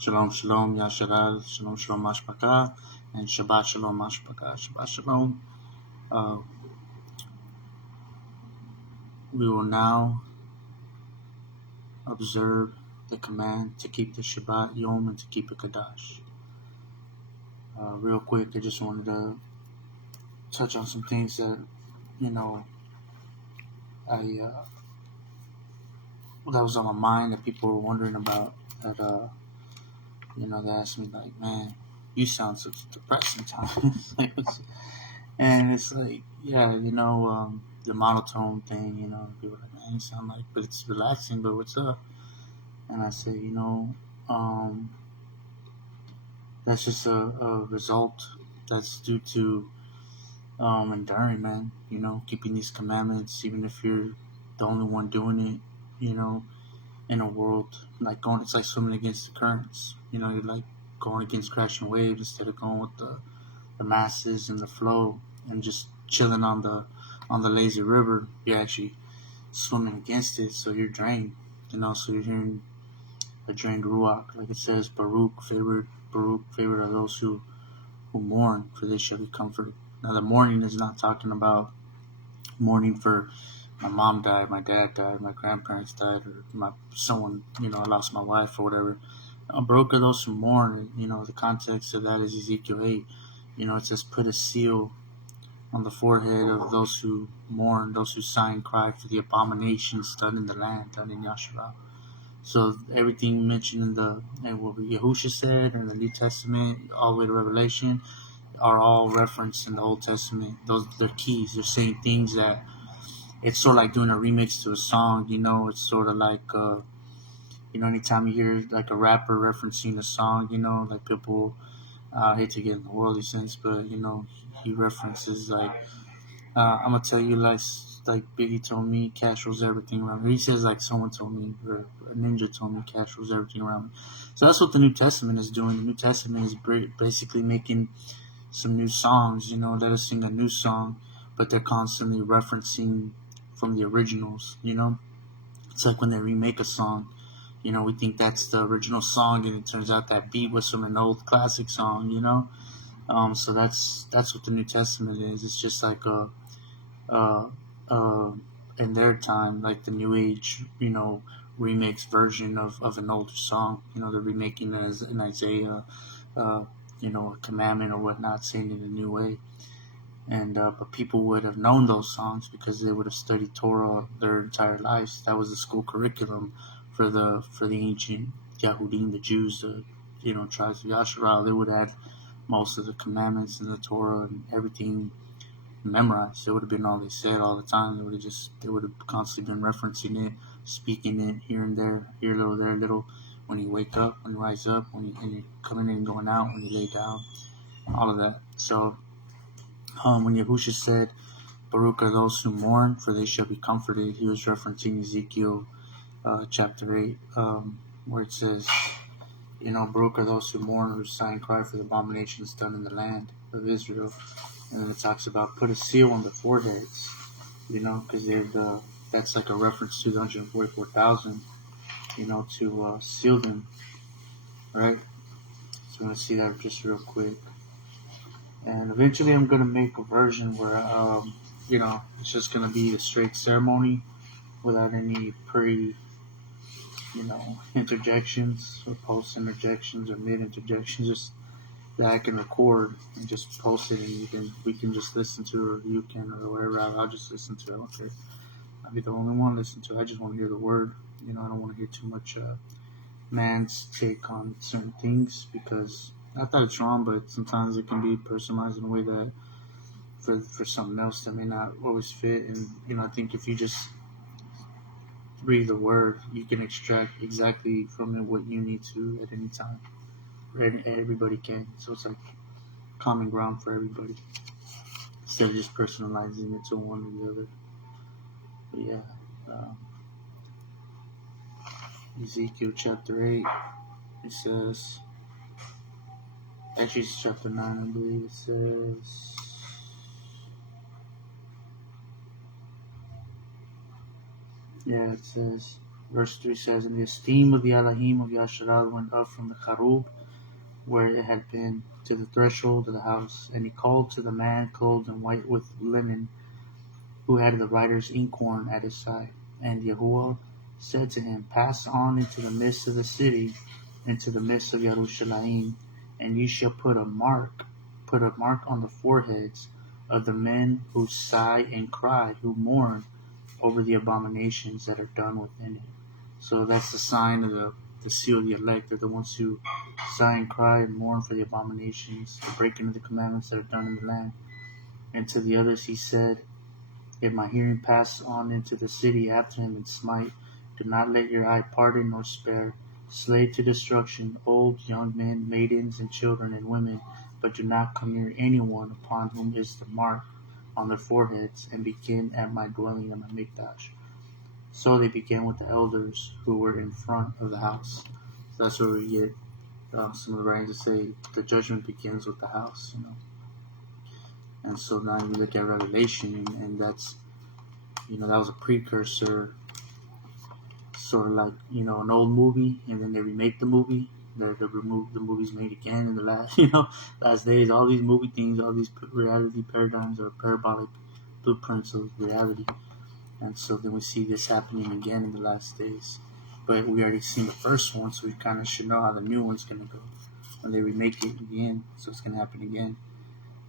Shalom, shalom, Yasharal, shalom, shalom, mashpaka, and Shabbat shalom, mashpaka, Shabbat shalom. We will now observe the command to keep the Shabbat Yom and to keep it Qudash. Real quick, I just wanted to touch on some things that, that was on my mind that people were wondering about. That, they asked me, like, man, you sound so depressing times. And it's like, yeah, the monotone thing, people are like, man, you sound like, but it's relaxing, but what's up? And I say, that's just a result that's due to enduring, man, keeping these commandments, even if you're the only one doing it, in a world like it's like swimming against the currents, you're like going against crashing waves instead of going with the masses and the flow and just chilling on the lazy river. You're actually swimming against it, so you're drained, so you're hearing a drained ruach, like it says, Baruch favored are those who mourn, for they shall be comforted. Now the mourning is not talking about mourning for my mom died, my dad died, my grandparents died, or someone, I lost my wife or whatever. Baruch are those who mourn. The context of that is Ezekiel 8. It says, put a seal on the forehead of those who mourn, those who sigh and cry for the abominations done in the land, done in Yasharah. So everything mentioned in what Yahusha said in the New Testament, all the way to Revelation, are all referenced in the Old Testament. They're keys. They're saying things that it's sort of like doing a remix to a song. It's sort of like anytime you hear like a rapper referencing a song, like people, I hate to get in the worldly sense, but he references like, I'm gonna tell you like Biggie told me, cash rules everything around me. He says like someone told me, or a ninja told me, cash rules everything around me. So that's what the New Testament is doing. The New Testament is basically making some new songs, let us sing a new song, but they're constantly referencing from the originals, It's like when they remake a song, we think that's the original song, and it turns out that beat was from an old classic song, So that's what the New Testament is. It's just like in their time, like the New Age, remix version of an older song. They're remaking it as an Isaiah, a commandment or whatnot, saying it in a new way. And but people would have known those songs because they would have studied Torah their entire lives. That was the school curriculum for the ancient Yahudim, the Jews, the tribes of Yasharah. They would have had most of the commandments and the Torah and everything memorized. It would have been all they said all the time. They would have constantly been referencing it, speaking it here and there, here a little, there a little. When you wake up, when you rise up, when you're coming in and going out, when you lay down, all of that. So when Yahusha said, Baruch are those who mourn, for they shall be comforted, he was referencing Ezekiel chapter 8, where it says, Baruch are those who mourn, who sigh and cry for the abominations done in the land of Israel. And then it talks about put a seal on the foreheads, because that's like a reference to the 144,000, to seal them, right? So I'm going to see that just real quick. And eventually I'm going to make a version where, it's just going to be a straight ceremony without any interjections or post-interjections or mid-interjections, just that I can record and just post it, and we can just listen to it, or you can, or whatever. I'll just listen to it. Okay, I'll be the only one listening to it. I just want to hear the word. I don't want to hear too much man's take on certain things, because not that it's wrong, but sometimes it can be personalized in a way that for something else that may not always fit. And I think if you just read the word, you can extract exactly from it what you need to at any time. Everybody can, so it's like common ground for everybody instead of just personalizing it to one or the other. But yeah, Ezekiel chapter 8, it says, actually it's chapter 9, I believe. It says, it says, Verse 3 says, And the esteem of the Elohim of Yasharal went up from the Charub, where it had been, to the threshold of the house. And he called to the man clothed in white with linen, who had the writer's inkhorn at his side. And Yahuwah said to him, Pass on into the midst of the city, into the midst of Yerushalayim, and ye shall put a mark on the foreheads of the men who sigh and cry, who mourn over the abominations that are done within it. So that's the sign of the seal of the elect. They're the ones who sigh and cry and mourn for the abominations, the breaking of the commandments that are done in the land. And to the others he said, If my hearing pass on into the city after him and smite, do not let your eye pardon nor spare. Slay to destruction old, young men, maidens, and children and women, but do not come near anyone upon whom is the mark on their foreheads, and begin at my dwelling and my mikdash. So they began with the elders who were in front of the house. So that's where we get some of the writings that say the judgment begins with the house, And so now you look at Revelation, and that's, that was a precursor, sort of like, an old movie, and then they remake the movie. They remove the movies made again in the last days. All these movie things, all these reality paradigms are parabolic blueprints of reality. And so then we see this happening again in the last days. But we already seen the first one, so we kind of should know how the new one's going to go when they remake it again. So it's going to happen again.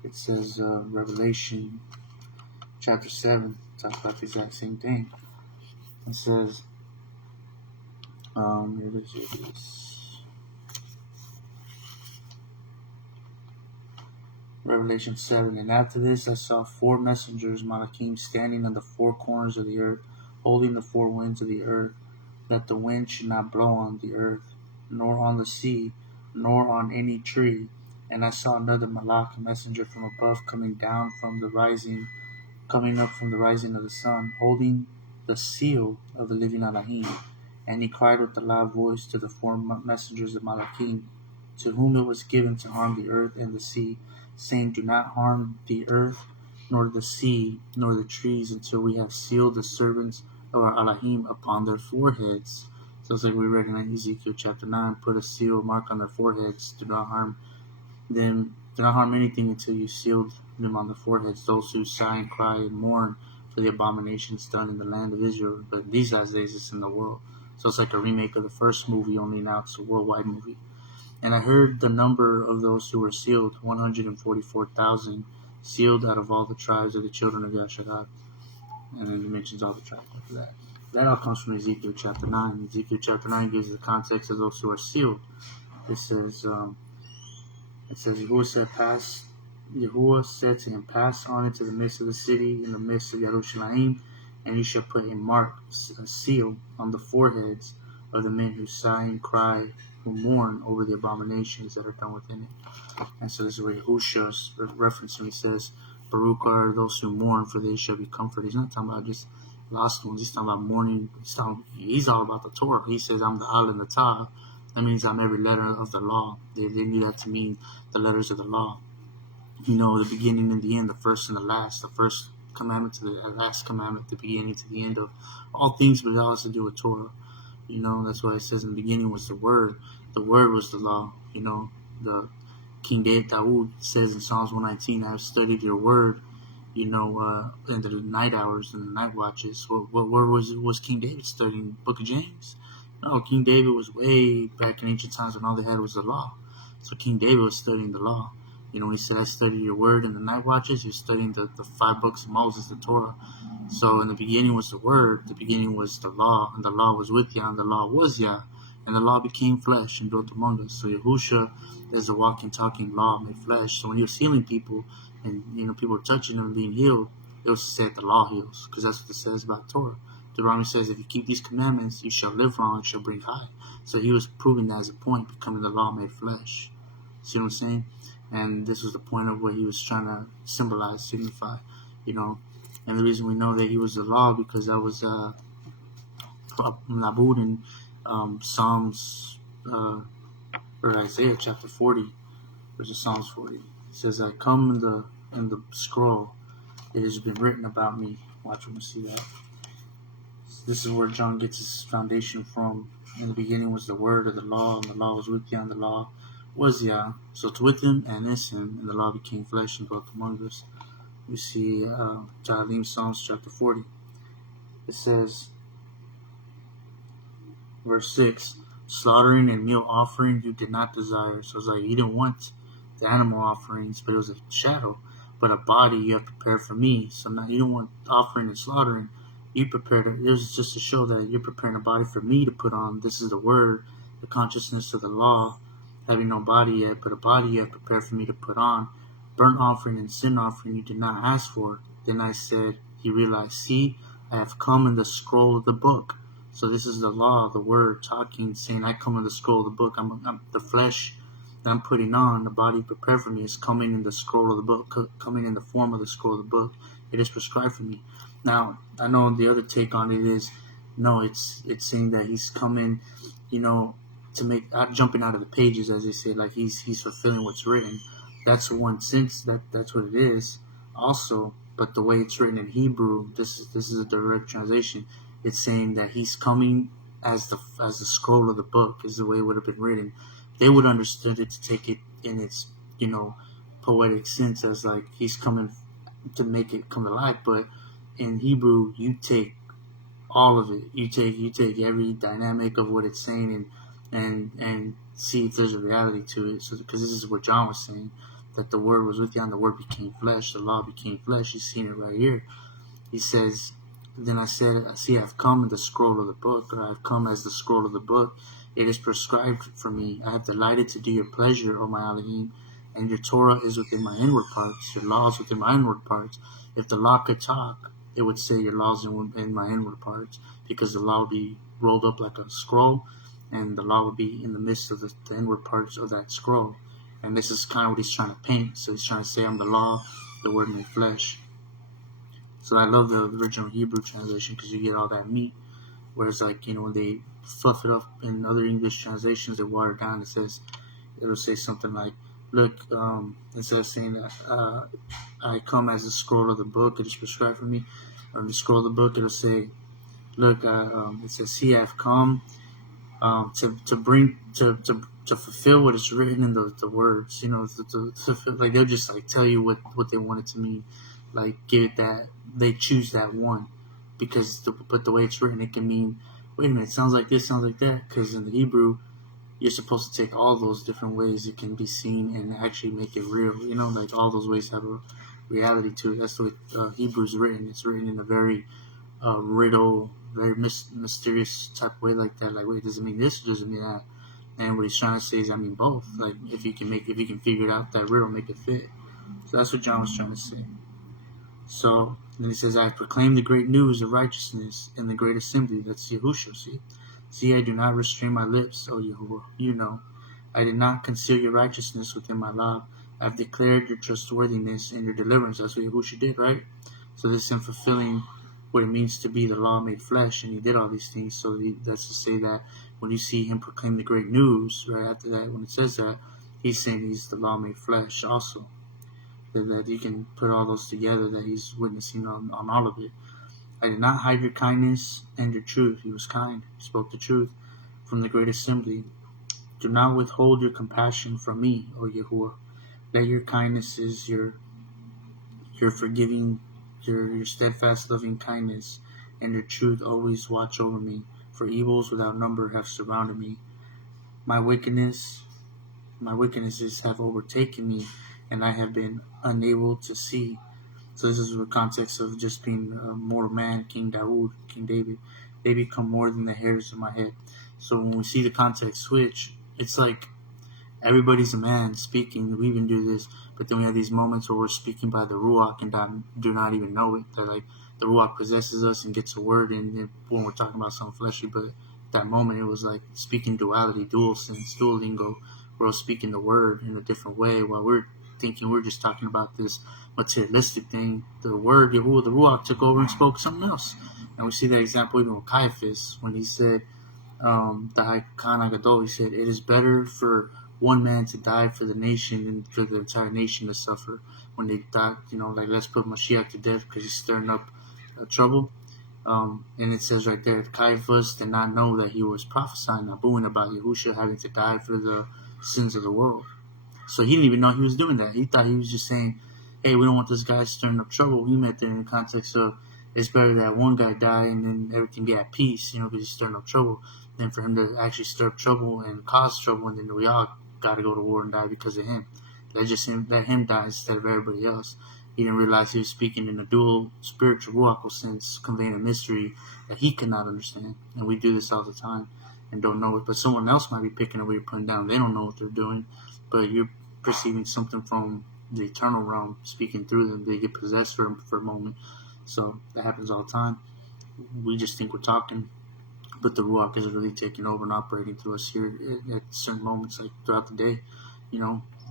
It says Revelation chapter 7 talks about the exact same thing. It says, here it is. Revelation 7, And after this I saw 4 messengers, Malachim, standing on the 4 corners of the earth, holding the 4 winds of the earth, that the wind should not blow on the earth, nor on the sea, nor on any tree. And I saw another Malach, a messenger from above, coming up from the rising of the sun, holding the seal of the living Elohim. And he cried with a loud voice to the 4 messengers of Malachim, to whom it was given to harm the earth and the sea, saying, Do not harm the earth, nor the sea, nor the trees, until we have sealed the servants of our Elohim upon their foreheads. So it's like we read in Ezekiel chapter 9, put a seal mark on their foreheads. Do not harm them. Do not harm anything until you sealed them on the foreheads, those who sigh and cry and mourn for the abominations done in the land of Israel. But these last days it's in the world. So it's like a remake of the first movie, only now it's a worldwide movie. And I heard the number of those who were sealed, 144,000, sealed out of all the tribes of the children of Yasharal. And then he mentions all the tribes after that. That all comes from Ezekiel chapter 9. Ezekiel chapter 9 gives the context of those who are sealed. It says, Yahuwah said to him, Pass on into the midst of the city, in the midst of Yerushalayim, and you shall put a mark, a seal, on the foreheads of the men who sigh and cry, who mourn over the abominations that are done within it. And so this is where Yahushua's referencing. He says, Baruch are those who mourn, for they shall be comforted. He's not talking about just lost ones. He's talking about mourning. He's all about the Torah. He says, I'm the Al and the Ta. That means I'm every letter of the law. They knew that to mean the letters of the law. The beginning and the end, the first and the last, the first commandment to the last commandment, the beginning to the end of all things, but it all has to do with Torah. That's why it says in the beginning was the Word. The Word was the law. The King David says in Psalms 119, I have studied your Word, in the night hours and the night watches. What word was King David studying? Book of James? No, King David was way back in ancient times when all they had was the law. So King David was studying the law. When he said, I studied your Word in the night watches, he was studying the 5 books of Moses, the Torah. So in the beginning was the Word, the beginning was the law, and the law was with Yah, and the law was Yah, and the law became flesh and dwelt among us. So Yahushua is the walking, talking law made flesh. So when he was healing people, and people were touching them and being healed, it was said the law heals, because that's what it says about Torah. Deuteronomy says, if you keep these commandments, you shall live long and shall bring high. So he was proving that as a point, becoming the law made flesh. See what I'm saying? And this was the point of what he was trying to symbolize, signify, And the reason we know that he was the law, because that was Nabud in Psalms, or Isaiah chapter 40, which is Psalms 40. It says, I come in the scroll, it has been written about me. Watch when you see that. It This is where John gets his foundation from. In the beginning was the Word of the law, and the law was with Yah, and the law was Yah. So it's with him and is him, and the law became flesh and dwelt among us. We see Jahalim Psalms chapter 40. It says, verse 6, slaughtering and meal offering you did not desire. So it's like you didn't want the animal offerings, but it was a shadow. But a body you have prepared for me. So now you don't want offering and slaughtering. You prepared it. It was just to show that you're preparing a body for me to put on. This is the word, the consciousness of the law, having no body yet, but a body you have prepared for me to put on. Burnt offering and sin offering you did not ask for. Then I said, he realized, see, I have come in the scroll of the book. So this is the law, the word, talking, saying, I come in the scroll of the book. I'm the flesh that I'm putting on, the body prepared for me, is coming in the scroll of the book, coming in the form of the scroll of the book. It is prescribed for me. Now, I know the other take on it is, no, it's saying that he's coming, to make, jumping out of the pages, as they say, like he's fulfilling what's written. That's one sense, that's what it is also. But the way it's written in Hebrew, this is a direct translation. It's saying that he's coming as the scroll of the book, is the way it would have been written. They would understand it to take it in its, poetic sense, as like he's coming to make it come to life. But in Hebrew, you take all of it. You take every dynamic of what it's saying and see if there's a reality to it. So because this is what John was saying, that the word was with you and the word became flesh, the law became flesh. You've seen it right here. He says, then I said, I see I've come in the scroll of the book, or I've come as the scroll of the book. It is prescribed for me. I have delighted to do your pleasure, O my Elohim, and your Torah is within my inward parts, your law is within my inward parts. If the law could talk, it would say your laws in my inward parts, because the law would be rolled up like a scroll, and the law would be in the midst of the inward parts of that scroll. And this is kind of what he's trying to paint. So he's trying to say, I'm the law, the word made flesh. So I love the original Hebrew translation, because you get all that meat. Whereas, like, when they fluff it up in other English translations, they water it down. It'll say something like, look, instead of saying that I come as the scroll of the book, it is prescribed for me, or the scroll of the book, it'll say, look, it says, see, I've come to fulfill what is written in the words, like they'll just like tell you what they want it to mean, like give it that, they choose that one, because but the way it's written, it can mean, wait a minute, it sounds like this, sounds like that, because in the Hebrew, you're supposed to take all those different ways it can be seen and actually make it real, like all those ways have a reality to it. That's the way Hebrew's written. It's written in a very riddle, very mysterious type of way, like that. Like, wait, does it mean this? Or does it mean that? And what he's trying to say is, I mean both. Like, if you can figure it out, that riddle, make it fit. So that's what John was trying to say. So then he says, I proclaim the great news of righteousness in the great assembly. That's Yahushua. See, I do not restrain my lips, O Yahuwah. I did not conceal your righteousness within my law. I've declared your trustworthiness and your deliverance. That's what Yahushua did, right? So this is him fulfilling what it means to be the law made flesh, and he did all these things. So that's to say that when you see him proclaim the great news, right after that, when it says that, he's saying he's the law made flesh also. That you can put all those together, that he's witnessing on all of it. I did not hide your kindness and your truth. He was kind. He spoke the truth from the great assembly. Do not withhold your compassion from me, O Yahuwah. Let your kindnesses, your forgiving, your steadfast loving kindness, and your truth always watch over me. For evils without number have surrounded me. My wickednesses have overtaken me, and I have been unable to see. So this is the context of just being a mortal man, King David. They become more than the hairs of my head. So when we see the context switch, it's like everybody's a man speaking. We even do this, but then we have these moments where we're speaking by the Ruach and do not even know it. They're like the Ruach possesses us and gets a word in when we're talking about something fleshy. But at that moment, it was like speaking duality, dual sense, dual lingo. We're speaking the word in a different way while we're thinking we're just talking about this materialistic thing. The word, Yahuwah, the Ruach, took over and spoke something else. And we see that example even with Caiaphas when he said, the High Khan Agadol, he said, it is better for one man to die for the nation and for the entire nation to suffer. When they thought, like, let's put Mashiach to death because he's stirring up trouble. And it says right there, Caiaphas did not know that he was prophesying Nabuin about Yahushua having to die for the sins of the world. So he didn't even know he was doing that. He thought he was just saying, hey, we don't want this guy stirring up trouble. He meant that in the context of it's better that one guy die and then everything get at peace, because he's stirring up trouble, than for him to actually stir up trouble and cause trouble, and then we all got to go to war and die because of him. Let him die instead of everybody else. He didn't realize he was speaking in a dual spiritual ruachal sense, conveying a mystery that he could not understand. And we do this all the time and don't know it. But someone else might be picking up what you're putting down. They don't know what they're doing, but you're perceiving something from the eternal realm speaking through them. They get possessed for a moment. So that happens all the time. We just think we're talking, but the Ruach is really taking over and operating through us here at certain moments, like throughout the day.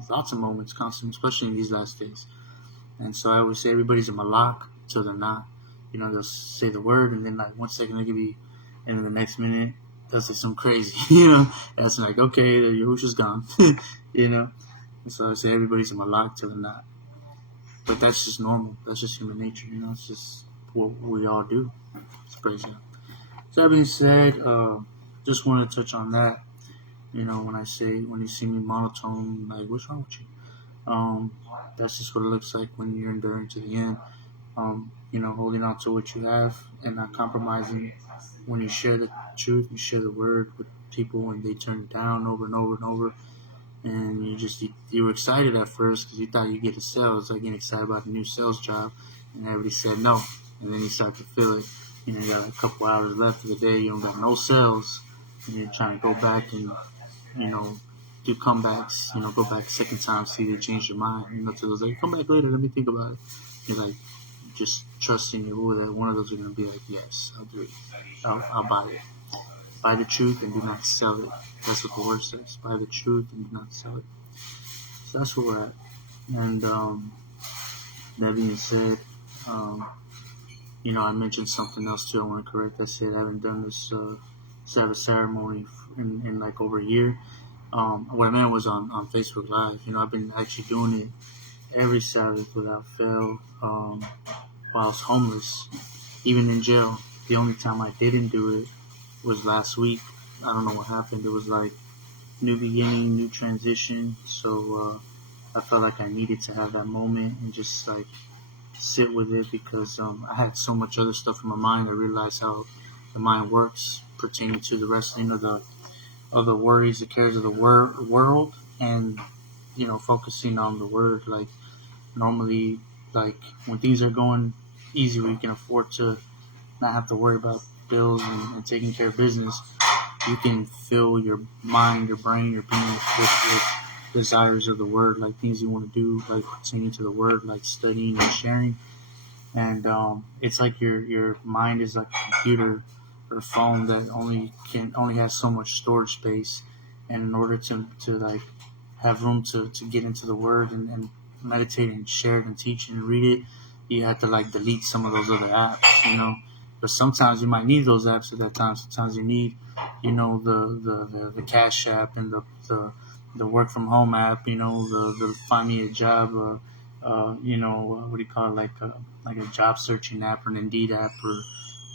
Lots of moments, constant, especially in these last days. And so I always say everybody's a malak till they're not. They'll say the word, and then like 1 second they could be, and then the next minute they'll say something crazy. That's like, okay, the Yahusha's gone. And so I say everybody's a malak till they're not. But that's just normal. That's just human nature. It's just what we all do. It's crazy. So that being said, just want to touch on that. When you see me monotone, like, what's wrong with you? That's just what it looks like when you're enduring to the end. Holding on to what you have and not compromising. When you share the truth, you share the word with people, and they turn it down over and over and over. And you were excited at first because you thought you'd get a sale. It's like getting excited about a new sales job, and everybody said no. And then you start to feel it. You got a couple hours left of the day. You don't got no sales, and you're trying to go back and do comebacks. Go back second time, see they change your mind. To those like, come back later, let me think about it. You're like just trusting that one of those are gonna be like, yes, I'll do it. I'll buy it. Buy the truth and do not sell it. That's what the word says. Buy the truth and do not sell it. So that's where we're at. And that being said, I mentioned something else too. I want to correct. I said I haven't done this Sabbath ceremony in like over a year. What I meant was on Facebook Live. I've been actually doing it every Sabbath without fail while I was homeless, even in jail. The only time I didn't do it was last week. I don't know what happened. It was like new beginning, new transition. So I felt like I needed to have that moment and just like sit with it because I had so much other stuff in my mind. I realized how the mind works pertaining to the wrestling of the worries, the cares of the world, and focusing on the word. Like normally, like when things are going easy, where you can afford to not have to worry about bills and taking care of business, you can fill your mind, your brain, your being with desires of the word, like things you want to do, like pertaining to the word, like studying and sharing. And it's like your mind is like a computer or a phone that only has so much storage space, and in order to like have room to get into the word and meditate and share it and teach it and read it, you have to like delete some of those other apps, But sometimes you might need those apps at that time. Sometimes you need, the Cash App and the work from home app, the find me a job, what do you call it, like a job searching app or an Indeed app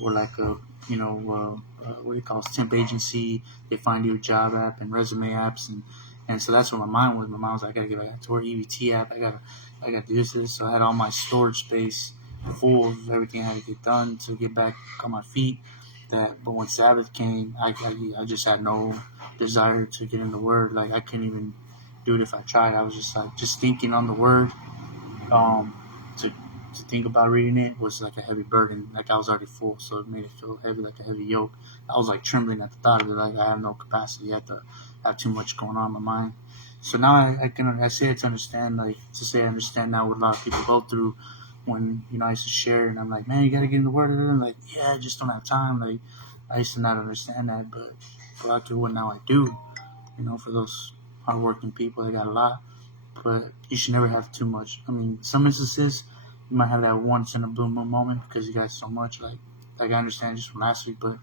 or like a, what do you call it, temp agency. They find you a job app and resume apps and so that's what my mind was. My mind was like, I gotta get back to work, EBT app. I got to use this. So I had all my storage space full of everything I had to get done to get back on my feet. But when Sabbath came, I just had no desire to get in the word. Like I couldn't even do it if I tried. I was just like thinking on the word. To think about reading it was like a heavy burden. Like I was already full, so it made it feel heavy, like a heavy yoke. I was like trembling at the thought of it. Like I have no capacity. I have too much going on in my mind. So now I say it to understand, like to say I understand now what a lot of people go through when I used to share, and I'm like, man, you gotta get in the word, and I'm like, yeah, I just don't have time. Like I used to not understand that, but glad to what now I do. For those hardworking people, they got a lot, but you should never have too much. I mean, some instances you might have that once in a blue moon moment because you got so much. Like I understand just from last week, but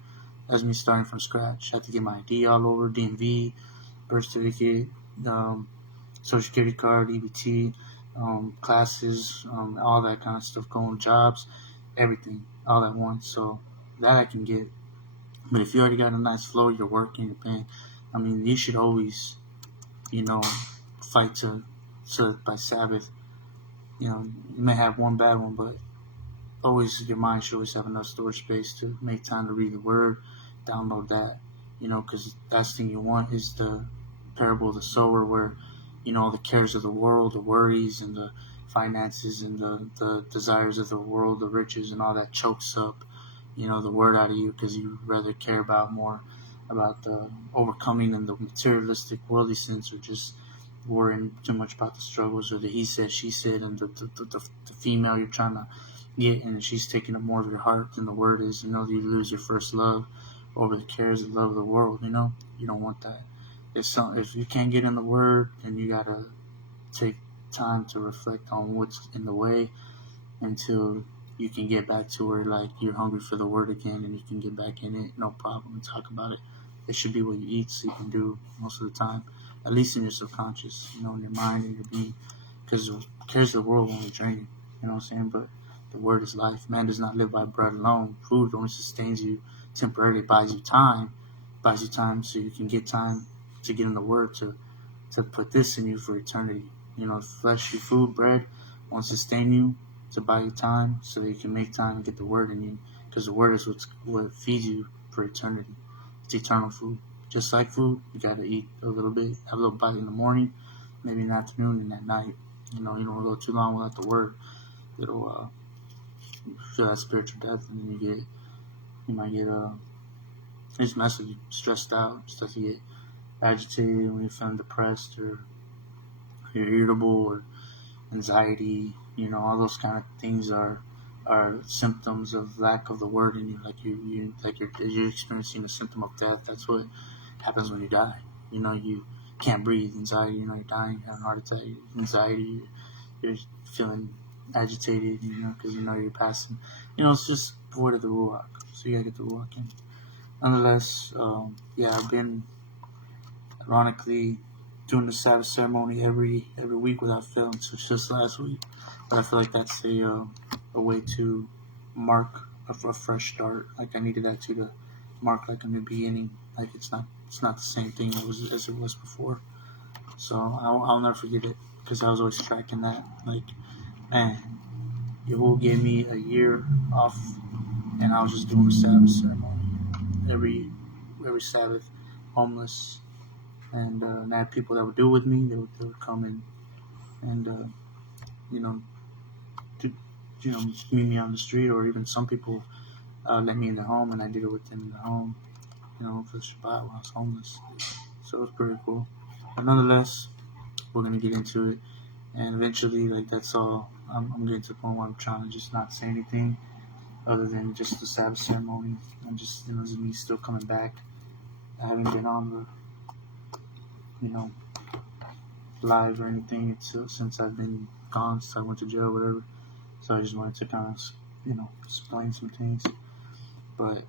that's me starting from scratch. I had to get my ID all over, DMV, birth certificate, social security card, EBT, classes, all that kind of stuff, going jobs, everything, all at once. So that I can get. But if you already got a nice flow, you're working, you're playing. I mean, you should always, you know, fight to by Sabbath. You know, you may have one bad one, but always your mind should always have enough storage space to make time to read the Word, download that. You know, because last thing you want is the parable of the sower, where the cares of the world, the worries, and the finances, and the desires of the world, the riches, and all that chokes up, the word out of you, because you rather care about more about the overcoming and the materialistic worldly sense, or just worrying too much about the struggles, or the he said, she said, and the female you're trying to get, and she's taking up more of your heart than the word is. You lose your first love over the cares and love of the world. You don't want that. If you can't get in the word, then you gotta take time to reflect on what's in the way until you can get back to where, like, you're hungry for the word again, and you can get back in it, no problem, and talk about it. It should be what you eat, so you can do most of the time, at least in your subconscious, in your mind and your being, because the cares of the world won't drain you. You know what I'm saying? But the word is life. Man does not live by bread alone. Food only sustains you temporarily, buys you time so you can get time to get in the word, to put this in you for eternity. Fleshy food, bread, won't sustain you, to buy you time so that you can make time and get the word in you, because the word is what feeds you for eternity. It's eternal food. Just like food, you got to eat a little bit, have a little bite in the morning, maybe in the afternoon, and at night. You don't go too long without the word. It'll feel that spiritual death, and then you might get just mess with you, stressed out, stuff. You get agitated when you're feeling depressed, or you're irritable, or anxiety. All those kind of things are symptoms of lack of the word in you. Like you're experiencing a symptom of death. That's what happens when you die. You can't breathe. Anxiety. You're dying. You have a heart attack. Anxiety. You're feeling agitated. Because you're passing. It's just void of the ruach. So you gotta get the ruach in. Nonetheless, I've been ironically doing the Sabbath ceremony every week without failing. So it's just last week, but I feel like that's a way to mark a fresh start. Like, I needed that to mark like a new beginning. Like, it's not the same thing as it was before. So I'll never forget it, because I was always tracking that. Like, man, Yahuwah gave me a year off, and I was just doing the Sabbath ceremony every Sabbath, homeless. And I had people that would do it with me. They would come in and meet me on the street, or even some people let me in their home, and I did it with them in their home, for the Shabbat when I was homeless. So it was pretty cool. But nonetheless, we're gonna get into it, and eventually, like, that's all. I'm getting to the point where I'm trying to just not say anything other than just the Sabbath ceremony, and just me still coming back. I haven't been on the live or anything since I've been gone, since I went to jail or whatever. So I just wanted to kind of, explain some things. But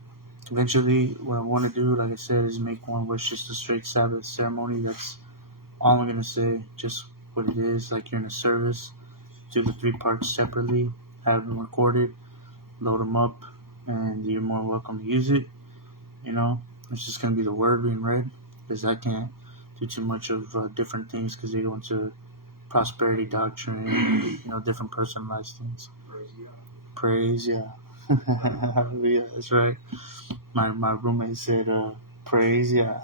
eventually, what I want to do, like I said, is make one where it's just a straight Sabbath ceremony. That's all I'm going to say, just what it is, like you're in a service. Do the 3 parts separately, have them recorded, load them up, and you're more welcome to use it. It's just going to be the word being read, because I can't do too much of different things, because they go into prosperity doctrine and different personalized things. Praise, yeah. Hallelujah, that's right. My roommate said, praise, yeah.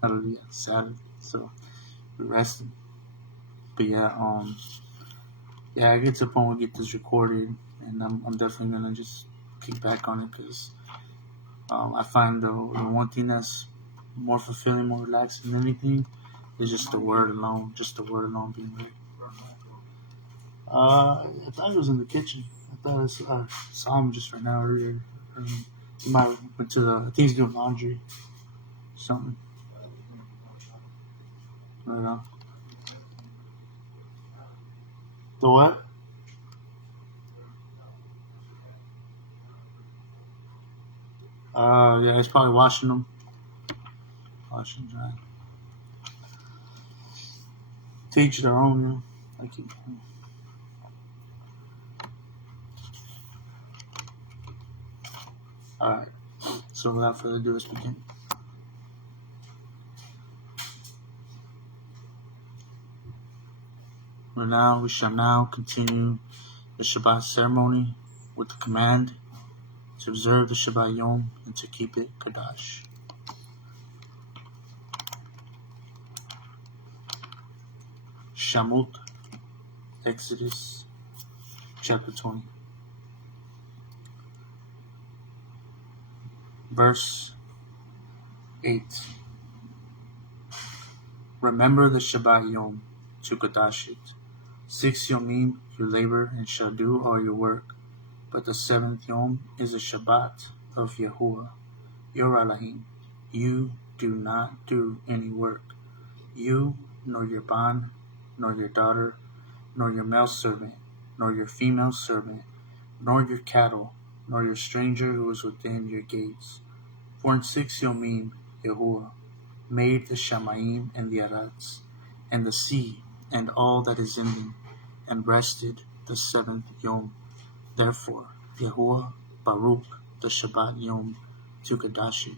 Hallelujah, Sabbath. So we're resting. But I get to the point where we get this recorded, and I'm definitely gonna just kick back on it, because I find the one thing that's more fulfilling, more relaxing than anything is just the word alone being read. I thought it was in the kitchen. I saw him just right now earlier. He might have went to I think he's doing laundry, something. I don't know. The what? Yeah, he's probably washing them. Washing, dry. Teach their own, Like, Alright, so without further ado, let's begin. We shall now continue the Shabbat ceremony with the command to observe the Shabbat Yom and to keep it Qudash. Shamut, Exodus, chapter 20. Verse 8. Remember the Shabbat Yom to Qudash it. 6 Yomim you labor and shall do all your work, but the 7th Yom is a Shabbat of Yahuwah, your Elohim. You do not do any work, you, nor your bond, nor your daughter, nor your male servant, nor your female servant, nor your cattle, nor your stranger who is within your gates. For in 6 Yomim Yahuwah made the Shamayim and the Arats, and the sea, and all that is in them, and rested the 7th Yom. Therefore, Yahuwah Baruch the Shabbat Yom to Qudash it.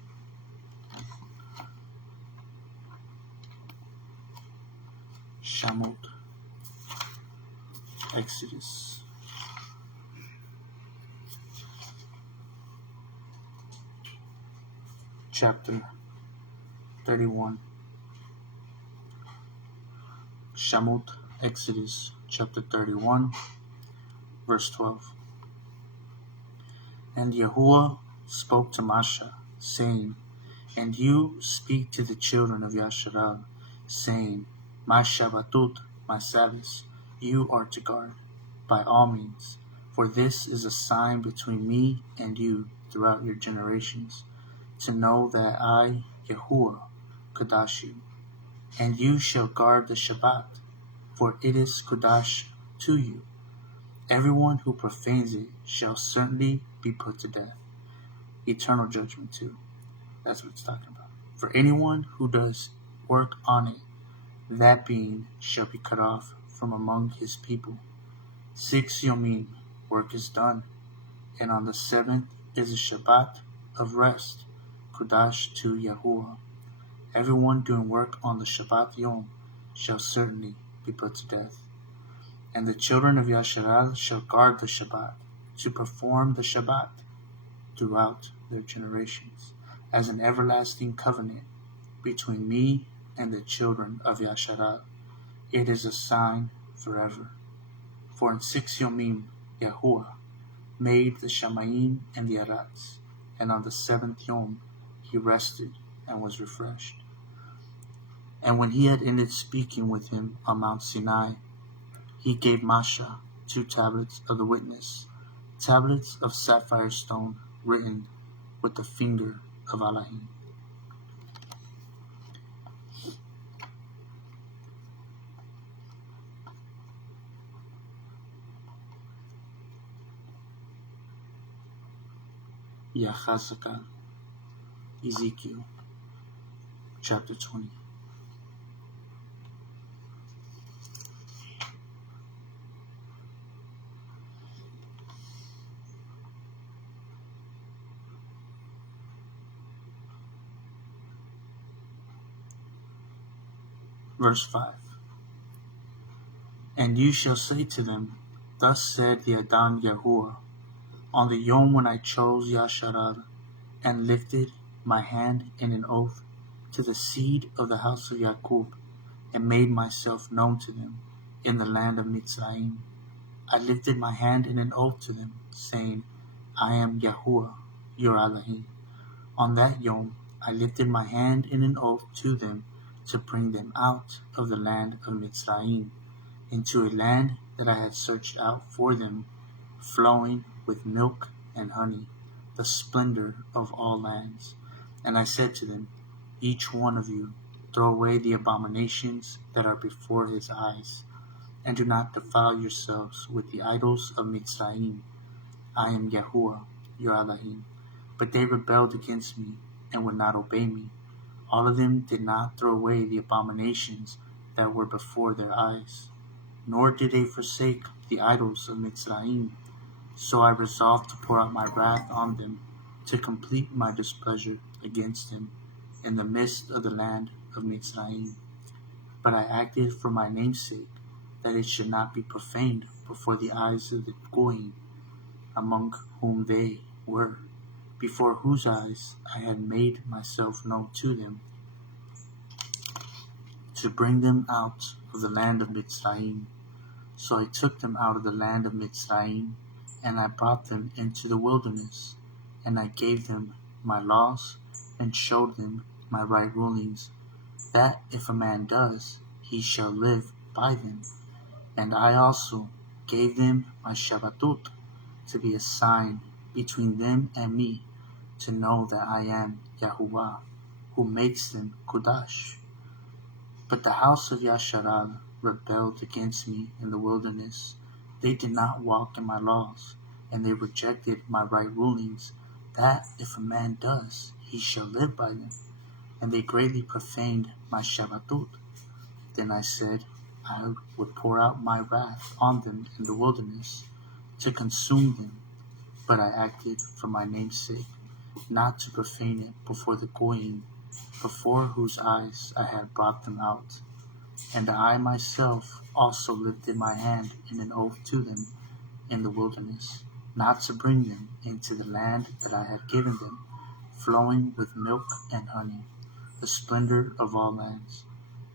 Shamot, Exodus. Chapter 31. Shamot, Exodus, chapter 31, verse 12. And Yahuwah spoke to Moshe, saying, And you speak to the children of Yasharal, saying, My Shabbatot, my Sabbaths, you are to guard, by all means, for this is a sign between me and you throughout your generations, to know that I, Yahuwah, Qudash you. And you shall guard the Shabbat, for it is Qudash to you. Everyone who profanes it shall certainly be put to death. Eternal judgment too. That's what it's talking about. For anyone who does work on it, that being shall be cut off from among his people. 6 Yomim, work is done, and on the 7th is a Shabbat of rest, Qudash to Yahuwah. Everyone doing work on the Shabbat Yom shall certainly be put to death. And the children of Yasharal shall guard the Shabbat, to perform the Shabbat throughout their generations, as an everlasting covenant between me and the children of Yasharal. It is a sign forever. For in 6 Yomim Yahuwah made the Shamayim and the Arats, and on the 7th Yom he rested and was refreshed. And when he had ended speaking with him on Mount Sinai, he gave Moshe 2 tablets of the witness, tablets of sapphire stone, written with the finger of Elohim. Yachazakal, Ezekiel, chapter 20. Verse 5. And you shall say to them, Thus said the Adon Yahuwah, on the Yom when I chose Yasharal, and lifted my hand in an oath to the seed of the house of Jacob, and made myself known to them in the land of Natsarym. I lifted my hand in an oath to them, saying, I am Yahuwah, your Elohim. On that Yom I lifted my hand in an oath to them to bring them out of the land of Natsarym, into a land that I had searched out for them, flowing with milk and honey, the splendor of all lands. And I said to them, Each one of you throw away the abominations that are before his eyes, and do not defile yourselves with the idols of Mitzrayim. I am Yahuwah, your Elohim. But they rebelled against me and would not obey me. All of them did not throw away the abominations that were before their eyes, nor did they forsake the idols of Mitzrayim. So I resolved to pour out my wrath on them to complete my displeasure against him in the midst of the land of Mitzrayim. But I acted for my name's sake, that it should not be profaned before the eyes of the Goyim, among whom they were, before whose eyes I had made myself known to them, to bring them out of the land of Mitzrayim. So I took them out of the land of Mitzrayim, and I brought them into the wilderness, and I gave them my laws, and showed them my right rulings, that if a man does, he shall live by them. And I also gave them my Shabbatot, to be a sign between them and me, to know that I am Yahuwah, who makes them Qudash. But the house of Yasharal rebelled against me in the wilderness. They did not walk in my laws, and they rejected my right rulings, that if a man does, he shall live by them. And they greatly profaned my Shabbatot. Then I said, I would pour out my wrath on them in the wilderness, to consume them. But I acted for my name's sake, not to profane it before the Goyim, before whose eyes I had brought them out. And I myself also lifted my hand in an oath to them in the wilderness, not to bring them into the land that I had given them, flowing with milk and honey, the splendor of all lands,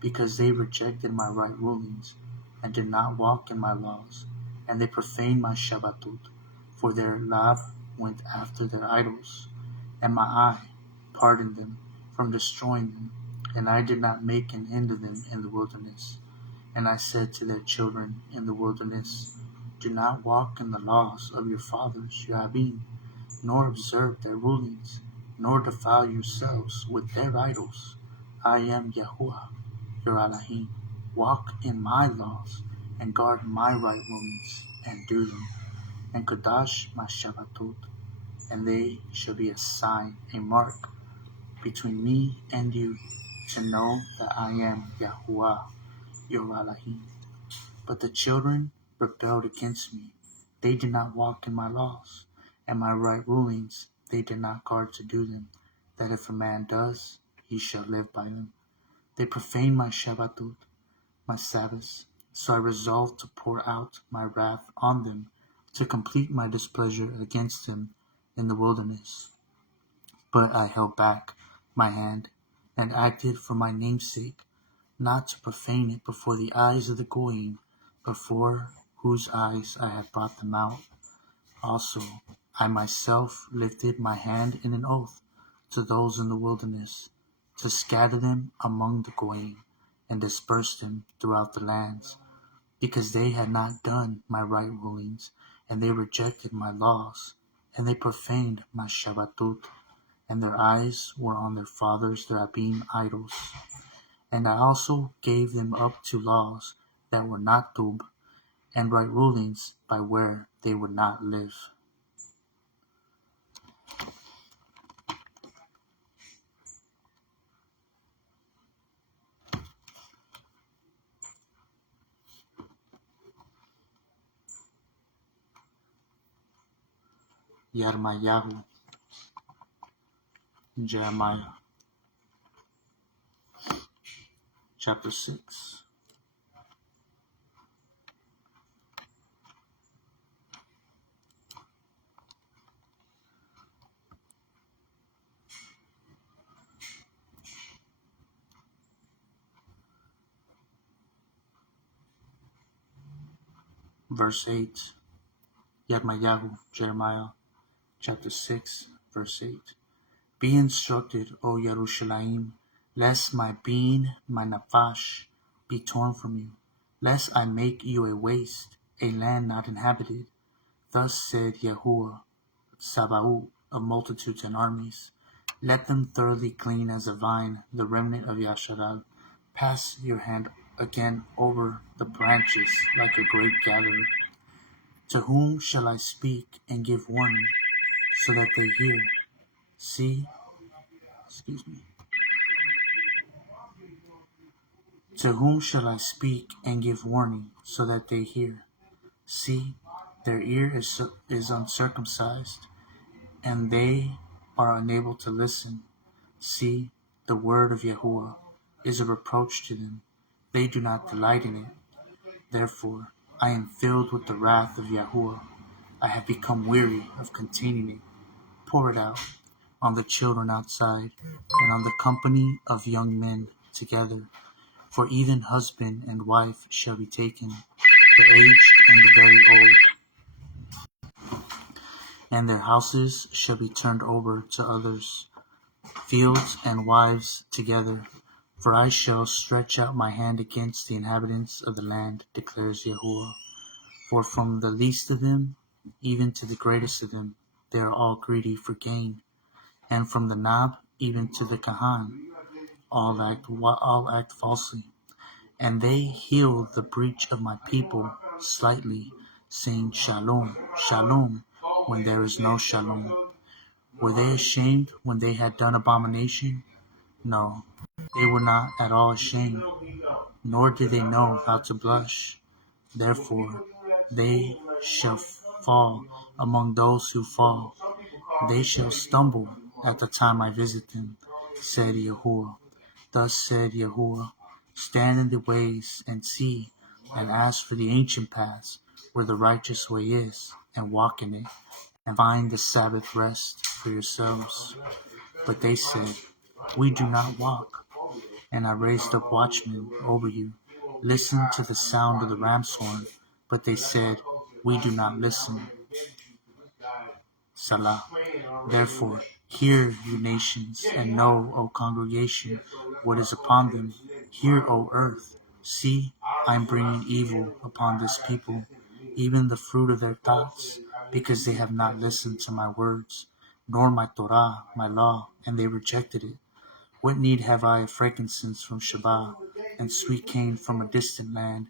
because they rejected my right rulings, and did not walk in my laws, and they profaned my Shabbatot, for their love went after their idols, and my eye pardoned them from destroying them, and I did not make an end of them in the wilderness. And I said to their children in the wilderness, do not walk in the laws of your fathers, Yahavim, nor observe their rulings, nor defile yourselves with their idols. I am Yahuwah, your Elohim. Walk in my laws, and guard my right rulings, and do them, and Qudash my Shabbatot, and they shall be a sign, a mark, between me and you, to know that I am Yahuwah, your Elohim. But the children rebelled against me. They did not walk in my laws, and my right rulings they did not guard to do them, that if a man does, he shall live by them. They profaned my Shabbatot, my Sabbaths, so I resolved to pour out my wrath on them, to complete my displeasure against them in the wilderness. But I held back my hand, and acted for my name's sake, not to profane it before the eyes of the Goyim, before whose eyes I had brought them out. Also, I myself lifted my hand in an oath to those in the wilderness, to scatter them among the Goyim, and disperse them throughout the lands, because they had not done my right rulings, and they rejected my laws, and they profaned my Shabbatot, and their eyes were on their fathers, their Abim idols. And I also gave them up to laws that were not Tub, and right rulings by where they would not live. Yarmayahu, Jeremiah, chapter 6. Verse 8. Yarmayahu, Jeremiah, chapter 6, verse 8. Be instructed, O Yerushalayim, lest my being, my nafash, be torn from you, lest I make you a waste, a land not inhabited. Thus said Yahuwah, Sabaoth, of multitudes and armies. Let them thoroughly clean as a vine, the remnant of Yasharal. Pass your hand again over the branches like a grape gatherer. To whom shall I speak and give warning, so that they hear? See, To whom shall I speak and give warning, so that they hear? See, their ear is uncircumcised, and they are unable to listen. See, the word of Yahuwah is a reproach to them. They do not delight in it. Therefore, I am filled with the wrath of Yahuwah. I have become weary of containing it. Pour it out on the children outside, and on the company of young men together. For even husband and wife shall be taken, the aged and the very old, and their houses shall be turned over to others, fields and wives together. For I shall stretch out my hand against the inhabitants of the land, declares Yahuwah. For from the least of them, even to the greatest of them, they are all greedy for gain. And from the Nab even to the Kahan, all act falsely. And they heal the breach of my people slightly, saying Shalom, Shalom, when there is no Shalom. Were they ashamed when they had done abomination? No, they were not at all ashamed, nor did they know how to blush. Therefore, they shall fall among those who fall. They shall stumble at the time I visit them, said Yahuwah. Thus said Yahuwah, stand in the ways and see, and ask for the ancient paths where the righteous way is, and walk in it, and find the Sabbath rest for yourselves. But they said, we do not walk. And I raised up watchmen over you. Listen to the sound of the ram's horn. But they said, we do not listen. Salah. Therefore, hear, you nations, and know, O congregation, what is upon them. Hear, O earth. See, I am bringing evil upon this people, even the fruit of their thoughts, because they have not listened to my words, nor my Torah, my law, and they rejected it. What need have I of frankincense from Shabat, and sweet cane from a distant land?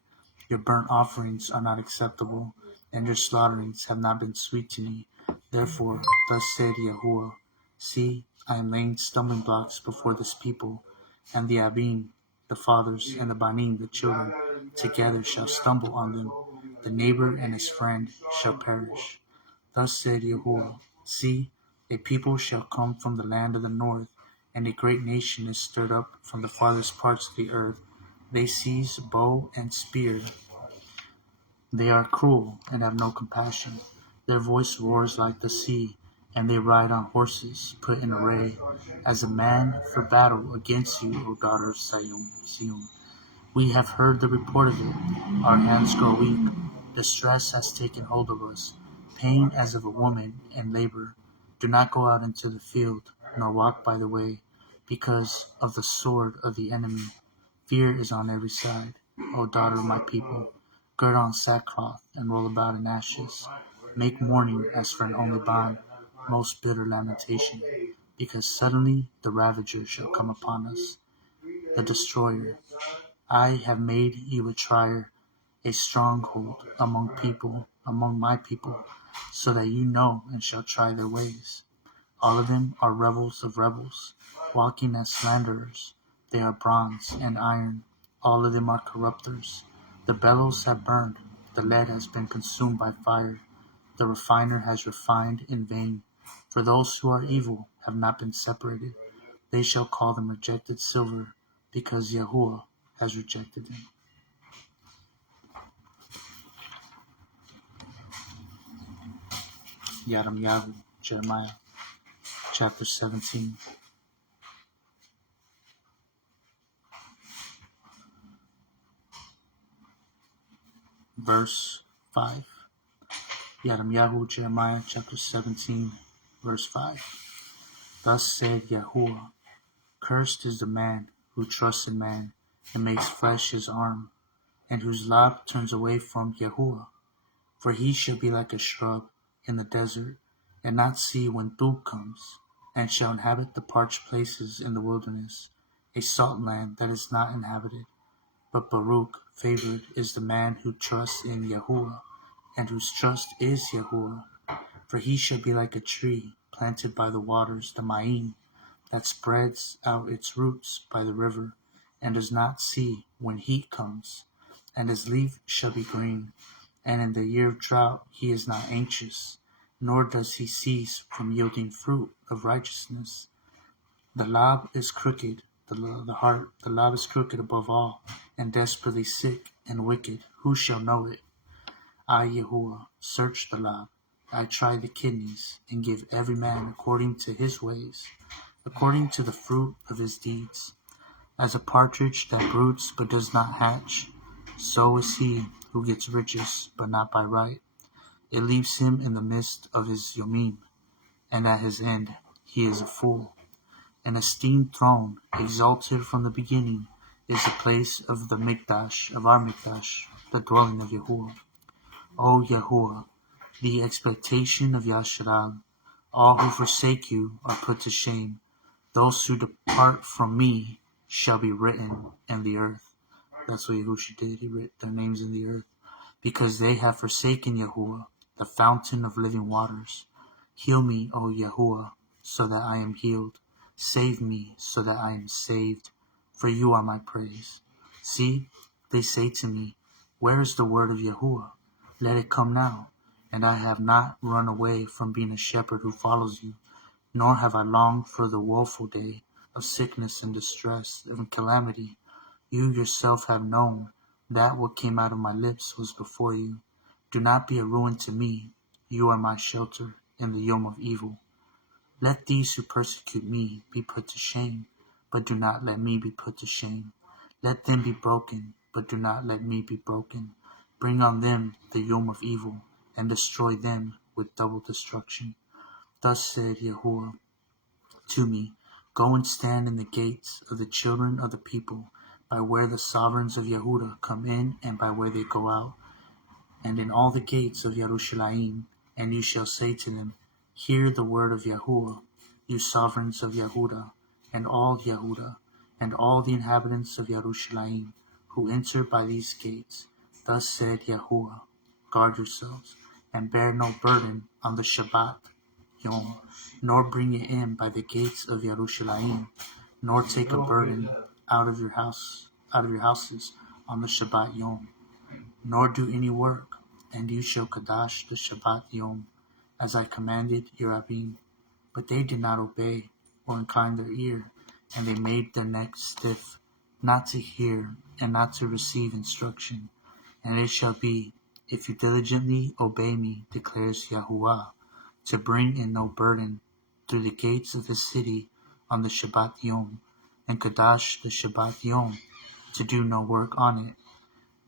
Your burnt offerings are not acceptable, and your slaughterings have not been sweet to me. Therefore, thus said Yahuwah, see, I am laying stumbling blocks before this people, and the Abim, the fathers, and the Banim, the children, together shall stumble on them. The neighbor and his friend shall perish. Thus said Yahuwah, see, a people shall come from the land of the north, and a great nation is stirred up from the farthest parts of the earth. They seize bow and spear. They are cruel and have no compassion. Their voice roars like the sea, and they ride on horses put in array, as a man for battle against you, O daughter of Zion. We have heard the report of it. Our hands grow weak. Distress has taken hold of us, pain as of a woman in labor. Do not go out into the field, nor walk by the way, because of the sword of the enemy. Fear is on every side, O daughter of my people. Gird on sackcloth and roll about in ashes. Make mourning as for an only bond, most bitter lamentation, because suddenly the ravager shall come upon us, the destroyer. I have made you a trier, a stronghold among my people, so that you know and shall try their ways. All of them are rebels of rebels, walking as slanderers. They are bronze and iron. All of them are corrupters. The bellows have burned. The lead has been consumed by fire. The refiner has refined in vain. For those who are evil have not been separated. They shall call them rejected silver, because Yahuwah has rejected them. Yadam Jeremiah, chapter 17. Verse 5. Yadam Jeremiah, chapter 17, verse 5. Thus said Yahuwah, cursed is the man who trusts in man and makes flesh his arm, and whose lap turns away from Yahuwah. For he shall be like a shrub in the desert, and not see when Thub comes, and shall inhabit the parched places in the wilderness, a salt land that is not inhabited. But Baruch, favored, is the man who trusts in Yahuwah, and whose trust is Yahuwah. For he shall be like a tree planted by the waters, the Ma'im, that spreads out its roots by the river, and does not see when heat comes, and his leaf shall be green, and in the year of drought he is not anxious, nor does he cease from yielding fruit of righteousness. The Lab is crooked, the Lab is crooked above all, and desperately sick and wicked. Who shall know it? I, Yahuwah, search the Lab. I try the kidneys, and give every man according to his ways, according to the fruit of his deeds. As a partridge that broods but does not hatch, so is he who gets riches, but not by right. It leaves him in the midst of his yomim, and at his end he is a fool. An esteemed throne, exalted from the beginning, is the place of the Mikdash, of our Mikdash, the dwelling of Yahuwah. O Yahuwah, the expectation of Yasharal, all who forsake you are put to shame. Those who depart from me shall be written in the earth. That's what Yahushua did. He wrote their names in the earth. Because they have forsaken Yahuwah, the fountain of living waters. Heal me, O Yahuwah, so that I am healed. Save me, so that I am saved. For you are my praise. See, they say to me, where is the word of Yahuwah? Let it come now. And I have not run away from being a shepherd who follows you, nor have I longed for the woeful day of sickness and distress and calamity. You yourself have known that what came out of my lips was before you. Do not be a ruin to me. You are my shelter in the yom of evil. Let these who persecute me be put to shame, but do not let me be put to shame. Let them be broken, but do not let me be broken. Bring on them the yom of evil, and destroy them with double destruction. Thus said Yahuwah to me, go and stand in the gates of the children of the people, by where the sovereigns of Yehuda come in and by where they go out, and in all the gates of Yerushalayim, and you shall say to them, hear the word of Yahuwah, you sovereigns of Yehuda, and all Yehuda, and all the inhabitants of Yerushalayim, who enter by these gates. Thus said Yahuwah, guard yourselves, and bear no burden on the Shabat Yom, nor bring it in by the gates of Yerushalayim, nor take a burden out of your houses on the Shabbat Yom, nor do any work, and you shall Qudash the Shabbat Yom, as I commanded your Abim. But they did not obey or incline their ear, and they made their necks stiff, not to hear and not to receive instruction. And it shall be, if you diligently obey me, declares Yahuwah, to bring in no burden through the gates of the city on the Shabbat Yom, and Qudash the Shabbat Yom, to do no work on it.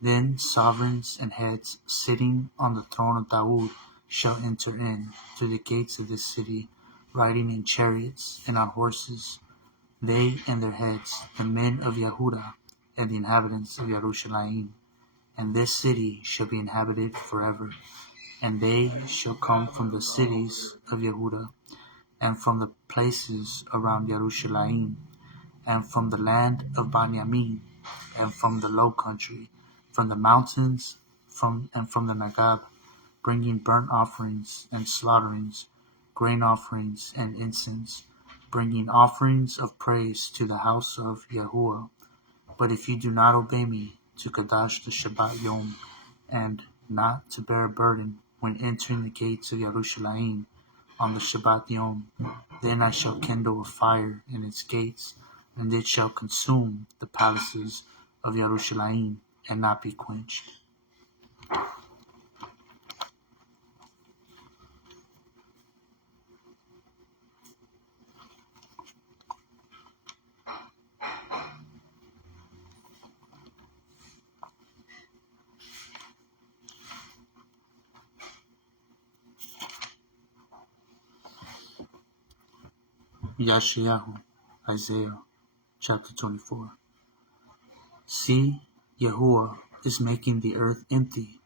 Then sovereigns and heads sitting on the throne of Dawood shall enter in through the gates of this city, riding in chariots and on horses, they and their heads, the men of Yehuda and the inhabitants of Yerushalayim. And this city shall be inhabited forever. And they shall come from the cities of Yehuda, and from the places around Yerushalayim, and from the land of Banyamin, and from the low country, from the mountains, from the Nagab, bringing burnt offerings and slaughterings, grain offerings and incense, bringing offerings of praise to the house of Yahuwah. But if you do not obey me to Qudash the Shabbat Yom, and not to bear a burden when entering the gates of Yerushalayim on the Shabbat Yom, then I shall kindle a fire in its gates, and it shall consume the palaces of Yerushalayim and not be quenched. Yashayahu, Isaiah chapter 24. See, Yahuwah is making the earth empty,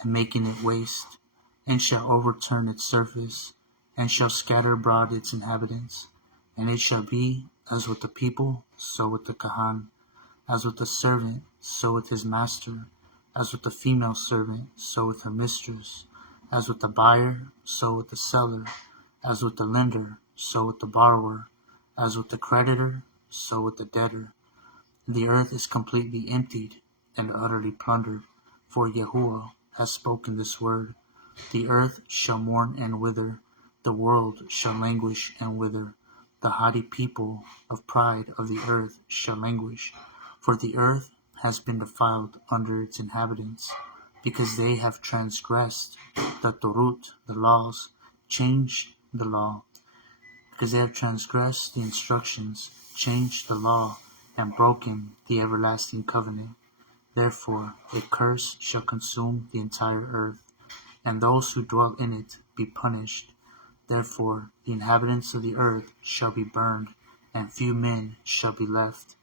and making it waste, and shall overturn its surface, and shall scatter abroad its inhabitants. And it shall be as with the people, so with the Kahan, as with the servant, so with his master, as with the female servant, so with her mistress, as with the buyer, so with the seller, as with the lender, so with the borrower, as with the creditor, so with the debtor. The earth is completely emptied and utterly plundered, for Yahuwah has spoken this word. The earth shall mourn and wither, the world shall languish and wither. The haughty people of pride of the earth shall languish, for the earth has been defiled under its inhabitants, because they have transgressed the Torut, the laws, changed the law, because they have transgressed the instructions, changed the law, and broken the everlasting covenant. Therefore a curse shall consume the entire earth, and those who dwell in it be punished. Therefore the inhabitants of the earth shall be burned, and few men shall be left.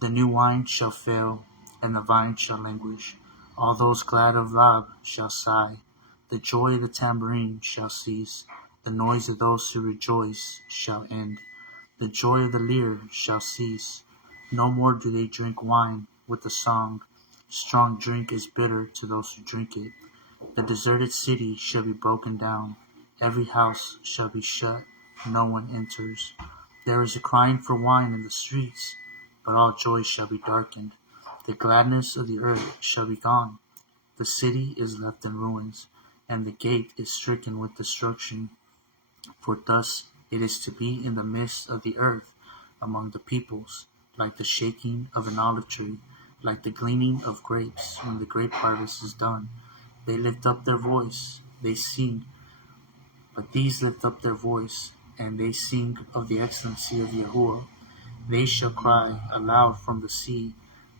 The new wine shall fail, and the vine shall languish. All those glad of love shall sigh. The joy of the tambourine shall cease. The noise of those who rejoice shall end. The joy of the lyre shall cease. No more do they drink wine with the song. Strong drink is bitter to those who drink it. The deserted city shall be broken down. Every house shall be shut. No one enters. There is a crying for wine in the streets, but all joy shall be darkened. The gladness of the earth shall be gone. The city is left in ruins, and the gate is stricken with destruction. For thus it is to be in the midst of the earth among the peoples, like the shaking of an olive tree, like the gleaning of grapes when the grape harvest is done. They lift up their voice, they sing, but these lift up their voice, and they sing of the excellency of Yahuwah. They shall cry aloud from the sea.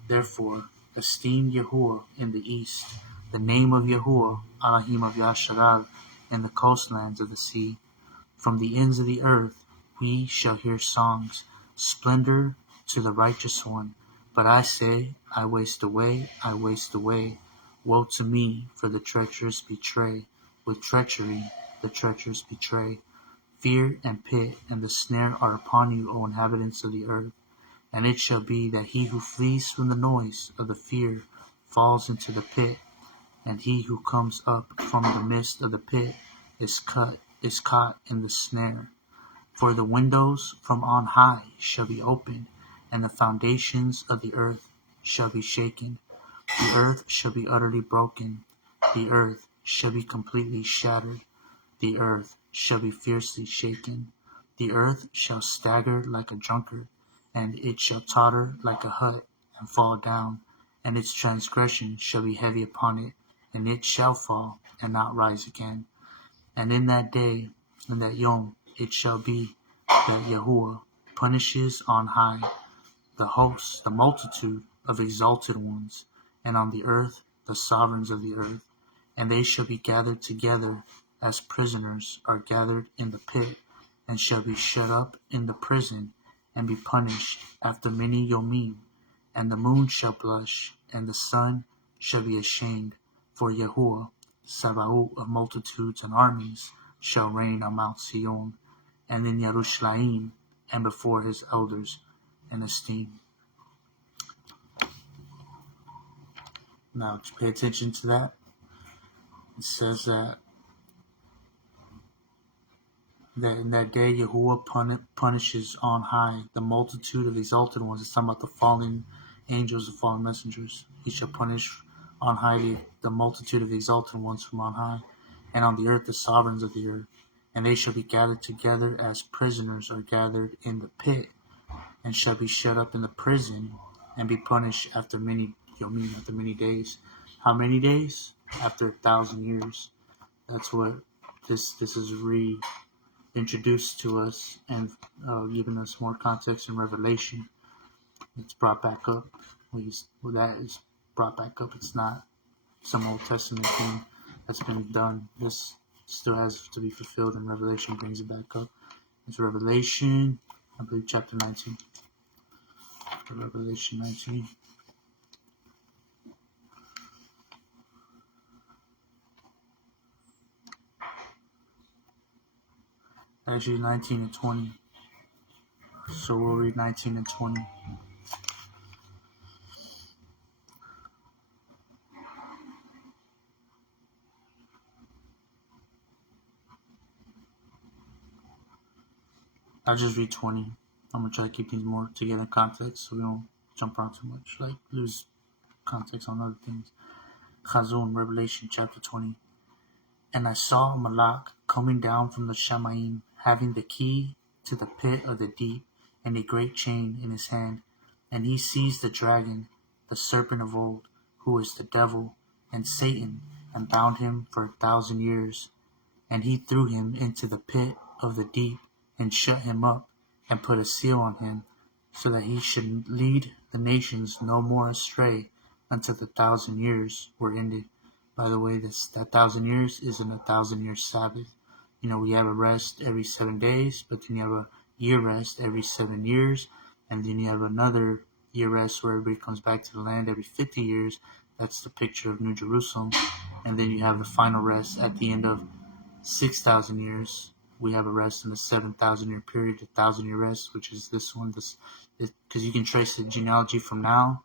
Therefore esteem Yahuwah in the east, the name of Yahuwah, Elohim of Yasharal, in the coastlands of the sea. From the ends of the earth we shall hear songs, splendor to the righteous one. But I say, I waste away, I waste away. Woe to me, for the treacherous betray. With treachery the treacherous betray. Fear and pit and the snare are upon you, O inhabitants of the earth. And it shall be that he who flees from the noise of the fear falls into the pit, and he who comes up from the midst of the pit is caught in the snare. For the windows from on high shall be opened, and the foundations of the earth shall be shaken. The earth shall be utterly broken. The earth shall be completely shattered. The earth shall be fiercely shaken. The earth shall stagger like a drunkard, and it shall totter like a hut and fall down, and its transgression shall be heavy upon it, and it shall fall and not rise again. And in that day, in that Yom, it shall be that Yahuwah punishes on high the hosts, the multitude of exalted ones, and on the earth the sovereigns of the earth. And they shall be gathered together as prisoners are gathered in the pit, and shall be shut up in the prison, and be punished after many Yomim. And the moon shall blush, and the sun shall be ashamed, for Yahuwah, Sabaoth of multitudes and armies, shall reign on Mount Sion, and in Yerushalayim, and before his elders in esteem. Now, to pay attention to that, it says that in that day Yahuwah punishes on high the multitude of exalted ones. It's talking about the fallen angels, the fallen messengers. He shall punish on high the multitude of exalted ones from on high, and on the earth the sovereigns of the earth. And they shall be gathered together as prisoners are gathered in the pit, and shall be shut up in the prison, and be punished after many Yomim, after many days. How many days? After 1,000 years. That's what this is reintroduced to us, and giving us more context in Revelation. It's brought back up. That is brought back up. It's not some Old Testament thing that's been done. This still has to be fulfilled, and Revelation brings it back up. It's Revelation, I believe, chapter 19. Revelation 19. Actually, 19 and 20. So we'll read 19 and 20. I'll just read 20. I'm going to try to keep things more together in context so we don't jump around too much, like lose context on other things. Chazon, Revelation chapter 20. And I saw a Malak coming down from the Shamayim, having the key to the pit of the deep, and a great chain in his hand. And he seized the dragon, the serpent of old, who is the devil and Satan, and bound him for 1,000 years. And he threw him into the pit of the deep, and shut him up, and put a seal on him, so that he should lead the nations no more astray until the 1,000 years were ended. By the way, that 1,000 years isn't a 1,000-year Sabbath. We have a rest every 7 days, but then you have a year rest every 7 years, and then you have another year rest where everybody comes back to the land every 50 years. That's the picture of New Jerusalem. And then you have the final rest at the end of 6,000 years. We have a rest in the 7,000-year period, the 1,000-year rest, which is this one. Because you can trace the genealogy from now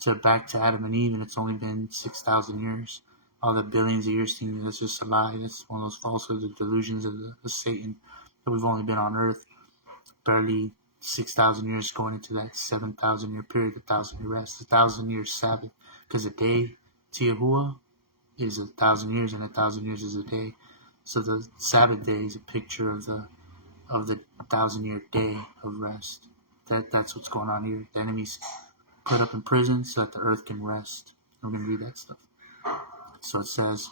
to back to Adam and Eve, and it's only been 6,000 years. All the billions of years thinking that's just a lie. That's one of those falsehoods, the delusions of Satan, that we've only been on earth barely 6,000 years, going into that 7,000-year period, the 1,000-year rest, the 1,000-year Sabbath. Because a day to Yahuwah is 1,000 years, and 1,000 years is a day. So the Sabbath day is a picture of the 1,000-year day of rest. That's what's going on here. The enemy's put up in prison so that the earth can rest. We're going to read that stuff. So it says,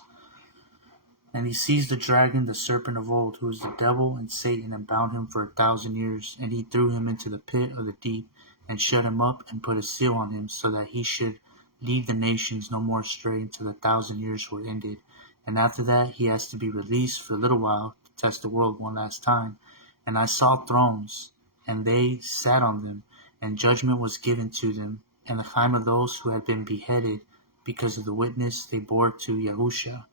and he seized the dragon, the serpent of old, who is the devil and Satan, and bound him for 1,000 years. And he threw him into the pit of the deep, and shut him up, and put a seal on him, so that he should lead the nations no more astray until the 1,000 years were ended. And after that he has to be released for a little while to test the world one last time. And I saw thrones, and they sat on them, and judgment was given to them, and the time of those who had been beheaded because of the witness they bore to Yahusha,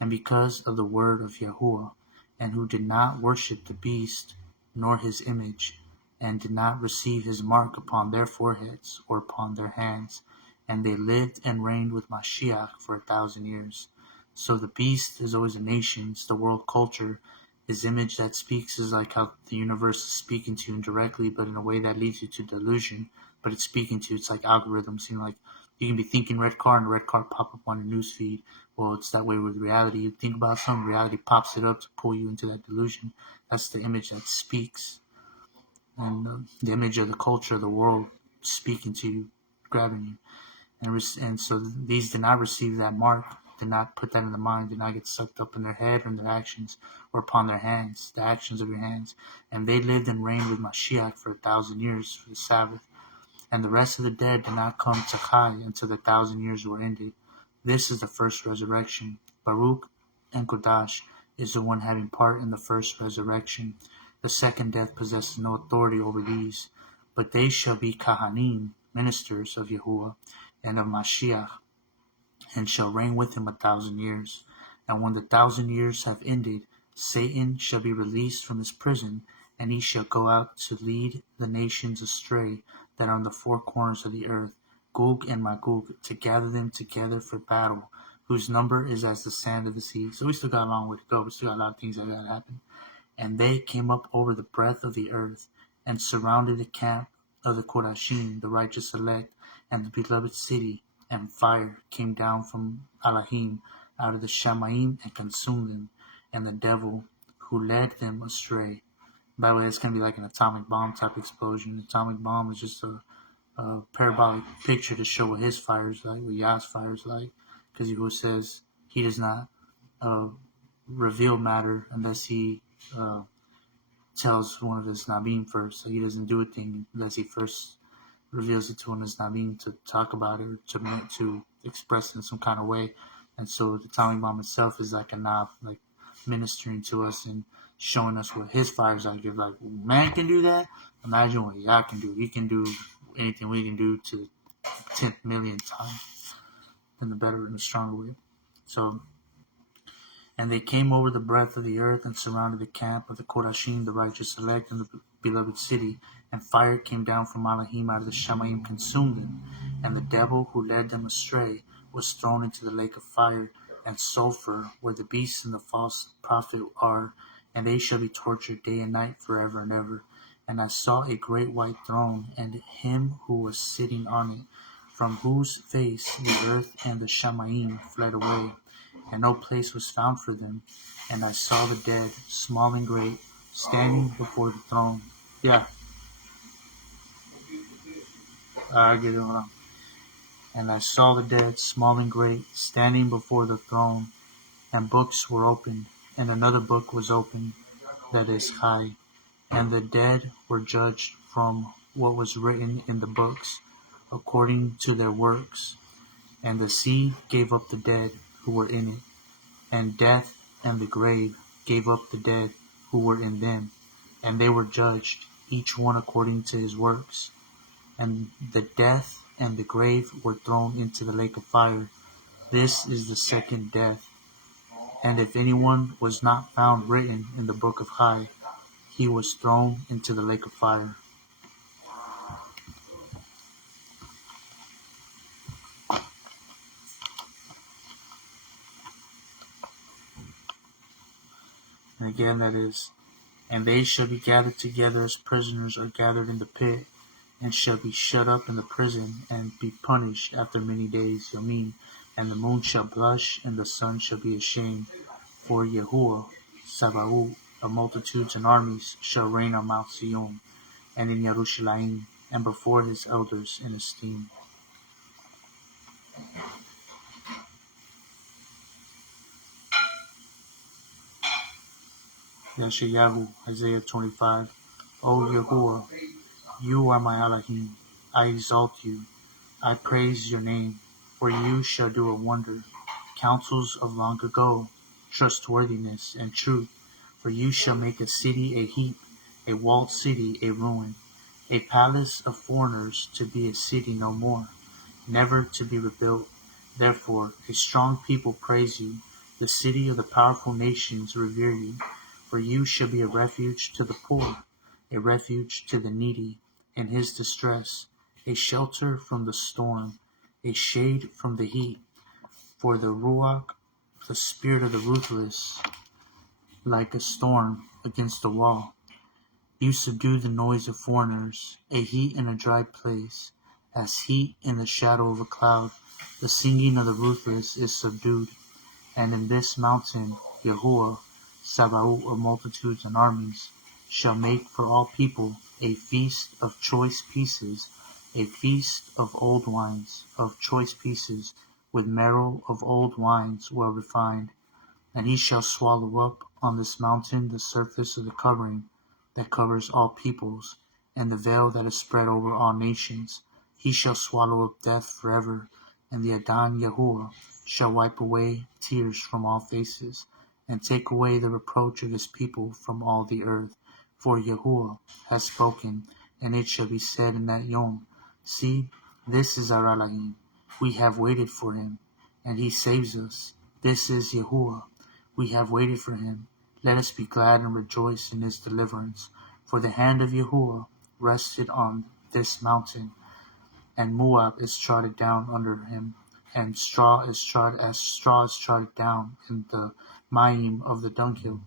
and because of the word of Yahuwah, and who did not worship the beast nor his image, and did not receive his mark upon their foreheads or upon their hands. And they lived and reigned with Mashiach for 1,000 years. So the beast is always a nation, it's the world culture. His image that speaks is like how the universe is speaking to you indirectly, but in a way that leads you to delusion. But it's speaking to you, it's like algorithms. Like you can be thinking red car, and the red car pop up on your news feed. Well, it's that way with reality. You think about something, reality pops it up to pull you into that delusion. That's the image that speaks. And the image of the culture of the world speaking to you, grabbing you. And so these did not receive that mark, did not put that in the mind, did not get sucked up in their head or in their actions or upon their hands, the actions of your hands. And they lived and reigned with Mashiach for 1,000 years for the Sabbath. And the rest of the dead did not come to Chai until the 1,000 years were ended. This is the first resurrection. Baruch and Qudash is the one having part in the first resurrection. The second death possesses no authority over these, but they shall be Kahanim, ministers of Yahuwah and of Mashiach, and shall reign with him 1,000 years. And when the 1,000 years have ended, Satan shall be released from his prison, and he shall go out to lead the nations astray that are on the four corners of the earth, Gog and Magog, to gather them together for battle, whose number is as the sand of the sea. So we still got a long way to go. We still got a lot of things that got to happen. And they came up over the breadth of the earth, and surrounded the camp of the Kodashim, the righteous elect, and the beloved city, and fire came down from Elohim out of the Shamayim and consumed them, and the devil who led them astray. By the way, it's going to be like an atomic bomb type explosion. The atomic bomb is just a parabolic picture to show what his fire is like, what Yah's fire is like, because Yahuwah says he does not reveal matter unless he tells one of his Nabim first. So he doesn't do a thing unless he first reveals it to one of his Nabim to talk about it or to express it in some kind of way. And so the atomic bomb itself is like a knob, like ministering to us and showing us what his fire is like. If like man can do that, imagine what Yah can do. He can do anything we can do to the 10th million times in the better and the stronger way. So, and they came over the breadth of the earth and surrounded the camp of the Kodashim, the righteous elect, and the beloved city. And fire came down from Elohim out of the Shamayim, consumed them. And the devil who led them astray was thrown into the lake of fire and sulfur, where the beast and the false prophet are, and they shall be tortured day and night forever and ever. And I saw a great white throne, and him who was sitting on it, from whose face the earth and the Shamayim fled away, and no place was found for them. And I saw the dead, small and great, standing before the throne. Yeah, I get it wrong. And I saw the dead, small and great, standing before the throne, and books were opened, and another book was opened, that is high. And the dead were judged from what was written in the books, according to their works. And the sea gave up the dead who were in it, and death and the grave gave up the dead who were in them, and they were judged, each one according to his works. And the death and the grave were thrown into the lake of fire. This is the second death. And if anyone was not found written in the book of high, he was thrown into the lake of fire. And again that is, and they shall be gathered together as prisoners are gathered in the pit, and shall be shut up in the prison, and be punished after many days, Yamim. And the moon shall blush, and the sun shall be ashamed. For Yahuwah, Sabaoth, of multitudes and armies, shall reign on Mount Zion, and in Yerushalayim, and before his elders in esteem. Yeshayahu, Isaiah 25. O Yahuwah, you are my Elohim. I exalt you. I praise your name, for you shall do a wonder. Counsels of long ago, trustworthiness and truth. For you shall make a city a heap, a walled city a ruin, a palace of foreigners to be a city no more, never to be rebuilt. Therefore, a strong people praise you. The city of the powerful nations revere you. For you shall be a refuge to the poor, a refuge to the needy in his distress, a shelter from the storm, a shade from the heat. For the Ruach, the spirit of the ruthless, like a storm against a wall. You subdue the noise of foreigners, a heat in a dry place, as heat in the shadow of a cloud. The singing of the ruthless is subdued. And in this mountain, Yahuwah, Sabaoth of multitudes and armies, shall make for all people a feast of choice pieces, a feast of old wines, of choice pieces, with marrow of old wines well refined. And he shall swallow up on this mountain the surface of the covering that covers all peoples, and the veil that is spread over all nations. He shall swallow up death forever, and the Adon Yahuwah shall wipe away tears from all faces, and take away the reproach of his people from all the earth. For Yahuwah has spoken, and it shall be said in that Yom, see, this is our Elohim. We have waited for him, and he saves us. This is Yahuwah. We have waited for him. Let us be glad and rejoice in his deliverance. For the hand of Yahuwah rested on this mountain, and Moab is trodden down under him, and straw is trodden down in the Mayim of the dunghill.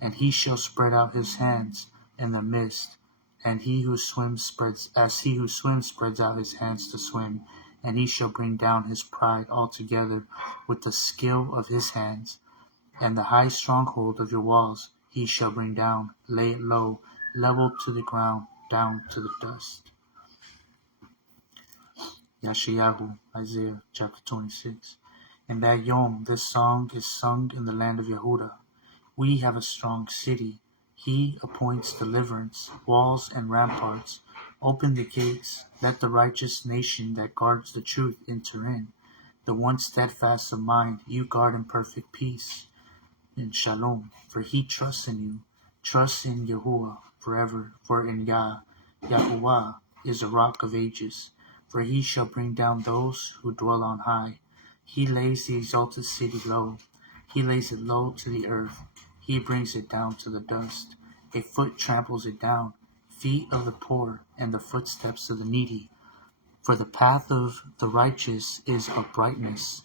And he shall spread out his hands in the mist, and he who swims spreads out his hands to swim. And he shall bring down his pride altogether with the skill of his hands. And the high stronghold of your walls he shall bring down, lay it low, level to the ground, down to the dust. Yeshayahu, Isaiah chapter 26. In that Yom, this song is sung in the land of Yehuda. We have a strong city. He appoints deliverance, walls and ramparts. Open the gates. Let the righteous nation that guards the truth enter in. The one steadfast of mind you guard in perfect peace. In Shalom, for he trusts in you. Trust in Yahuwah forever, for in Yahuwah is the rock of ages. For he shall bring down those who dwell on high. He lays the exalted city low. He lays it low to the earth. He brings it down to the dust. A foot tramples it down, feet of the poor, and the footsteps of the needy. For the path of the righteous is uprightness.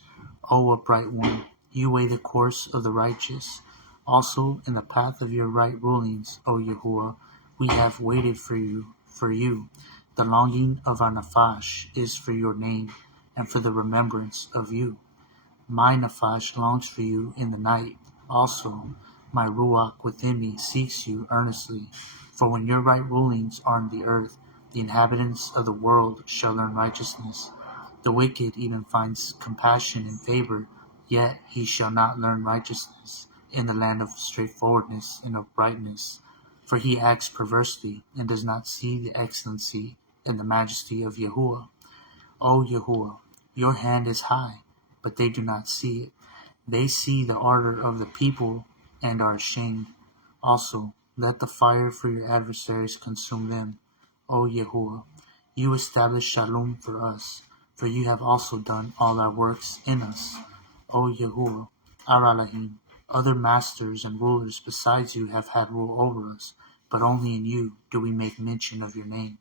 O upright one, you weigh the course of the righteous. Also in the path of your right rulings, O Yahuwah, we have waited for you. The longing of our nafash is for your name, and for the remembrance of you. My Nephesh longs for you in the night. Also, my Ruach within me seeks you earnestly. For when your right rulings are in the earth, the inhabitants of the world shall learn righteousness. The wicked even finds compassion and favor, yet he shall not learn righteousness in the land of straightforwardness and uprightness. For he acts perversely, and does not see the excellency and the majesty of Yahuwah. O Yahuwah, your hand is high, but they do not see it. They see the ardor of the people and are ashamed. Also, let the fire for your adversaries consume them. O Yahuwah, you establish shalom for us, for you have also done all our works in us. O Yahuwah, our Elohim, other masters and rulers besides you have had rule over us, but only in you do we make mention of your name.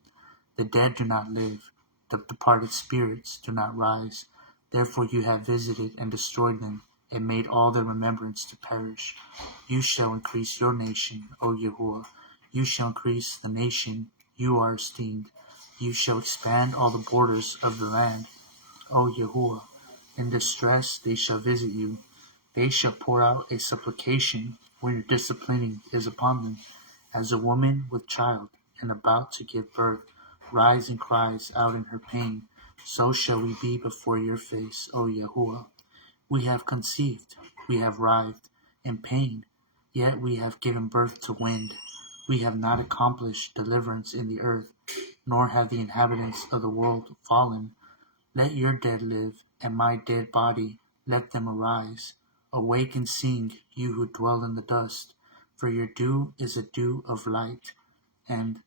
The dead do not live, the departed spirits do not rise. Therefore you have visited and destroyed them, and made all their remembrance to perish. You shall increase your nation, O Yahuwah. You shall increase the nation, you are esteemed. You shall expand all the borders of the land, O Yahuwah. In distress they shall visit you. They shall pour out a supplication when your disciplining is upon them. As a woman with child and about to give birth rises and cries out in her pain, so shall we be before your face, O Yahuwah. We have conceived, we have writhed in pain, yet we have given birth to wind. We have not accomplished deliverance in the earth, nor have the inhabitants of the world fallen. Let your dead live, and my dead body, let them arise. Awake and sing, you who dwell in the dust, for your dew is a dew of light, and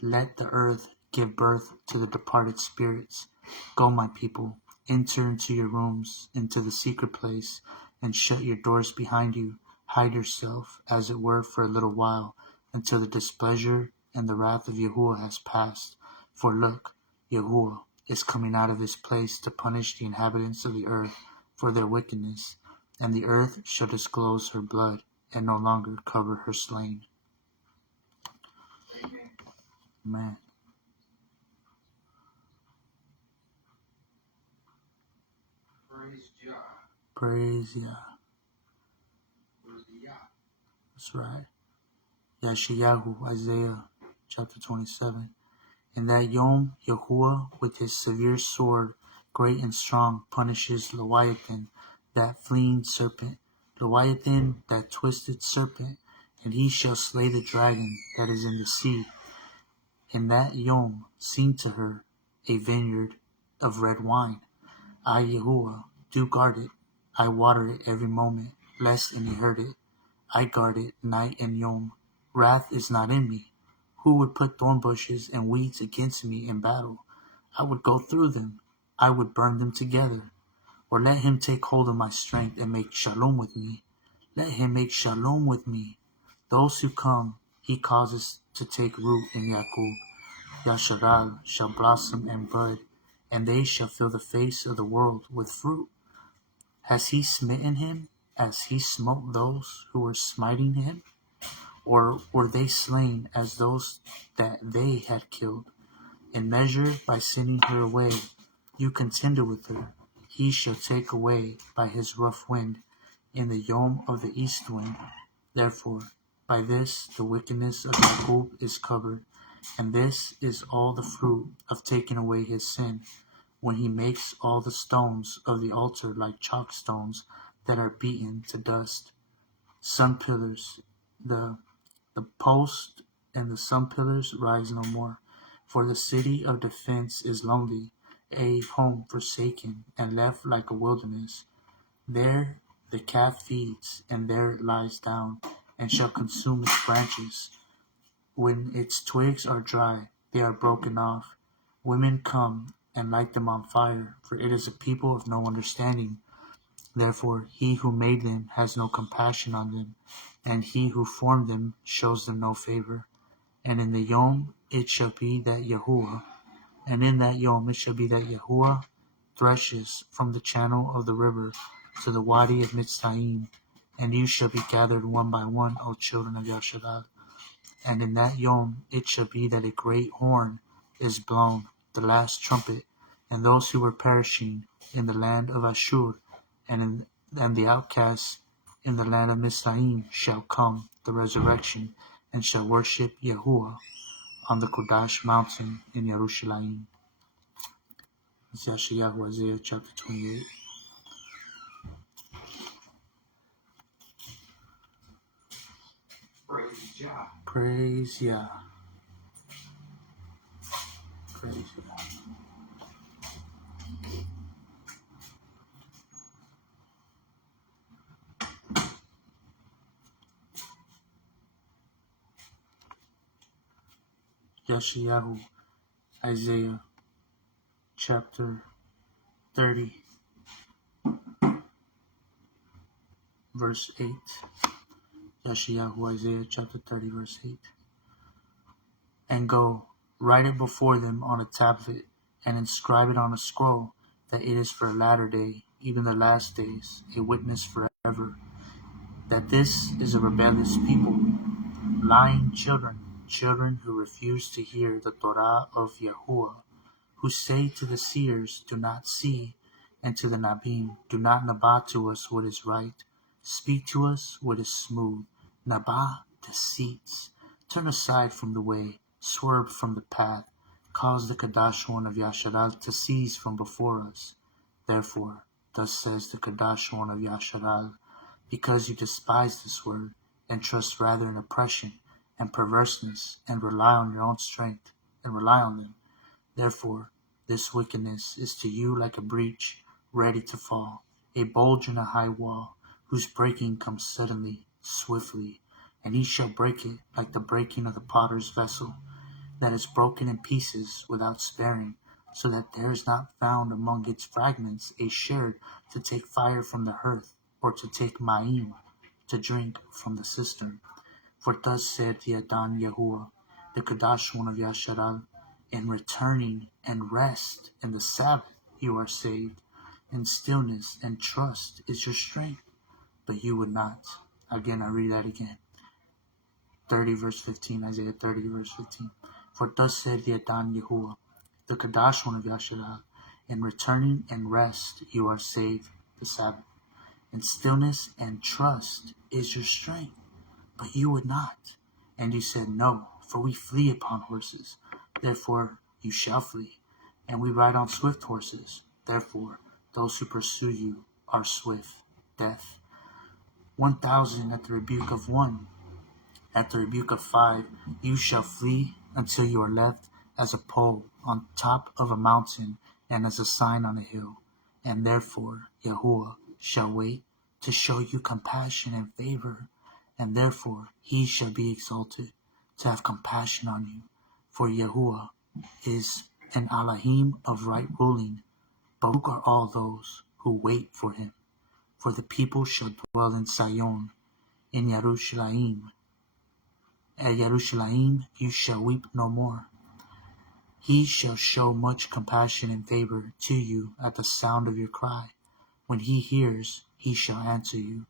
let the earth give birth to the departed spirits. Go, my people, enter into your rooms, into the secret place, and shut your doors behind you. Hide yourself, as it were, for a little while, until the displeasure and the wrath of Yahuwah has passed. For look, Yahuwah is coming out of his place to punish the inhabitants of the earth for their wickedness, and the earth shall disclose her blood, and no longer cover her slain. Man. Praise Yah. That's right. Yashayahu, Isaiah chapter 27. In that Yom, Yahuwah with his severe sword, great and strong, punishes Leviathan, that fleeing serpent, Leviathan, that twisted serpent, and he shall slay the dragon that is in the sea. In that Yom, sing to her a vineyard of red wine. I, Yahuwah, do guard it. I water it every moment, lest any hurt it. I guard it night and Yom. Wrath is not in me. Who would put thorn bushes and weeds against me in battle? I would go through them. I would burn them together. Or let him take hold of my strength and make shalom with me. Let him make shalom with me. Those who come, he causes to take root in Yaakov. Yasharal shall blossom and bud, and they shall fill the face of the world with fruit. Has he smitten him as he smote those who were smiting him? Or were they slain as those that they had killed? In measure, by sending her away, you contended with her. He shall take away by his rough wind in the yom of the east wind. Therefore, by this the wickedness of Jacob is covered, and this is all the fruit of taking away his sin, when he makes all the stones of the altar like chalk stones that are beaten to dust. Sun pillars, the post and the sun pillars rise no more, for the city of defense is lonely, a home forsaken and left like a wilderness. There the calf feeds, and there it lies down, and shall consume its branches. When its twigs are dry, they are broken off. Women come and light them on fire, for it is a people of no understanding. Therefore he who made them has no compassion on them, and he who formed them shows them no favor. And in the Yom it shall be that Yahuwah, threshes from the channel of the river to the wadi of Mitzrayim, and you shall be gathered one by one, O children of Yasharal. And in that Yom it shall be that a great horn is blown, the last trumpet, and those who were perishing in the land of Ashur and the outcasts in the land of Mizraim shall come the resurrection, and shall worship Yahuwah on the Qudash mountain in Yerushalayim. It's Yeshayahu, Isaiah chapter 28. Praise Yah. Praise Yah. Praise Yah. Yeshayahu, Isaiah chapter 30, verse 8. Yeshayahu, Isaiah chapter 30, verse 8. And go, write it before them on a tablet, and inscribe it on a scroll, that it is for a latter day, even the last days, a witness forever, that this is a rebellious people, lying children, children who refuse to hear the Torah of Yahuwah, who say to the seers, do not see, and to the Nabim, do not nabah to us what is right, speak to us what is smooth. Nabah deceits, turn aside from the way, swerve from the path, cause the Qudash one of Yasharal to cease from before us. Therefore, thus says the Qudash one of Yasharal, because you despise this word, and trust rather in oppression and perverseness, and rely on your own strength, and rely on them. Therefore, this wickedness is to you like a breach, ready to fall, a bulge in a high wall, whose breaking comes suddenly, swiftly, and he shall break it like the breaking of the potter's vessel, that is broken in pieces without sparing, so that there is not found among its fragments a sherd to take fire from the hearth, or to take ma'im, to drink from the cistern. For thus said the Adon Yahuwah, the Qudash one of Yasharal, in returning and rest in the Sabbath you are saved, in stillness and trust is your strength, but you would not. Again, I read that again. 30 verse 15, Isaiah 30 verse 15. For thus said the Adon Yahuwah, the Qudash one of Yasharal, in returning and rest you are saved, the Sabbath. In stillness and trust is your strength, but you would not. And you said, no, for we flee upon horses, therefore you shall flee. And we ride on swift horses, therefore those who pursue you are swift. Death. 1,000 at the rebuke of one, at the rebuke of 5, you shall flee until you are left as a pole on top of a mountain and as a sign on a hill. And therefore Yahuwah shall wait to show you compassion and favor, and therefore he shall be exalted to have compassion on you. For Yahuwah is an Elohim of right ruling. Baruch are all those who wait for him. For the people shall dwell in Zion, in Yerushalayim. At Yerushalayim you shall weep no more. He shall show much compassion and favor to you at the sound of your cry. When he hears, he shall answer you.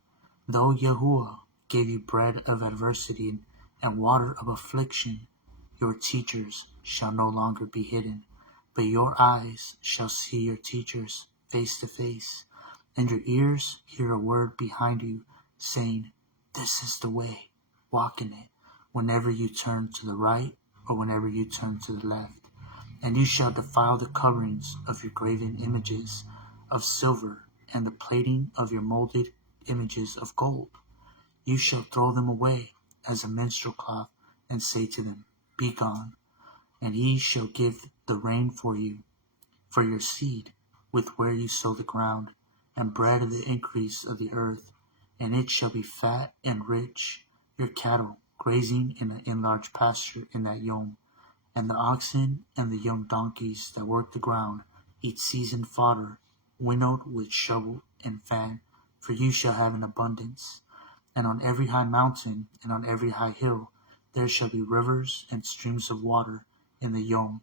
Though Yahuwah gave you bread of adversity and water of affliction, your teachers shall no longer be hidden, but your eyes shall see your teachers face to face, and your ears hear a word behind you, saying, this is the way, walk in it, whenever you turn to the right or whenever you turn to the left. And you shall defile the coverings of your graven images of silver, and the plating of your molded images of gold. You shall throw them away as a minstrel cloth, and say to them, be gone. And he shall give the rain for you, for your seed, with where you sow the ground, and bread of the increase of the earth, and it shall be fat and rich, your cattle grazing in an enlarged pasture in that yom, and the oxen and the young donkeys that work the ground eat seasoned fodder, winnowed with shovel and fan, for you shall have an abundance. And on every high mountain and on every high hill there shall be rivers and streams of water in the yom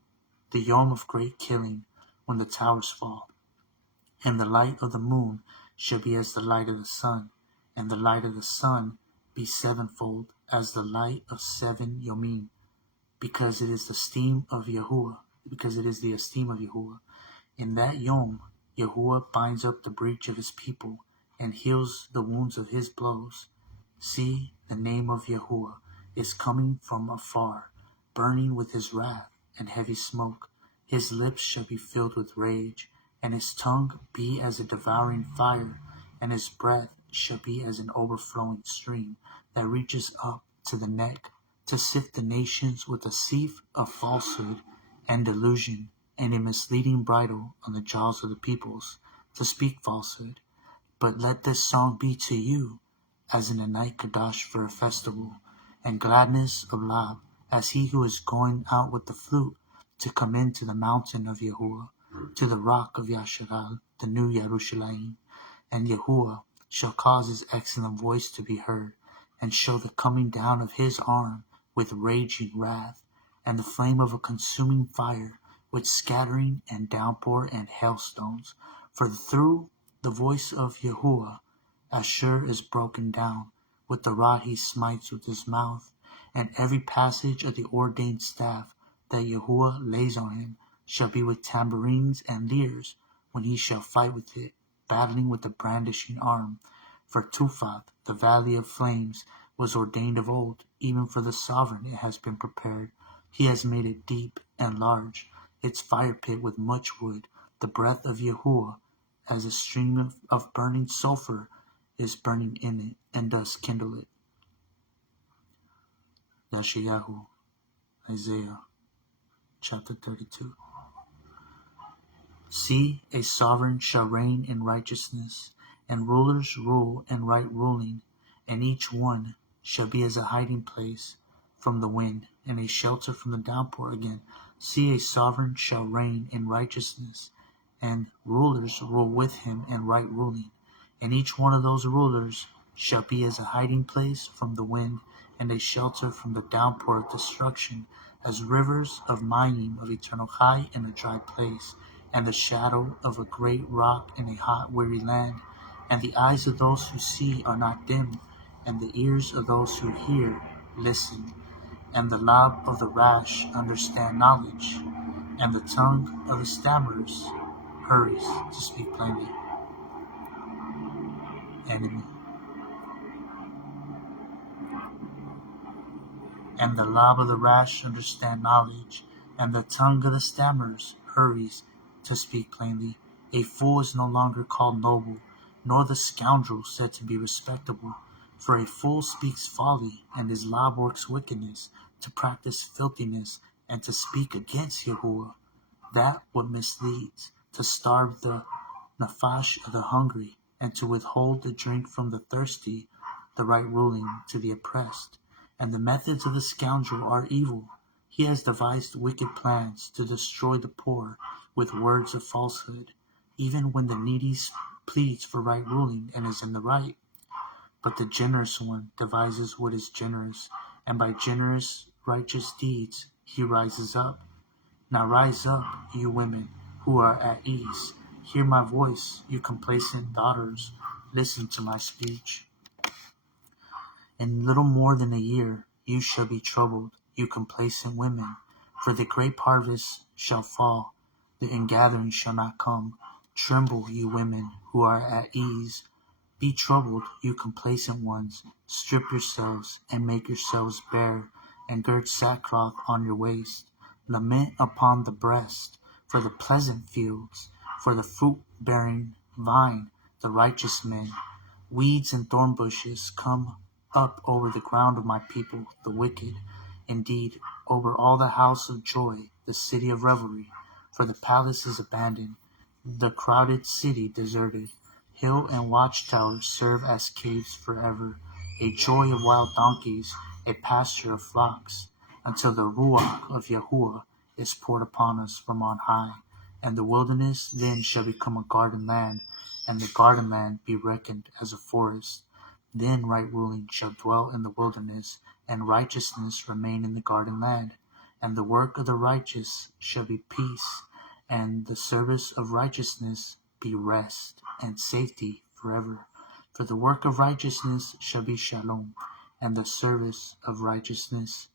of great killing, when the towers fall. And the light of the moon shall be as the light of the sun, and the light of the sun be sevenfold as the light of 7 yomim, because it is the esteem of Yahuwah, In that yom, Yahuwah binds up the breach of his people, and heals the wounds of his blows. See, the name of Yahuwah is coming from afar, burning with his wrath and heavy smoke. His lips shall be filled with rage, and his tongue be as a devouring fire, and his breath shall be as an overflowing stream that reaches up to the neck, to sift the nations with a sieve of falsehood and delusion, and a misleading bridle on the jaws of the peoples, to speak falsehood. But let this song be to you as in a night Qudash for a festival, and gladness of love, as he who is going out with the flute to come into the mountain of Yahuwah, to the rock of Yasharal, the new Yerushalayim. And Yahuwah shall cause his excellent voice to be heard, and show the coming down of his arm with raging wrath, and the flame of a consuming fire, with scattering and downpour and hailstones. For through the voice of Yahuwah Ashur is broken down, with the rod he smites with his mouth, and every passage of the ordained staff that Yahuwah lays on him shall be with tambourines and lyres, when he shall fight with it, battling with the brandishing arm. For Tuphat, the valley of flames, was ordained of old, even for the sovereign it has been prepared. He has made it deep and large, its fire pit with much wood, the breath of Yahuwah, as a stream of burning sulfur is burning in it, and does kindle it. Yashayahu, Isaiah, chapter 32. See, a sovereign shall reign in righteousness, and rulers rule in right ruling, and each one shall be as a hiding place from the wind, and a shelter from the downpour again. See, a sovereign shall reign in righteousness, and rulers rule with him in right ruling, and each one of those rulers shall be as a hiding place from the wind, and a shelter from the downpour of destruction, as rivers of Mayim of eternal high in a dry place, and the shadow of a great rock in a hot weary land. And the eyes of those who see are not dim, and the ears of those who hear listen. And the lab of the rash understand knowledge, and the tongue of the stammerers hurries to speak plainly. Enemy. And the lab of the rash understand knowledge, and the tongue of the stammerers hurries to speak plainly. A fool is no longer called noble, nor the scoundrel said to be respectable. For a fool speaks folly, and his lab works wickedness, to practice filthiness, and to speak against Yahuwah. That what misleads, to starve the nafash of the hungry, and to withhold the drink from the thirsty, the right ruling to the oppressed. And the methods of the scoundrel are evil. He has devised wicked plans to destroy the poor with words of falsehood, even when the needy pleads for right ruling and is in the right. But the generous one devises what is generous, and by generous, righteous deeds he rises up. Now rise up, you women who are at ease. Hear my voice, you complacent daughters. Listen to my speech. In little more than a year you shall be troubled, you complacent women, for the grape harvest shall fall, the ingathering shall not come. Tremble, you women who are at ease. Be troubled, you complacent ones. Strip yourselves and make yourselves bare, and gird sackcloth on your waist. Lament upon the breast for the pleasant fields, for the fruit-bearing vine, the righteous men. Weeds and thorn bushes come up over the ground of my people, the wicked, indeed, over all the house of joy, the city of revelry. For the palace is abandoned, the crowded city deserted. Hill and watchtower serve as caves forever, a joy of wild donkeys, a pasture of flocks, until the ruach of Yahuwah is poured upon us from on high. And the wilderness then shall become a garden land, and the garden land be reckoned as a forest. Then right ruling shall dwell in the wilderness, and righteousness remain in the garden land. And the work of the righteous shall be peace, and the service of righteousness be rest and safety forever. For the work of righteousness shall be shalom, and the service of righteousness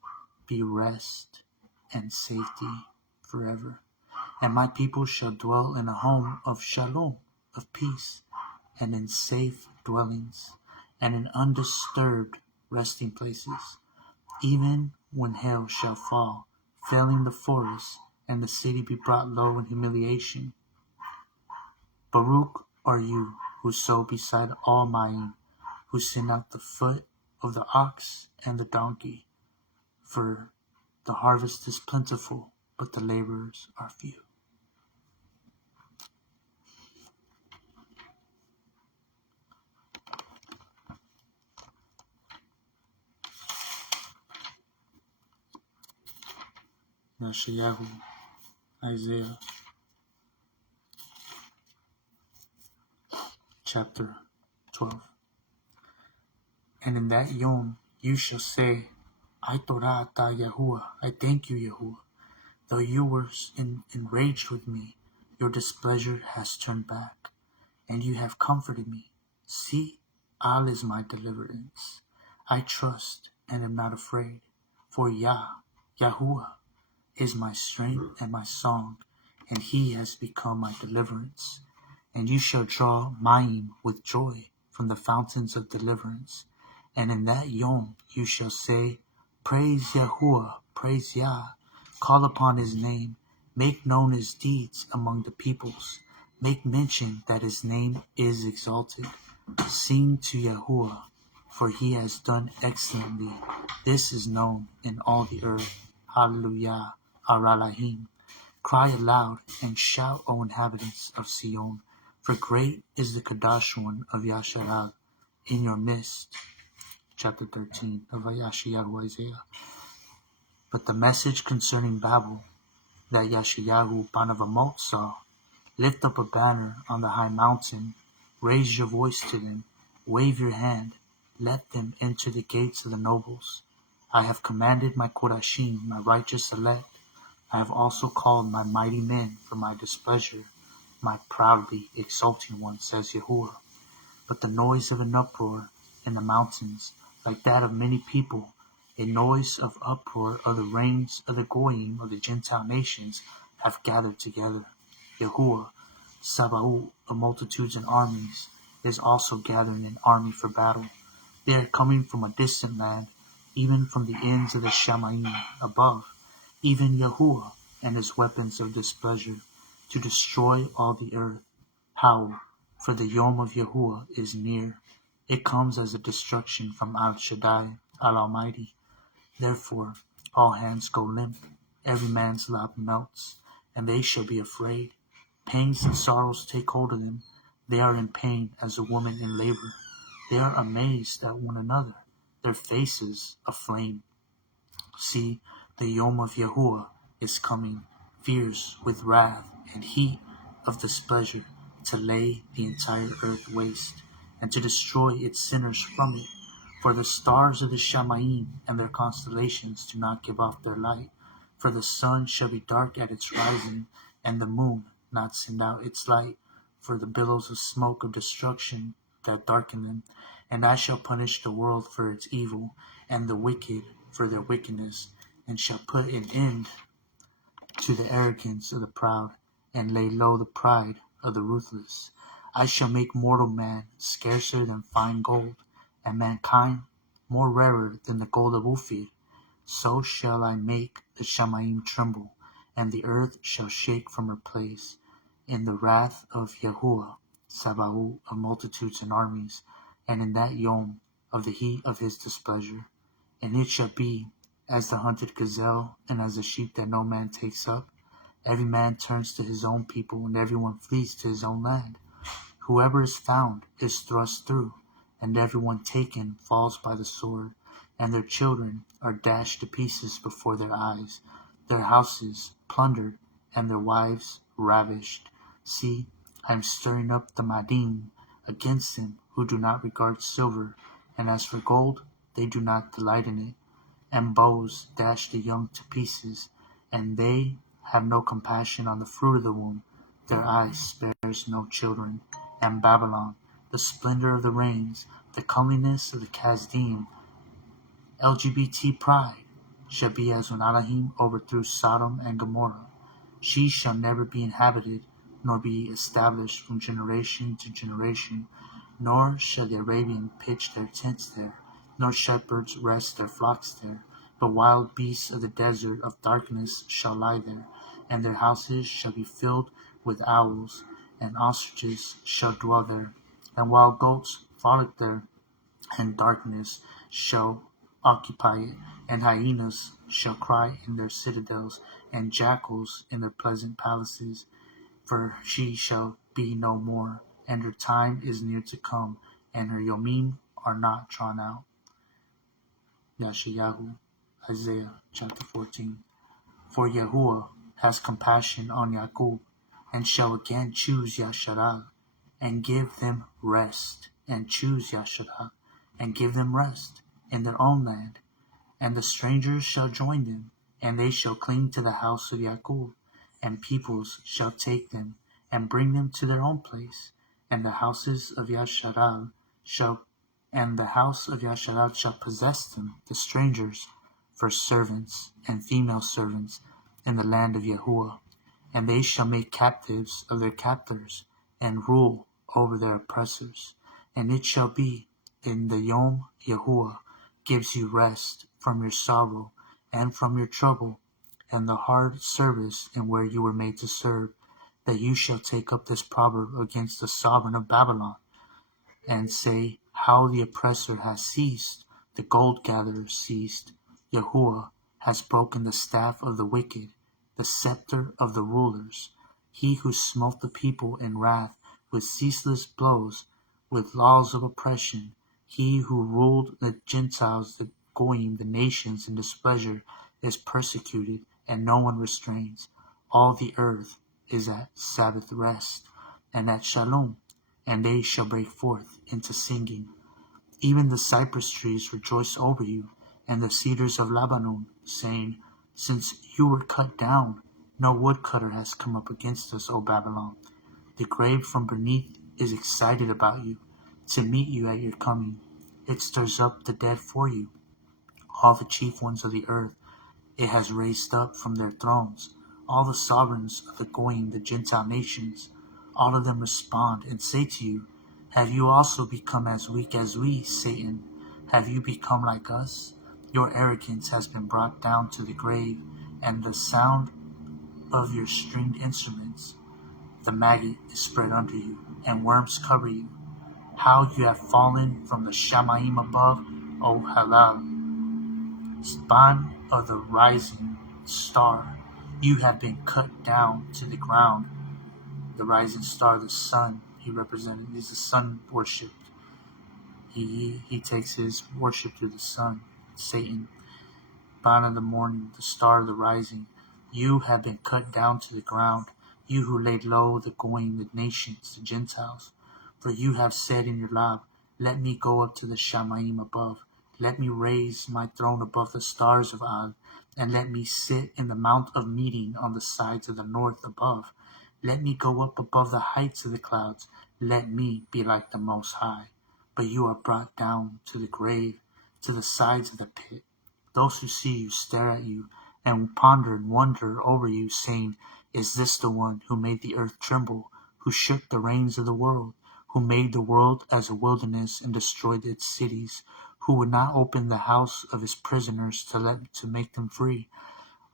be rest and safety forever. And my people shall dwell in a home of shalom, of peace. and in safe dwellings, and in undisturbed resting places, even when hail shall fall, failing the forest, and the city be brought low in humiliation. Baruch are you who sow beside all Mayim, who send out the foot of the ox and the donkey, for the harvest is plentiful, but the laborers are few. Yeshayahu, Isaiah, chapter 12. And in that yom you shall say, I Torah ta Yahuwah, I thank you, Yahuwah. Though you were enraged with me, your displeasure has turned back, and you have comforted me. See, Al is my deliverance. I trust and am not afraid, for Yahuwah, is my strength and my song, and he has become my deliverance. And you shall draw Mayim with joy from the fountains of deliverance. And in that yom you shall say, Praise Yahuwah, praise Yah, call upon his name, make known his deeds among the peoples, make mention that his name is exalted. Sing to Yahuwah, for he has done excellently. This is known in all the earth. Hallelujah, Aralahim. Cry aloud and shout, O inhabitants of Sion, for great is the Qudash one of Yasharal in your midst. Chapter 13 of Yeshayahu Isaiah. But the message concerning Babel that Yeshayahu Banavamot saw, lift up a banner on the high mountain, raise your voice to them, wave your hand, let them enter the gates of the nobles. I have commanded my Qudashim, my righteous elect. I have also called my mighty men for my displeasure, my proudly exulting one, says Yahuwah. But the noise of an uproar in the mountains, like that of many people, a noise of uproar of the reigns of the Goyim of the Gentile nations, have gathered together. Yahuwah, Sabaoth of multitudes and armies, is also gathering an army for battle. They are coming from a distant land, even from the ends of the Shamayim above, even Yahuwah and his weapons of displeasure, to destroy all the earth. How? For the Yom of Yahuwah is near. It comes as a destruction from Al Shaddai, Al Almighty. Therefore all hands go limp, every man's lap melts, and they shall be afraid. Pangs and sorrows take hold of them. They are in pain as a woman in labor. They are amazed at one another, their faces aflame. See, the Yom of Yahuwah is coming, fierce with wrath and heat of displeasure, to lay the entire earth waste, and to destroy its sinners from it. For the stars of the Shamayim and their constellations do not give off their light. For the sun shall be dark at its rising, and the moon not send out its light, for the billows of smoke of destruction that darken them. And I shall punish the world for its evil, and the wicked for their wickedness, and shall put an end to the arrogance of the proud, and lay low the pride of the ruthless. I shall make mortal man scarcer than fine gold, and mankind more rarer than the gold of Ophir. So shall I make the Shamayim tremble, and the earth shall shake from her place, in the wrath of Yahuwah, Sabaoth of multitudes and armies, and in that yom of the heat of his displeasure. And it shall be as the hunted gazelle, and as the sheep that no man takes up. Every man turns to his own people, and everyone flees to his own land. Whoever is found is thrust through, and everyone taken falls by the sword, and their children are dashed to pieces before their eyes, their houses plundered, and their wives ravished. See, I am stirring up the Madim against them who do not regard silver, and as for gold, they do not delight in it. And bows dash the young to pieces, and they have no compassion on the fruit of the womb. Their eye spares no children. And Babylon, the splendor of the reigns, the comeliness of the Kasdim, LGBT pride, shall be as when Elohim overthrew Sodom and Gomorrah. She shall never be inhabited, nor be established from generation to generation. Nor shall the Arabian pitch their tents there, nor shepherds rest their flocks there, but wild beasts of the desert of darkness shall lie there, and their houses shall be filled with owls, and ostriches shall dwell there, and wild goats frolic there, and darkness shall occupy it, and hyenas shall cry in their citadels, and jackals in their pleasant palaces. For she shall be no more, and her time is near to come, and her yomim are not drawn out. Yashayahu, Isaiah chapter 14. For Yahuwah has compassion on Yaqub, and shall again choose Yasharal, and give them rest, and choose Yasharal, and give them rest in their own land. And the strangers shall join them, and they shall cling to the house of Yaqub, and peoples shall take them, and bring them to their own place, and the houses of Yasharal shall possess them, the strangers, for servants and female servants in the land of Yahuwah. And they shall make captives of their captors, and rule over their oppressors. And it shall be in the Yom Yahuwah gives you rest from your sorrow and from your trouble, and the hard service in where you were made to serve, that you shall take up this proverb against the sovereign of Babylon, and say, how the oppressor has ceased, the gold gatherer ceased. Yahuwah has broken the staff of the wicked, the scepter of the rulers. He who smote the people in wrath with ceaseless blows, with laws of oppression. He who ruled the Gentiles, the Goyim, the nations in displeasure, is persecuted, and no one restrains. All the earth is at Sabbath rest, and at Shalom, and they shall break forth into singing. Even the cypress trees rejoice over you, and the cedars of Lebanon, saying, since you were cut down, no woodcutter has come up against us, O Babylon. The grave from beneath is excited about you, to meet you at your coming. It stirs up the dead for you. All the chief ones of the earth it has raised up from their thrones. All the sovereigns of the Goyim, the Gentile nations, all of them respond and say to you, have you also become as weak as we, Satan? Have you become like us? Your arrogance has been brought down to the grave, and the sound of your stringed instruments. The maggot is spread under you, and worms cover you. How you have fallen from the Shamayim above, O Halal, spawn of the rising star. You have been cut down to the ground. The rising star, the sun, is the sun worshipped. He takes his worship to the sun, Satan. Spawn of the morning, the star of the rising. You have been cut down to the ground. You who laid low the Goyim, the nations, the Gentiles. For you have said in your love, let me go up to the Shamayim above. Let me raise my throne above the stars of Ad, and let me sit in the mount of meeting on the sides of the north above. Let me go up above the heights of the clouds. Let me be like the Most High. But you are brought down to the grave, to the sides of the pit. Those who see you stare at you, and ponder and wonder over you, saying, is this the one who made the earth tremble, who shook the reins of the world, who made the world as a wilderness and destroyed its cities, who would not open the house of his prisoners to make them free?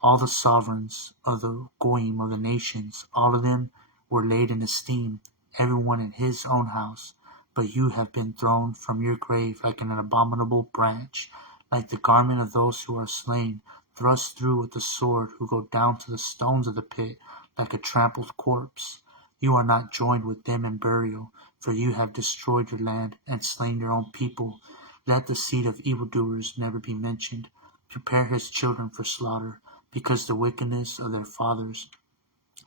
All the sovereigns of the Goyim of the nations, all of them were laid in esteem, everyone in his own house. But you have been thrown from your grave like an abominable branch, like the garment of those who are slain, thrust through with the sword, who go down to the stones of the pit, like a trampled corpse. You are not joined with them in burial, for you have destroyed your land and slain your own people. Let the seed of evildoers never be mentioned. Prepare his children for slaughter, because the wickedness of their fathers,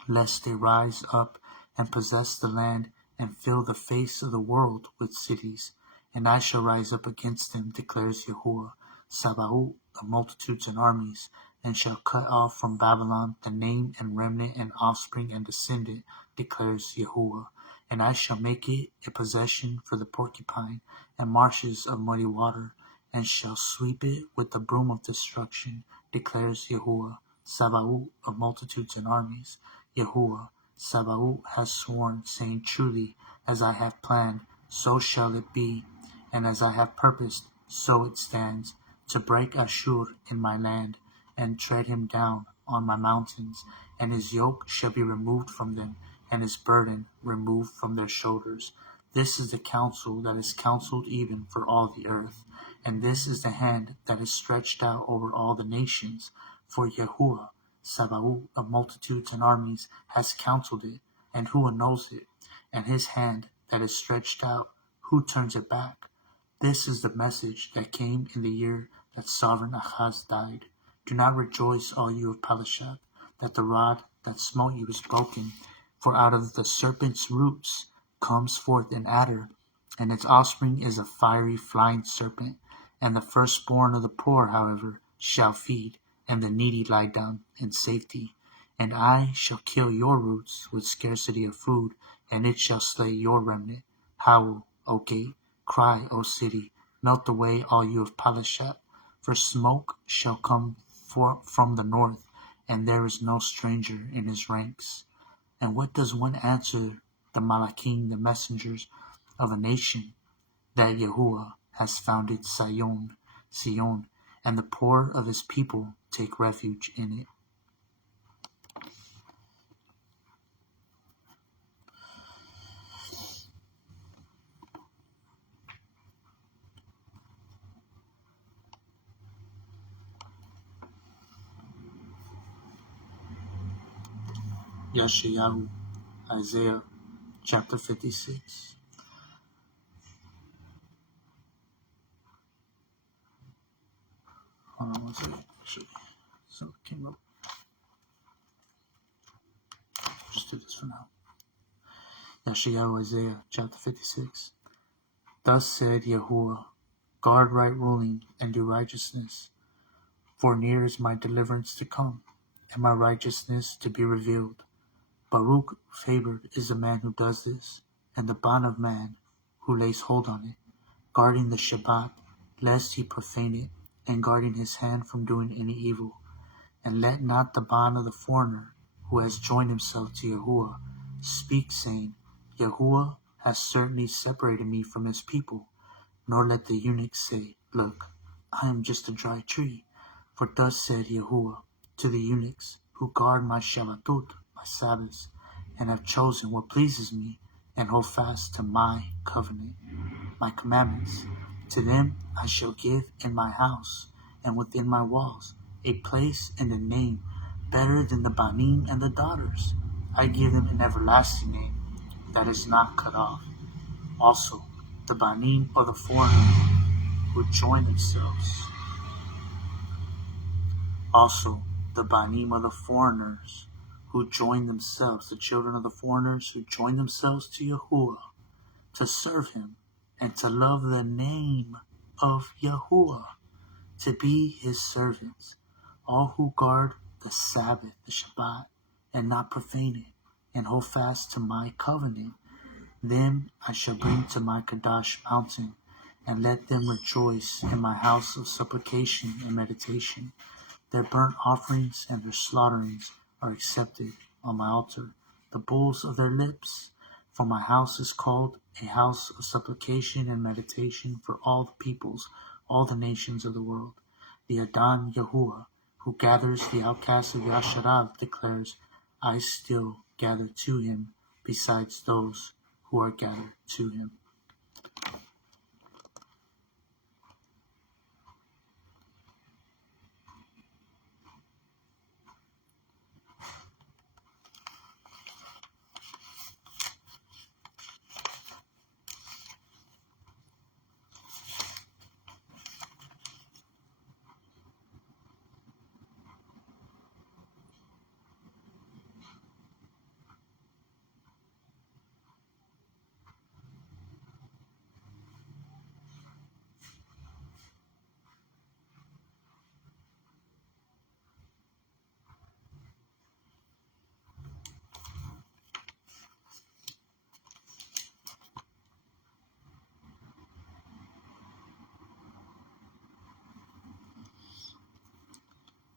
lest they rise up and possess the land and fill the face of the world with cities. And I shall rise up against them, declares Yahuwah, Sabaoth of multitudes and armies, and shall cut off from Babylon the name and remnant and offspring and descendant, declares Yahuwah. And I shall make it a possession for the porcupine and marshes of muddy water, and shall sweep it with the broom of destruction, declares Yahuwah, Sabaoth of multitudes and armies. Yahuwah, Sabaoth has sworn, saying, truly, as I have planned, so shall it be, and as I have purposed, so it stands, to break Ashur in my land, and tread him down on my mountains, and his yoke shall be removed from them, and his burden removed from their shoulders. This is the counsel that is counseled even for all the earth, and this is the hand that is stretched out over all the nations. For Yahuwah, Sabaoth of multitudes and armies, has counseled it, and who knows it? And his hand that is stretched out, who turns it back? This is the message that came in the year that sovereign Ahaz died. Do not rejoice, all you of Palashah, that the rod that smote you is broken, for out of the serpent's roots comes forth an adder, and its offspring is a fiery flying serpent. And the firstborn of the poor, however, shall feed, and the needy lie down in safety. And I shall kill your roots with scarcity of food, and it shall slay your remnant. Howl, O gate, cry, O city, melt away, all you of Palashah, for smoke shall come from the north, and there is no stranger in his ranks. And what does one answer the Malachim, the messengers of a nation? That Yahuwah has founded Sion, and the poor of his people take refuge in it. Yeshayahu, Isaiah chapter 56. Hold on one second. So it came up. Just do this for now. Yeshayahu, Isaiah chapter 56. Thus said Yahuwah, guard right ruling and do righteousness, for near is my deliverance to come, and my righteousness to be revealed. Baruch favored is the man who does this, and the bond of man who lays hold on it, guarding the Shabbat, lest he profane it, and guarding his hand from doing any evil. And let not the bond of the foreigner, who has joined himself to Yahuwah, speak, saying, Yahuwah has certainly separated me from his people. Nor let the eunuch say, Look, I am just a dry tree. For thus said Yahuwah to the eunuchs, who guard my Shabbatot, my Sabbaths, and have chosen what pleases me, and hold fast to my covenant, my commandments. To them I shall give in my house, and within my walls, a place and a name better than the banim and the daughters. I give them an everlasting name that is not cut off. Also, the banim of the foreigners who join themselves. The children of the foreigners who join themselves to Yahuwah, to serve him, and to love the name of Yahuwah, to be his servants, all who guard the Sabbath, the Shabbat, and not profane it, and hold fast to my covenant. Them I shall bring to my Qudash mountain, and let them rejoice in my house of supplication and meditation. Their burnt offerings and their slaughterings are accepted on my altar, the bulls of their lips. For my house is called a house of supplication and meditation for all the peoples, all the nations of the world. The Adon Yahuwah, who gathers the outcasts of Yasharab, declares, I still gather to him, besides those who are gathered to him.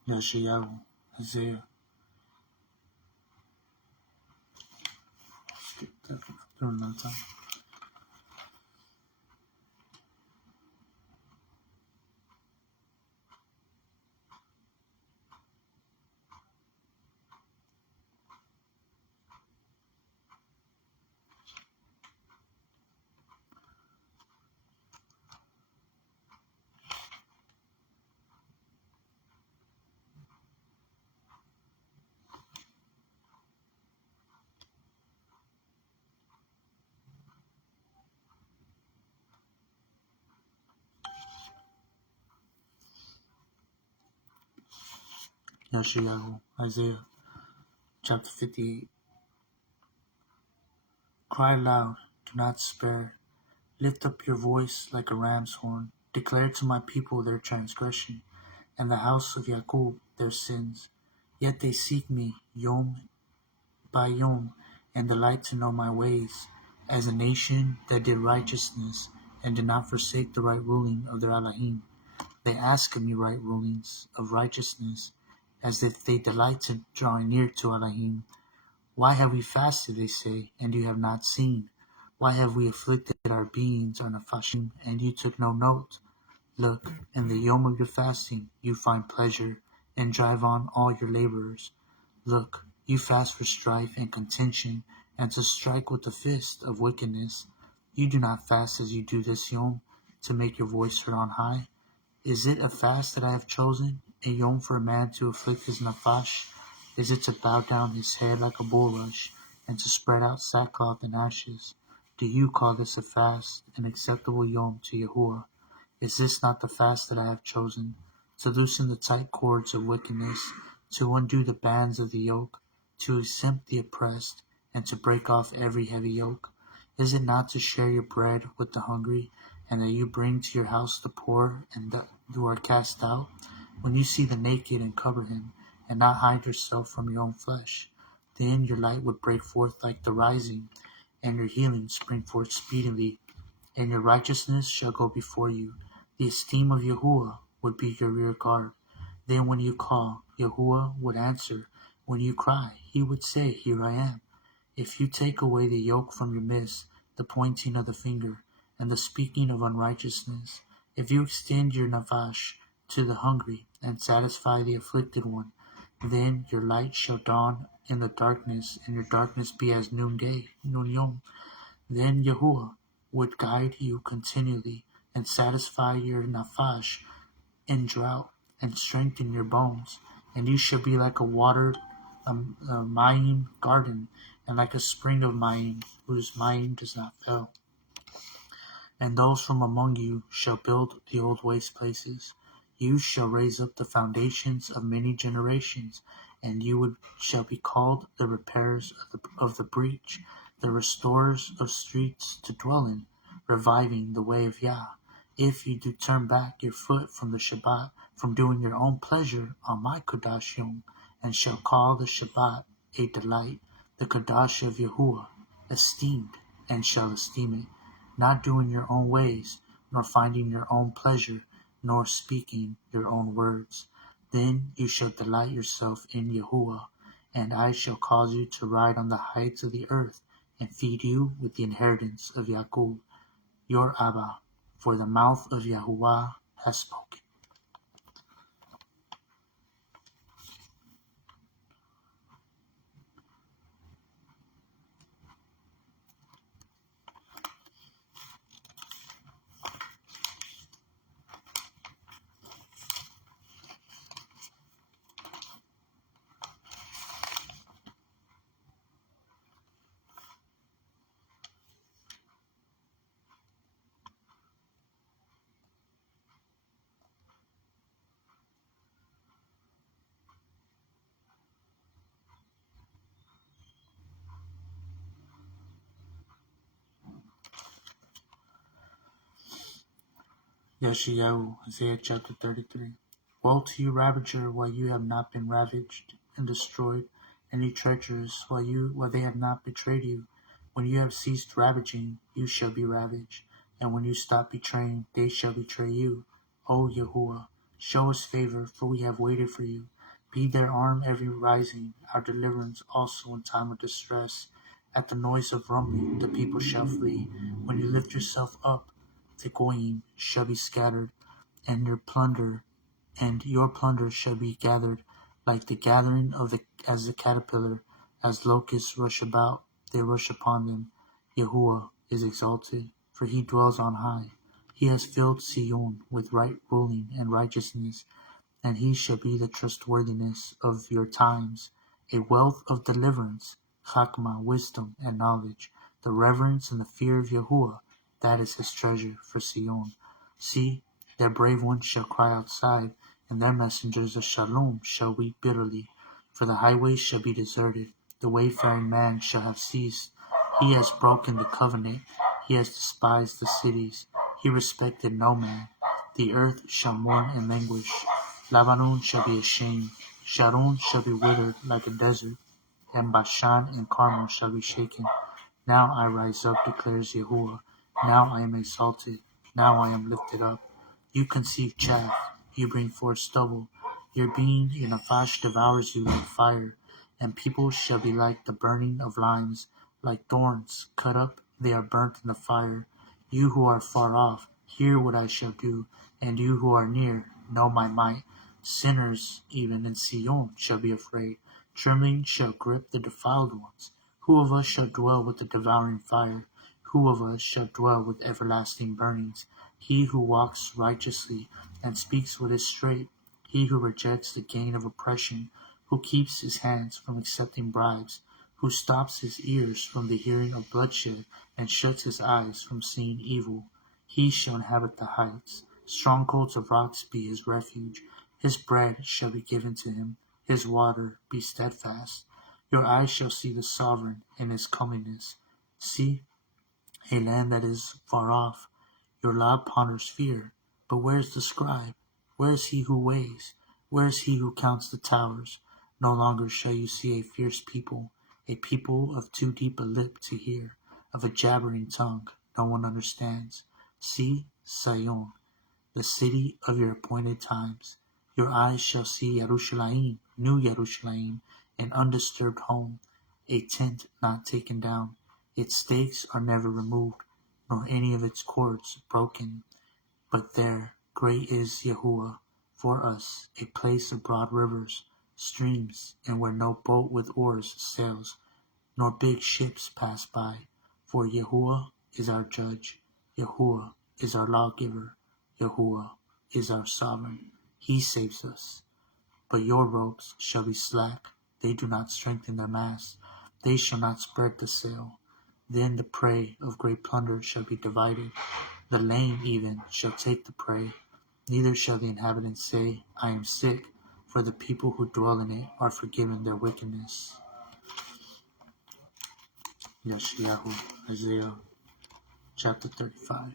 Yeshayahu, Isaiah. Skip that one. Do it another time. Yeshayahu, Isaiah chapter 58. Cry loud, do not spare. Lift up your voice like a ram's horn. Declare to my people their transgression, and the house of Jacob their sins. Yet they seek me yom by yom, and delight to know my ways, as a nation that did righteousness, and did not forsake the right ruling of their Elohim. They ask of me right rulings of righteousness, as if they delight to draw near to Elohim. Why have we fasted, they say, and you have not seen? Why have we afflicted our beings on a fashim, and you took no note? Look, in the yom of your fasting you find pleasure, and drive on all your laborers. Look, you fast for strife and contention, and to strike with the fist of wickedness. You do not fast as you do this yom, to make your voice heard on high. Is it a fast that I have chosen, a yom for a man to afflict his nafash? Is it to bow down his head like a bulrush, and to spread out sackcloth and ashes? Do you call this a fast, an acceptable yom to Yahuwah? Is this not the fast that I have chosen, to loosen the tight cords of wickedness, to undo the bands of the yoke, to exempt the oppressed, and to break off every heavy yoke? Is it not to share your bread with the hungry, and that you bring to your house the poor, and that you are cast out? When you see the naked and cover him, and not hide yourself from your own flesh, then your light would break forth like the rising, and your healing spring forth speedily, and your righteousness shall go before you. The esteem of Yahuwah would be your rear guard. Then when you call, Yahuwah would answer. When you cry, he would say, Here I am. If you take away the yoke from your midst, the pointing of the finger, and the speaking of unrighteousness, if you extend your navash to the hungry, and satisfy the afflicted one, then your light shall dawn in the darkness, and your darkness be as noonday, noon yom. Then Yahuwah would guide you continually, and satisfy your nafash in drought, and strengthen your bones. And you shall be like a watered Mayim garden, and like a spring of Mayim, whose Mayim does not fail. And those from among you shall build the old waste places. You shall raise up the foundations of many generations, and shall be called the repairers of the breach, the restorers of streets to dwell in, reviving the way of Yah. If you do turn back your foot from the Shabbat, from doing your own pleasure on my Qudash Yom, and shall call the Shabbat a delight, the Qudash of Yahuwah, esteemed, and shall esteem it, not doing your own ways, nor finding your own pleasure, nor speaking your own words. Then you shall delight yourself in Yahuwah, and I shall cause you to ride on the heights of the earth, and feed you with the inheritance of Jacob, your Abba, for the mouth of Yahuwah has spoken. Yeshayahu, Isaiah chapter 33. Woe to you, ravager, while you have not been ravaged and destroyed, and you treacherous, while they have not betrayed you. When you have ceased ravaging, you shall be ravaged, and when you stop betraying, they shall betray you. O Yahuwah, show us favor, for we have waited for you. Be their arm every rising, our deliverance also in time of distress. At the noise of rumbling, the people shall flee. When you lift yourself up, the goyim shall be scattered, and your plunder shall be gathered, like the gathering as the caterpillar, as locusts rush about, they rush upon them. Yahuwah is exalted, for he dwells on high. He has filled Sion with right ruling and righteousness, and he shall be the trustworthiness of your times, a wealth of deliverance, chakmah, wisdom, and knowledge, the reverence and the fear of Yahuwah, that is his treasure for Sion. See, their brave ones shall cry outside, and their messengers of Shalom shall weep bitterly, for the highways shall be deserted, the wayfaring man shall have ceased. He has broken the covenant, he has despised the cities, he respected no man. The earth shall mourn and languish, Lebanon shall be ashamed, Sharon shall be withered like a desert, and Bashan and Carmel shall be shaken. Now I rise up, declares Yahuwah. Now I am exalted. Now I am lifted up. You conceive chaff. You bring forth stubble. Your being in a fash devours you like fire. And people shall be like the burning of limes, like thorns cut up. They are burnt in the fire. You who are far off, hear what I shall do. And you who are near, know my might. Sinners, even in Sion, shall be afraid. Trembling shall grip the defiled ones. Who of us shall dwell with the devouring fire? Who of us shall dwell with everlasting burnings? He who walks righteously and speaks what is straight, he who rejects the gain of oppression, who keeps his hands from accepting bribes, who stops his ears from the hearing of bloodshed and shuts his eyes from seeing evil. He shall inhabit the heights. Strongholds of rocks be his refuge. His bread shall be given to him, his water be steadfast. Your eyes shall see the sovereign in his comeliness. See, a land that is far off. Your loud ponders fear. But where is the scribe? Where is he who weighs? Where is he who counts the towers? No longer shall you see a fierce people, a people of too deep a lip to hear, of a jabbering tongue no one understands. See, Sion, the city of your appointed times. Your eyes shall see Yerushalayim, new Yerushalayim, an undisturbed home, a tent not taken down. Its stakes are never removed, nor any of its cords broken. But there, great is Yahuwah, for us, a place of broad rivers, streams, and where no boat with oars sails, nor big ships pass by. For Yahuwah is our judge, Yahuwah is our lawgiver, Yahuwah is our sovereign. He saves us. But your ropes shall be slack, they do not strengthen their masts, they shall not spread the sail. Then the prey of great plunder shall be divided, the lame even shall take the prey. Neither shall the inhabitants say, I am sick, for the people who dwell in it are forgiven their wickedness. Yeshayahu, Isaiah chapter 35.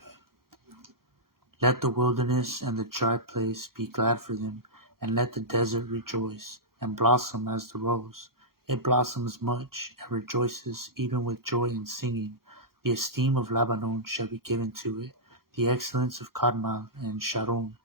Let the wilderness and the dry place be glad for them, and let the desert rejoice, and blossom as the rose. It blossoms much, and rejoices even with joy and singing. The esteem of Lebanon shall be given to it, the excellence of Carmel and Sharon.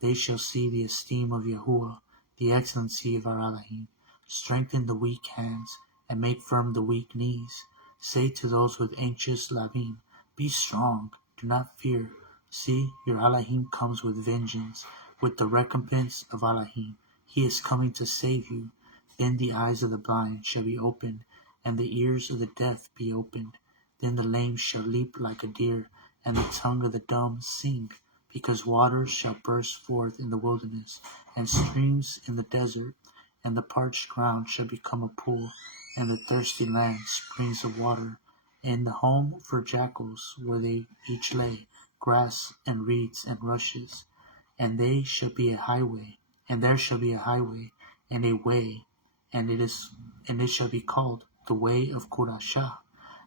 They shall see the esteem of Yahuwah, the excellency of our Elohim. Strengthen the weak hands, and make firm the weak knees. Say to those with anxious labim, be strong, do not fear. See, your Elohim comes with vengeance, with the recompense of Elohim. He is coming to save you. Then the eyes of the blind shall be opened, and the ears of the deaf be opened. Then the lame shall leap like a deer, and the tongue of the dumb sing, because waters shall burst forth in the wilderness, and streams in the desert, and the parched ground shall become a pool, and the thirsty land springs of water. In the home for jackals where they each lay, grass and reeds and rushes, and they shall be a highway, and there shall be a highway, and a way, and it shall be called the way of Qudash.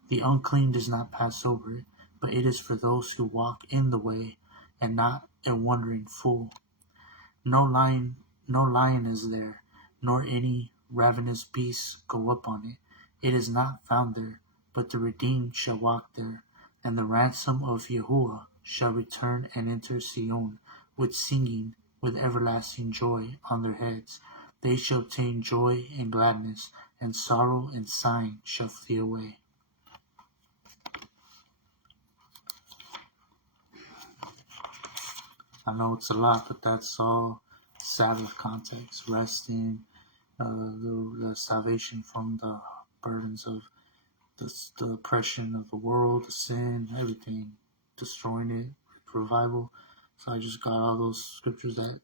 The unclean does not pass over it, but it is for those who walk in the way, and not a wandering fool. No lion is there, nor any ravenous beast go up on it. It is not found there, but the redeemed shall walk there, and the ransom of Yahuwah shall return and enter Sion, with singing, with everlasting joy on their heads. They shall obtain joy and gladness, and sorrow and sighing shall flee away. I know it's a lot, but that's all Sabbath context, resting, the salvation from the burdens of the oppression of the world, the sin, everything, destroying it, revival. So I just got all those scriptures that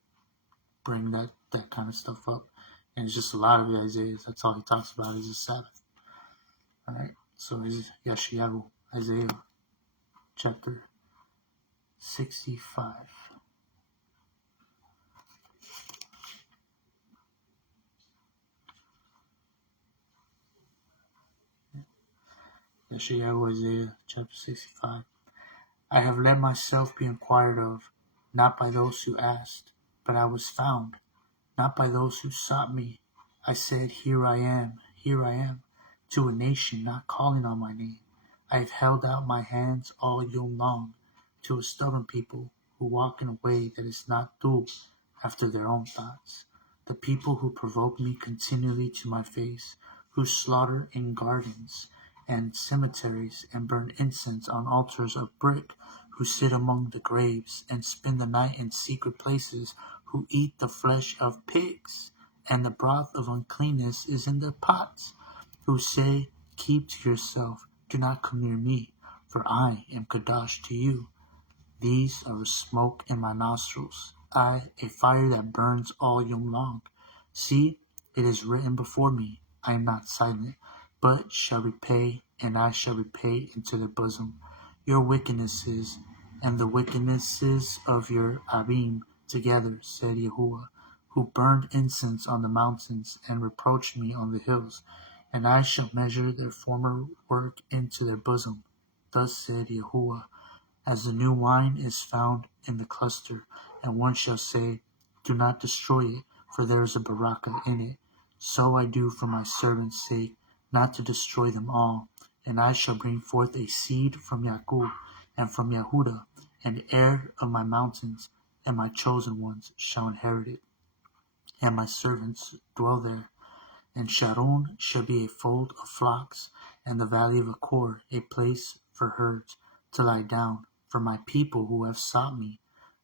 bring that kind of stuff up. And it's just a lot of it, Isaiah. That's all he talks about is the Sabbath. Alright, so Yeshayahu, Isaiah chapter 65. Isaiah chapter 65. I have let myself be inquired of, not by those who asked, but I was found, not by those who sought me. I said, here I am, to a nation not calling on my name. I have held out my hands all yom long, to a stubborn people who walk in a way that is not due after their own thoughts. The people who provoke me continually to my face, who slaughter in gardens and cemeteries and burn incense on altars of brick, who sit among the graves and spend the night in secret places, who eat the flesh of pigs, and the broth of uncleanness is in their pots, who say, keep to yourself, do not come near me, for I am Qudash to you. These are a smoke in my nostrils, I, a fire that burns all yom long. See, it is written before me, I am not silent, but shall repay, and I shall repay into their bosom. Your wickednesses and the wickednesses of your Abim together, said Yahuwah, who burned incense on the mountains and reproached me on the hills, and I shall measure their former work into their bosom. Thus said Yahuwah, as the new wine is found in the cluster, and one shall say, do not destroy it, for there is a baraka in it. So I do for my servants' sake, not to destroy them all. And I shall bring forth a seed from Yaakov, and from Yehuda, an heir of my mountains, and my chosen ones shall inherit it, and my servants dwell there. And Sharon shall be a fold of flocks, and the valley of Achor a place for herds to lie down, for my people who have sought me.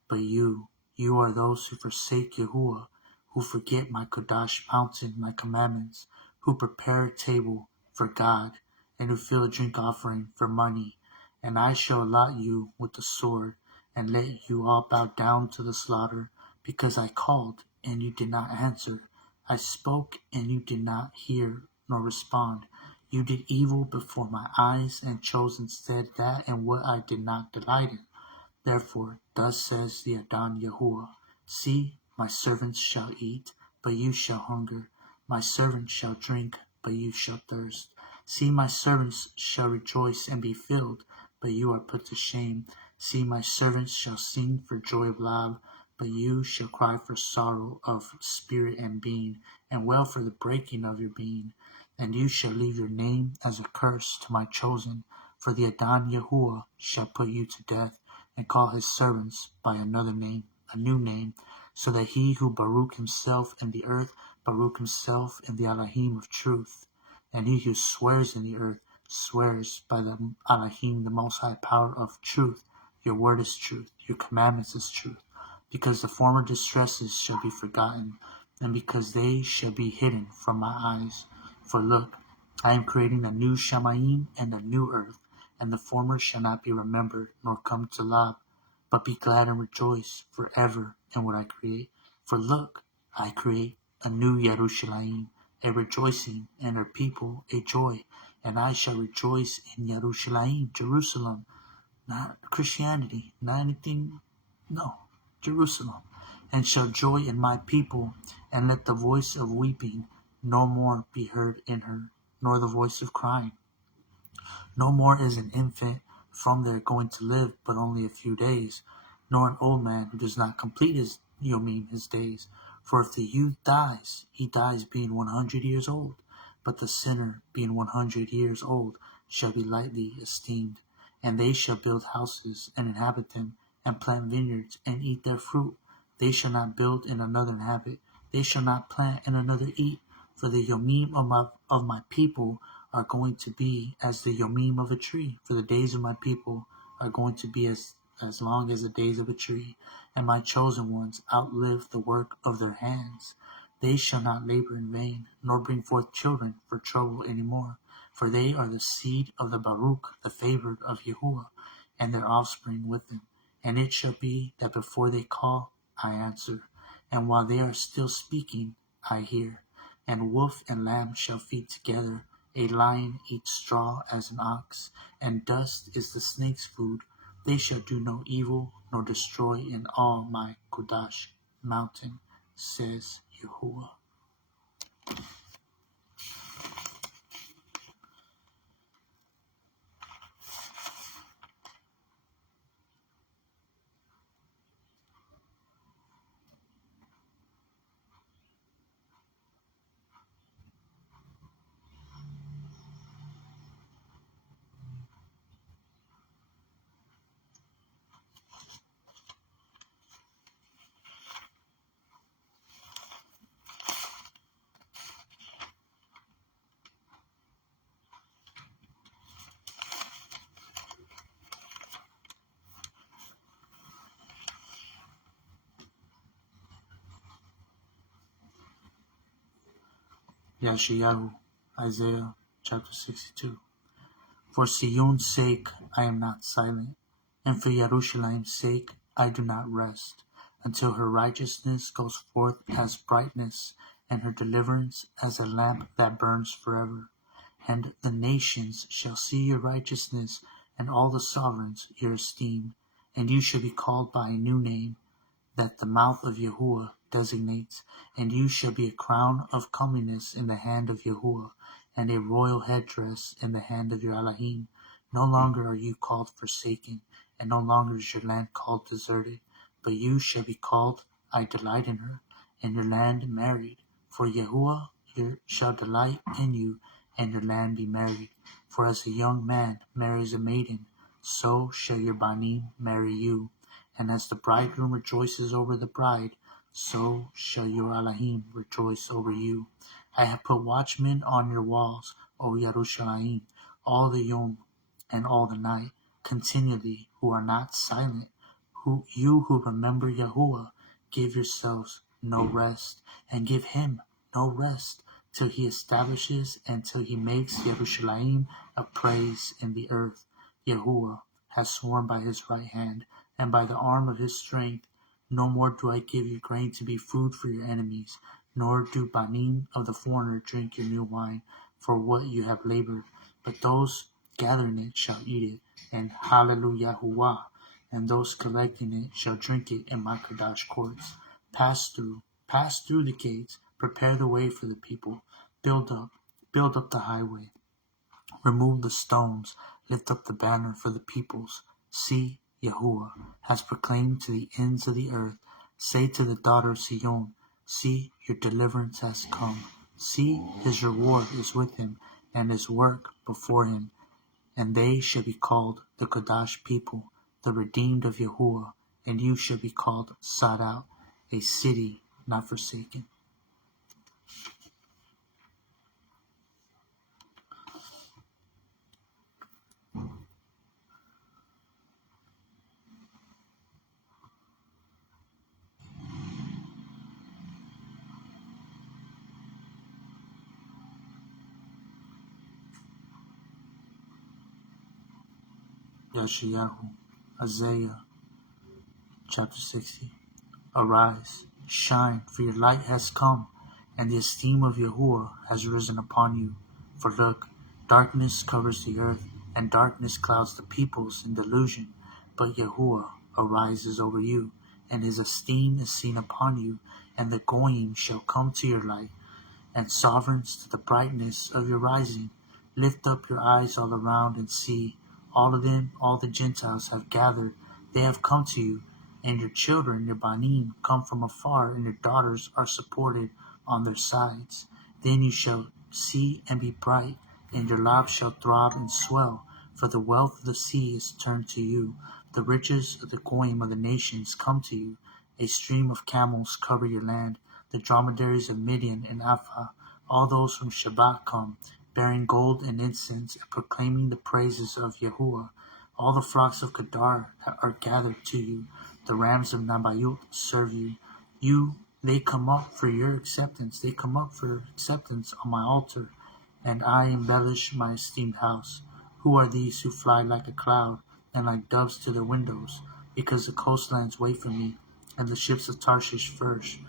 But you are those who forsake Yahuwah, who forget my Qudash mountain, my commandments, who prepare a table for God, and who fill a drink offering for money. And I shall allot you with the sword, and let you all bow down to the slaughter, because I called, and you did not answer. I spoke, and you did not hear nor respond. You did evil before my eyes, and chose instead that in what I did not delight in. Therefore, thus says the Adon Yahuwah, see, my servants shall eat, but you shall hunger. My servants shall drink, but you shall thirst. See, my servants shall rejoice and be filled, but you are put to shame. See, my servants shall sing for joy of love, but you shall cry for sorrow of spirit and being, and wail for the breaking of your being. And you shall leave your name as a curse to my chosen, for the Adon Yahuwah shall put you to death, and call his servants by another name, a new name, so that he who Baruch himself in the earth, Baruch himself in the Elohim of truth. And he who swears in the earth, swears by the Elohim, the Most High power of truth. Your word is truth, your commandments is truth. Because the former distresses shall be forgotten, and because they shall be hidden from my eyes. For look, I am creating a new Shamayim and a new earth, and the former shall not be remembered, nor come to love, but be glad and rejoice forever in what I create. For look, I create a new Yerushalayim, a rejoicing, and her people a joy, and I shall rejoice in Yerushalayim, Jerusalem, not Christianity, not anything, no, Jerusalem, and shall joy in my people, and let the voice of weeping no more be heard in her, nor the voice of crying. No more is an infant from there going to live but only a few days, nor an old man who does not complete his yomim, his days. For if the youth dies, he dies being 100 years old, but the sinner being 100 years old shall be lightly esteemed. And they shall build houses and inhabit them, and plant vineyards and eat their fruit. They shall not build and another inhabit, they shall not plant and another eat. For the yomim of my people are going to be as the yomim of a tree. For the days of my people are going to be as long as the days of a tree, and my chosen ones outlive the work of their hands. They shall not labor in vain, nor bring forth children for trouble any more. For they are the seed of the Baruch, the favored of Yahuwah, and their offspring with them. And it shall be that before they call, I answer, and while they are still speaking, I hear. And wolf and lamb shall feed together, a lion eats straw as an ox, and dust is the snake's food. They shall do no evil, nor destroy in all my Qudash mountain, says Yahuwah. Yashayahu, Isaiah chapter 62. For Sion's sake I am not silent, and for Jerusalem's sake I do not rest, until her righteousness goes forth as brightness, and her deliverance as a lamp that burns forever. And the nations shall see your righteousness, and all the sovereigns your esteem, and you shall be called by a new name that the mouth of Yahuwah designates, and you shall be a crown of comeliness in the hand of Yahuwah, and a royal headdress in the hand of your Elohim. No longer are you called forsaken, and no longer is your land called deserted, but you shall be called, I delight in her, and your land married. For Yahuwah shall delight in you, and your land be married. For as a young man marries a maiden, so shall your banim marry you. And as the bridegroom rejoices over the bride, so shall your Elohim rejoice over you. I have put watchmen on your walls, O Yerushalayim, all the yom and all the night, continually, who are not silent. You who remember Yahuwah, give yourselves no rest, and give him no rest, till he establishes and till he makes Yerushalayim a praise in the earth. Yahuwah has sworn by his right hand, and by the arm of his strength, no more do I give you grain to be food for your enemies, nor do banim of the foreigner drink your new wine, for what you have labored. But those gathering it shall eat it, and hallelujah, and those collecting it shall drink it in my Qudash courts. Pass through the gates, prepare the way for the people, build up the highway, remove the stones, lift up the banner for the peoples. See, Yahuwah has proclaimed to the ends of the earth. Say to the daughter of Sion, see, your deliverance has come. See, his reward is with him, and his work before him. And they shall be called the Qudash people, the redeemed of Yahuwah, and you shall be called sought out, a city not forsaken. Yashayahu, Isaiah chapter 60. Arise, shine, for your light has come, and the esteem of Yahuwah has risen upon you. For look, darkness covers the earth, and darkness clouds the peoples in delusion. But Yahuwah arises over you, and his esteem is seen upon you, and the goyim shall come to your light, and sovereigns to the brightness of your rising. Lift up your eyes all around and see. All of them, all the Gentiles have gathered. They have come to you, and your children, your banim, come from afar, and your daughters are supported on their sides. Then you shall see and be bright, and your love shall throb and swell, for the wealth of the sea is turned to you. The riches of the goyim of the nations come to you. A stream of camels cover your land. The dromedaries of Midian and Apha, all those from Shabat come, bearing gold and incense, and proclaiming the praises of Yahuwah. All the flocks of Kedar are gathered to you. The rams of Nabayut serve you. They come up for your acceptance. They come up for acceptance on my altar, and I embellish my esteemed house. Who are these who fly like a cloud, and like doves to their windows? Because the coastlands wait for me, and the ships of Tarshish first,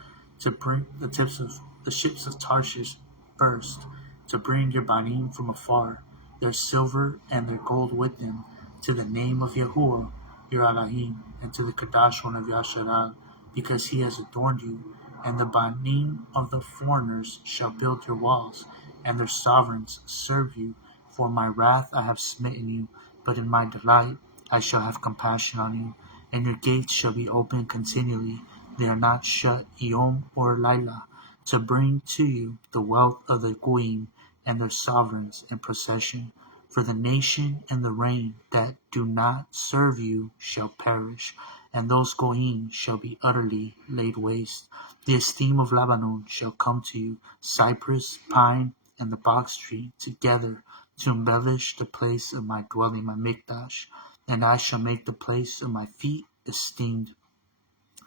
to bring the ships of Tarshish first, to bring your banim from afar, their silver and their gold with them, to the name of Yahuwah, your Elohim, and to the Qudash one of Yasharal, because he has adorned you. And the banim of the foreigners shall build your walls, and their sovereigns serve you. For my wrath I have smitten you, but in my delight I shall have compassion on you, and your gates shall be open continually. They are not shut yom or laila, to bring to you the wealth of the goyim and their sovereigns in procession. For the nation and the reign that do not serve you shall perish, and those goyim shall be utterly laid waste. The esteem of Lebanon shall come to you, cypress, pine, and the box tree together, to embellish the place of my dwelling, my mikdash, and I shall make the place of my feet esteemed,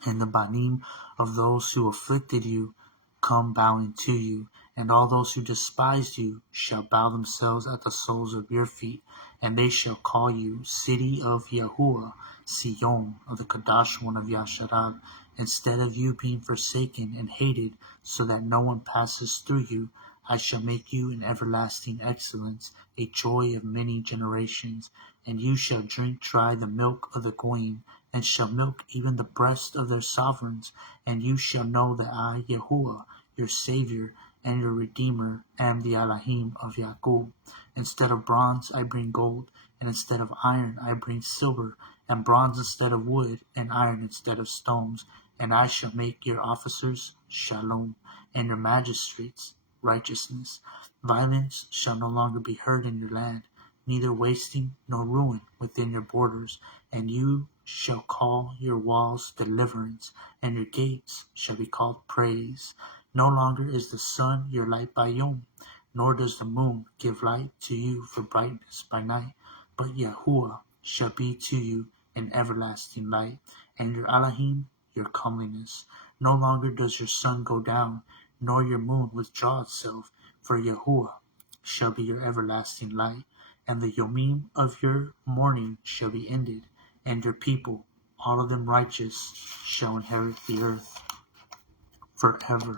and the banim of those who afflicted you come bowing to you, And all those who despise you shall bow themselves at the soles of your feet, and they shall call you City of Yahuwah, Sion of the Qudash one of Yasharab. Instead of you being forsaken and hated, so that no one passes through you, I shall make you an everlasting excellence, a joy of many generations. And you shall drink dry the milk of the Goyim, and shall milk even the breast of their sovereigns. And you shall know that I, Yahuwah, your Savior and your Redeemer, am the Elohim of Yaakov. Instead of bronze I bring gold, and instead of iron I bring silver, and bronze instead of wood, and iron instead of stones. And I shall make your officers shalom, and your magistrates righteousness. Violence shall no longer be heard in your land, neither wasting nor ruin within your borders. And you shall call your walls deliverance, and your gates shall be called praise. No longer is the sun your light by yom, nor does the moon give light to you for brightness by night. But Yahuwah shall be to you an everlasting light, and your Elohim your comeliness. No longer does your sun go down, nor your moon withdraw itself, for Yahuwah shall be your everlasting light, and the yomim of your mourning shall be ended, and your people, all of them righteous, shall inherit the earth forever.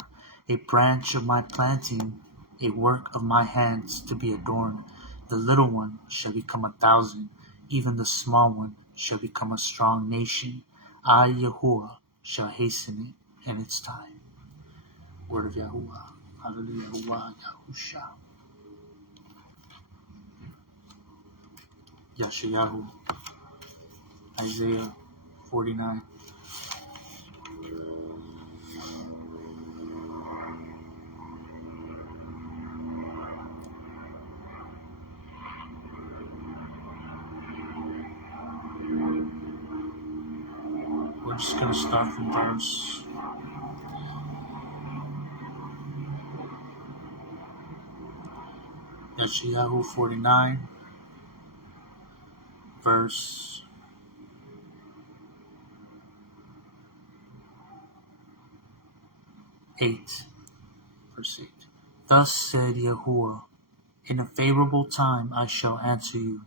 A branch of my planting, a work of my hands to be adorned. The little one shall become 1,000, even the small one shall become a strong nation. I, Yahuwah, shall hasten it in its time. Word of Yahuwah. Hallelujah. Yahuwah, Yahusha. Yashayahu. Isaiah 49. We're just going to start from verse Yeshayahu 49, verse 8. Verse 8. Thus said Yahuwah, in a favorable time I shall answer you,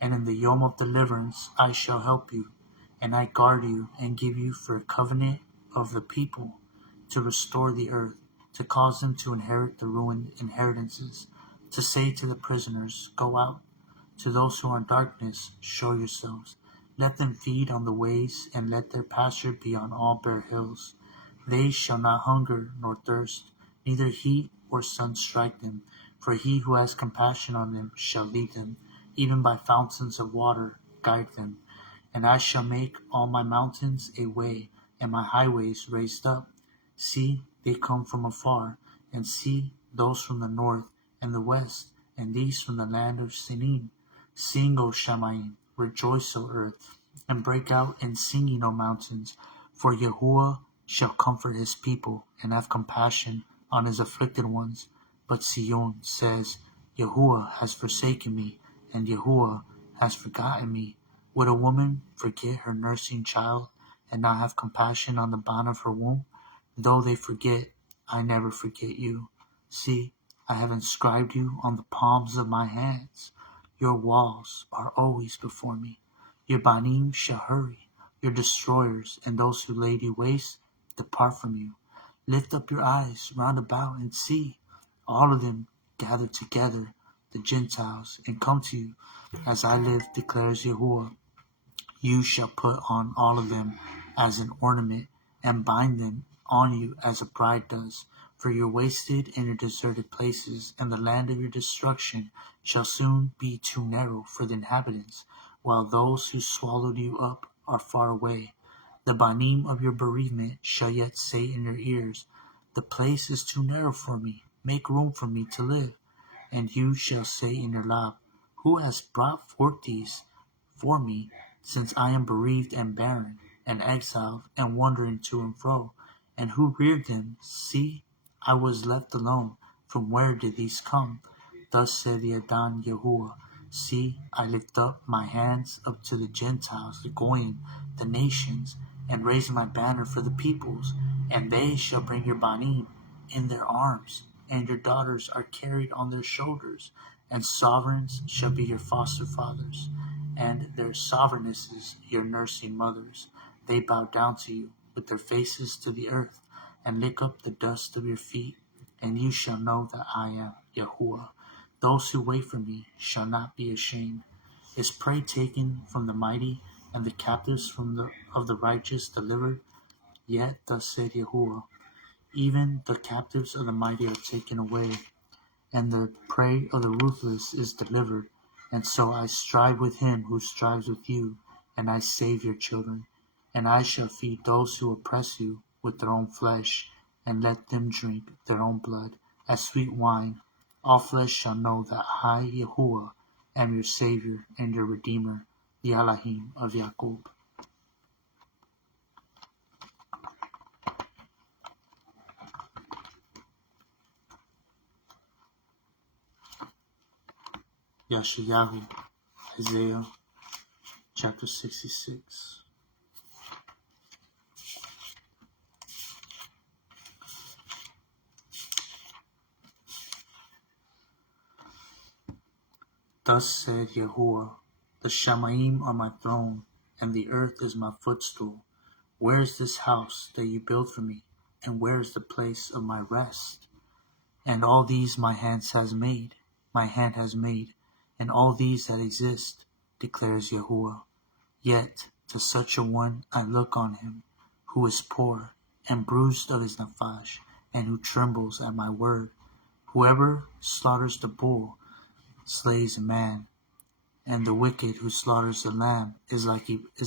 and in the yom of deliverance I shall help you, and I guard you and give you for a covenant of the people, to restore the earth, to cause them to inherit the ruined inheritances, to say to the prisoners, go out, to those who are in darkness, show yourselves. Let them feed on the ways, and let their pasture be on all bare hills. They shall not hunger nor thirst, neither heat or sun strike them, for he who has compassion on them shall lead them, even by fountains of water guide them. And I shall make all my mountains a way, and my highways raised up. See, they come from afar, and see, those from the north and the west, and these from the land of Sinim. Sing, O Shamayim, rejoice, O earth, and break out in singing, O mountains, for Yahuwah shall comfort his people, and have compassion on his afflicted ones. But Sion says, Yahuwah has forsaken me, and Yahuwah has forgotten me. Would a woman forget her nursing child, and not have compassion on the bond of her womb? Though they forget, I never forget you. See, I have inscribed you on the palms of my hands. Your walls are always before me. Your banim shall hurry. Your destroyers and those who laid you waste depart from you. Lift up your eyes round about and see. All of them gather together, the Gentiles, and come to you. As I live, declares Yahuwah, you shall put on all of them as an ornament, and bind them on you as a bride does. For you're wasted in your deserted places, and the land of your destruction shall soon be too narrow for the inhabitants, while those who swallowed you up are far away. The banim of your bereavement shall yet say in your ears, the place is too narrow for me, make room for me to live. And you shall say in your lap, who has brought forth these for me, since I am bereaved and barren, and exiled, and wandering to and fro? And who reared them? See, I was left alone. From where did these come? Thus said the Adon Yahuwah, see, I lift up my hands up to the Gentiles, the Goyim, the nations, and raise my banner for the peoples, and they shall bring your banim in their arms. and your daughters are carried on their shoulders, and sovereigns shall be your foster fathers, and their sovereignesses your nursing mothers. They bow down to you, with their faces to the earth, and lick up the dust of your feet, and you shall know that I am Yahuwah. Those who wait for me shall not be ashamed. Is prey taken from the mighty, and the captives of the righteous delivered? Yet thus said Yahuwah, even the captives of the mighty are taken away, and the prey of the ruthless is delivered. And so I strive with him who strives with you, and I save your children. And I shall feed those who oppress you with their own flesh, and let them drink their own blood as sweet wine. All flesh shall know that I, Yahuwah, am your Savior and your Redeemer, the Elohim of Jacob. Yeshayahu, Isaiah chapter 66. Thus said Yahuwah, the Shamaim are my throne, and the earth is my footstool. Where is this house that you built for me, and where is the place of my rest? And all these my hand has made, and all these that exist, declares Yahuwah. Yet to such a one I look on him, who is poor, and bruised of his nephesh, and who trembles at my word. Whoever slaughters the bull slays a man, and the wicked who slaughters the lamb is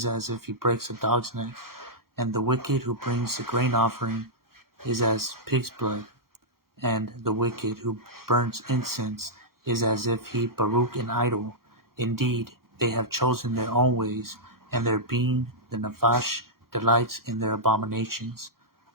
as if he breaks a dog's neck, and the wicked who brings the grain offering is as pig's blood, and the wicked who burns incense is as if he baruch an idol. Indeed, they have chosen their own ways, and their being, the nephesh, delights in their abominations.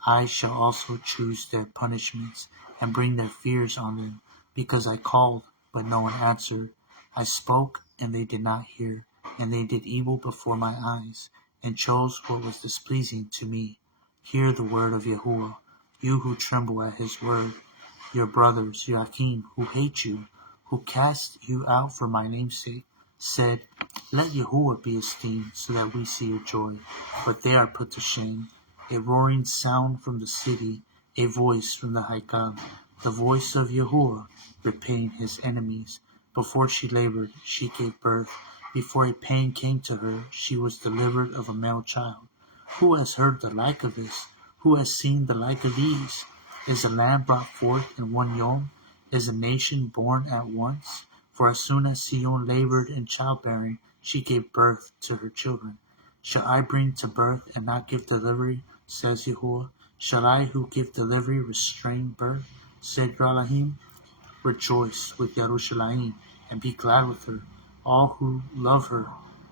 I shall also choose their punishments, and bring their fears on them, because I called, but no one answered. I spoke, and they did not hear, and they did evil before my eyes, and chose what was displeasing to me. Hear the word of Yahuwah, you who tremble at his word. Your brothers, Yakim, who hate you, who cast you out for my name's sake, said, let Yahuwah be esteemed, so that we see your joy. But they are put to shame. A roaring sound from the city, a voice from the Haikal, the voice of Yahuwah, repaying his enemies. Before she labored, she gave birth. Before a pain came to her, she was delivered of a male child. Who has heard the like of this? Who has seen the like of these? Is a lamb brought forth in one yom? Is a nation born at once? For as soon as Sion labored in childbearing, she gave birth to her children. Shall I bring to birth and not give delivery? Says Yahuwah. Shall I who give delivery restrain birth? Said Elohim. Rejoice with Yerushalayim, and be glad with her. All who love her,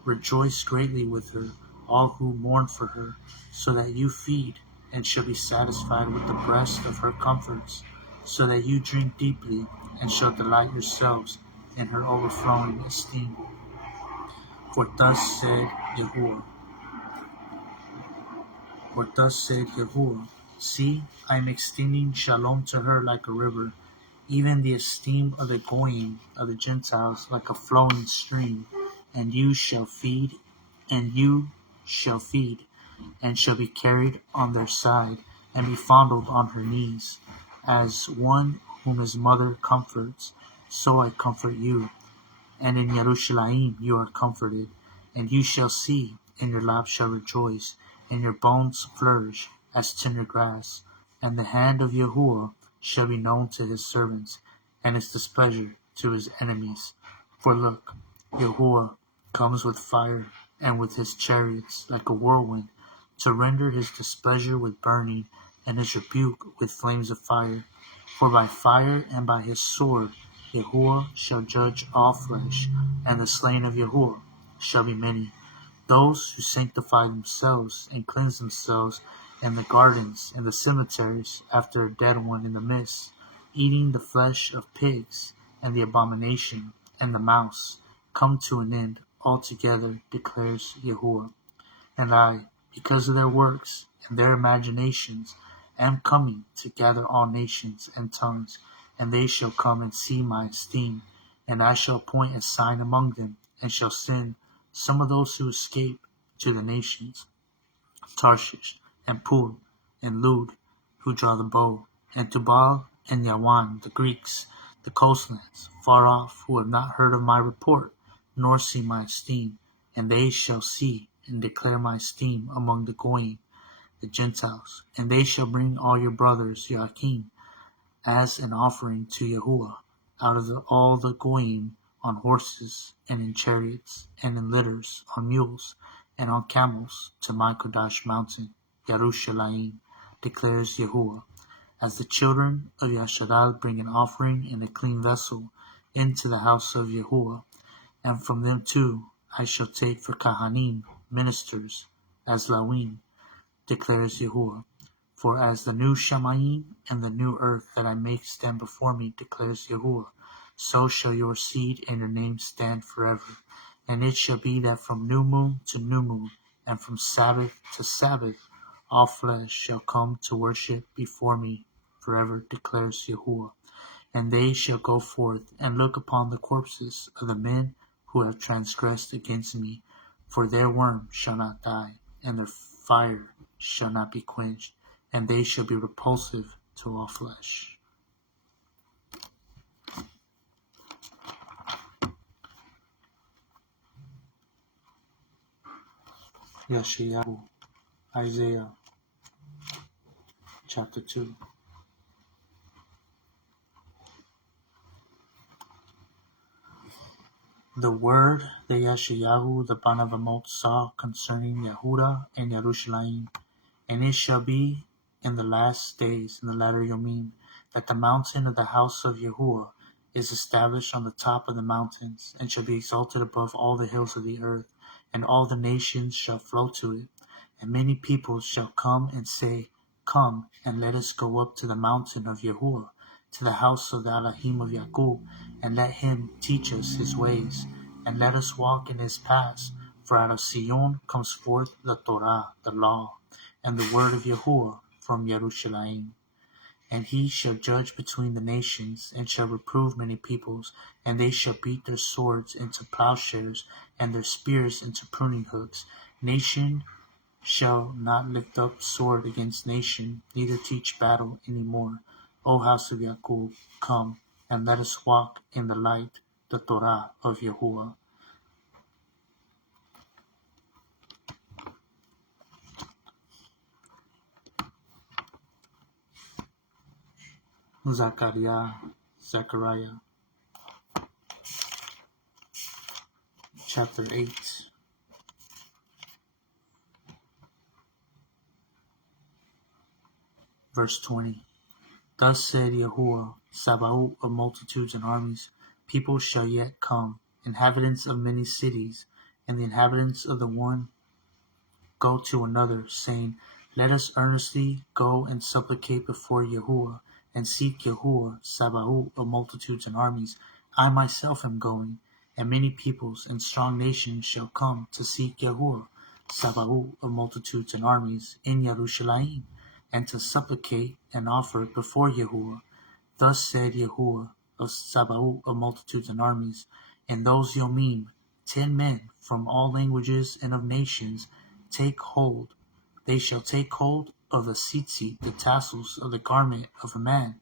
rejoice greatly with her. All who mourn for her, so that you feed, and shall be satisfied with the breast of her comforts, so that you drink deeply, and shall delight yourselves in her overflowing esteem. For thus said Yahuwah, see, I am extending shalom to her like a river, even the esteem of the goyim, of the Gentiles, like a flowing stream. And you shall feed, and shall be carried on their side, and be fondled on her knees. As one whom his mother comforts, so I comfort you. And in Yerushalayim you are comforted. And you shall see, and your lap shall rejoice, and your bones flourish as tender grass. And the hand of Yahuwah shall be known to his servants, and his displeasure to his enemies. For look, Yahuwah comes with fire, and with his chariots like a whirlwind, to render his displeasure with burning, and his rebuke with flames of fire. For by fire and by his sword Yahuwah shall judge all flesh, and the slain of Yahuwah shall be many. Those who sanctify themselves and cleanse themselves in the gardens and the cemeteries after a dead one in the midst, eating the flesh of pigs, and the abomination, and the mouse, come to an end altogether, declares Yahuwah. And I, because of their works and their imaginations, am coming to gather all nations and tongues, and they shall come and see my esteem, and I shall appoint a sign among them, and shall send some of those who escape to the nations, Tarshish, and Pul, and Lud, who draw the bow, and Tubal and Yawan, the Greeks, the coastlands, far off, who have not heard of my report, nor seen my esteem, and they shall see and declare my esteem among the Goyim, the Gentiles, and they shall bring all your brothers Joachim as an offering to Yahuwah out of all the Goyim on horses and in chariots and in litters on mules and on camels to my Qudash mountain, Yerushalayim, declares Yahuwah, as the children of Yasharal bring an offering in a clean vessel into the house of Yahuwah, and from them too I shall take for Kahanim, ministers, as Lawim, declares Yahuwah. For as the new Shamayim and the new earth that I make stand before me, declares Yahuwah, so shall your seed and your name stand forever. And it shall be that from new moon to new moon, and from Sabbath to Sabbath, all flesh shall come to worship before me forever, declares Yahuwah. And they shall go forth and look upon the corpses of the men who have transgressed against me, for their worm shall not die, and their fire shall not be quenched, and they shall be repulsive to all flesh. Yeshayahu, Isaiah, chapter 2. The word that Yeshayahu the Ban of Amot saw concerning Yehuda and Yerushalayim, and it shall be in the last days, in the latter Yomim, that the mountain of the house of Yahuwah is established on the top of the mountains, and shall be exalted above all the hills of the earth, and all the nations shall flow to it. And many peoples shall come and say, Come, and let us go up to the mountain of Yahuwah, to the house of the Elohim of Yaakov, and let him teach us his ways, and let us walk in his paths. For out of Sion comes forth the Torah, the law, and the word of Yahuwah from Yerushalayim. And he shall judge between the nations, and shall reprove many peoples, and they shall beat their swords into plowshares, and their spears into pruning hooks. Nation shall not lift up sword against nation, neither teach battle any more. O house of Yaakov, come, and let us walk in the light, the Torah of Yahuwah. Zechariah, chapter 8. Verse 20. Thus said Yahuwah, Sabaoth of multitudes and armies, people shall yet come, inhabitants of many cities, and the inhabitants of the one go to another, saying, Let us earnestly go and supplicate before Yahuwah, and seek Yahuwah, Sabaoth of multitudes and armies. I myself am going, and many peoples and strong nations shall come to seek Yahuwah, Sabaoth of multitudes and armies, in Yerushalayim, and to supplicate and offer before Yahuwah. Thus said Yahuwah of Sabaoth of multitudes and armies, in those Yomim, 10 men from all languages and of nations take hold. They shall take hold of the tzitzit, the tassels of the garment of a man,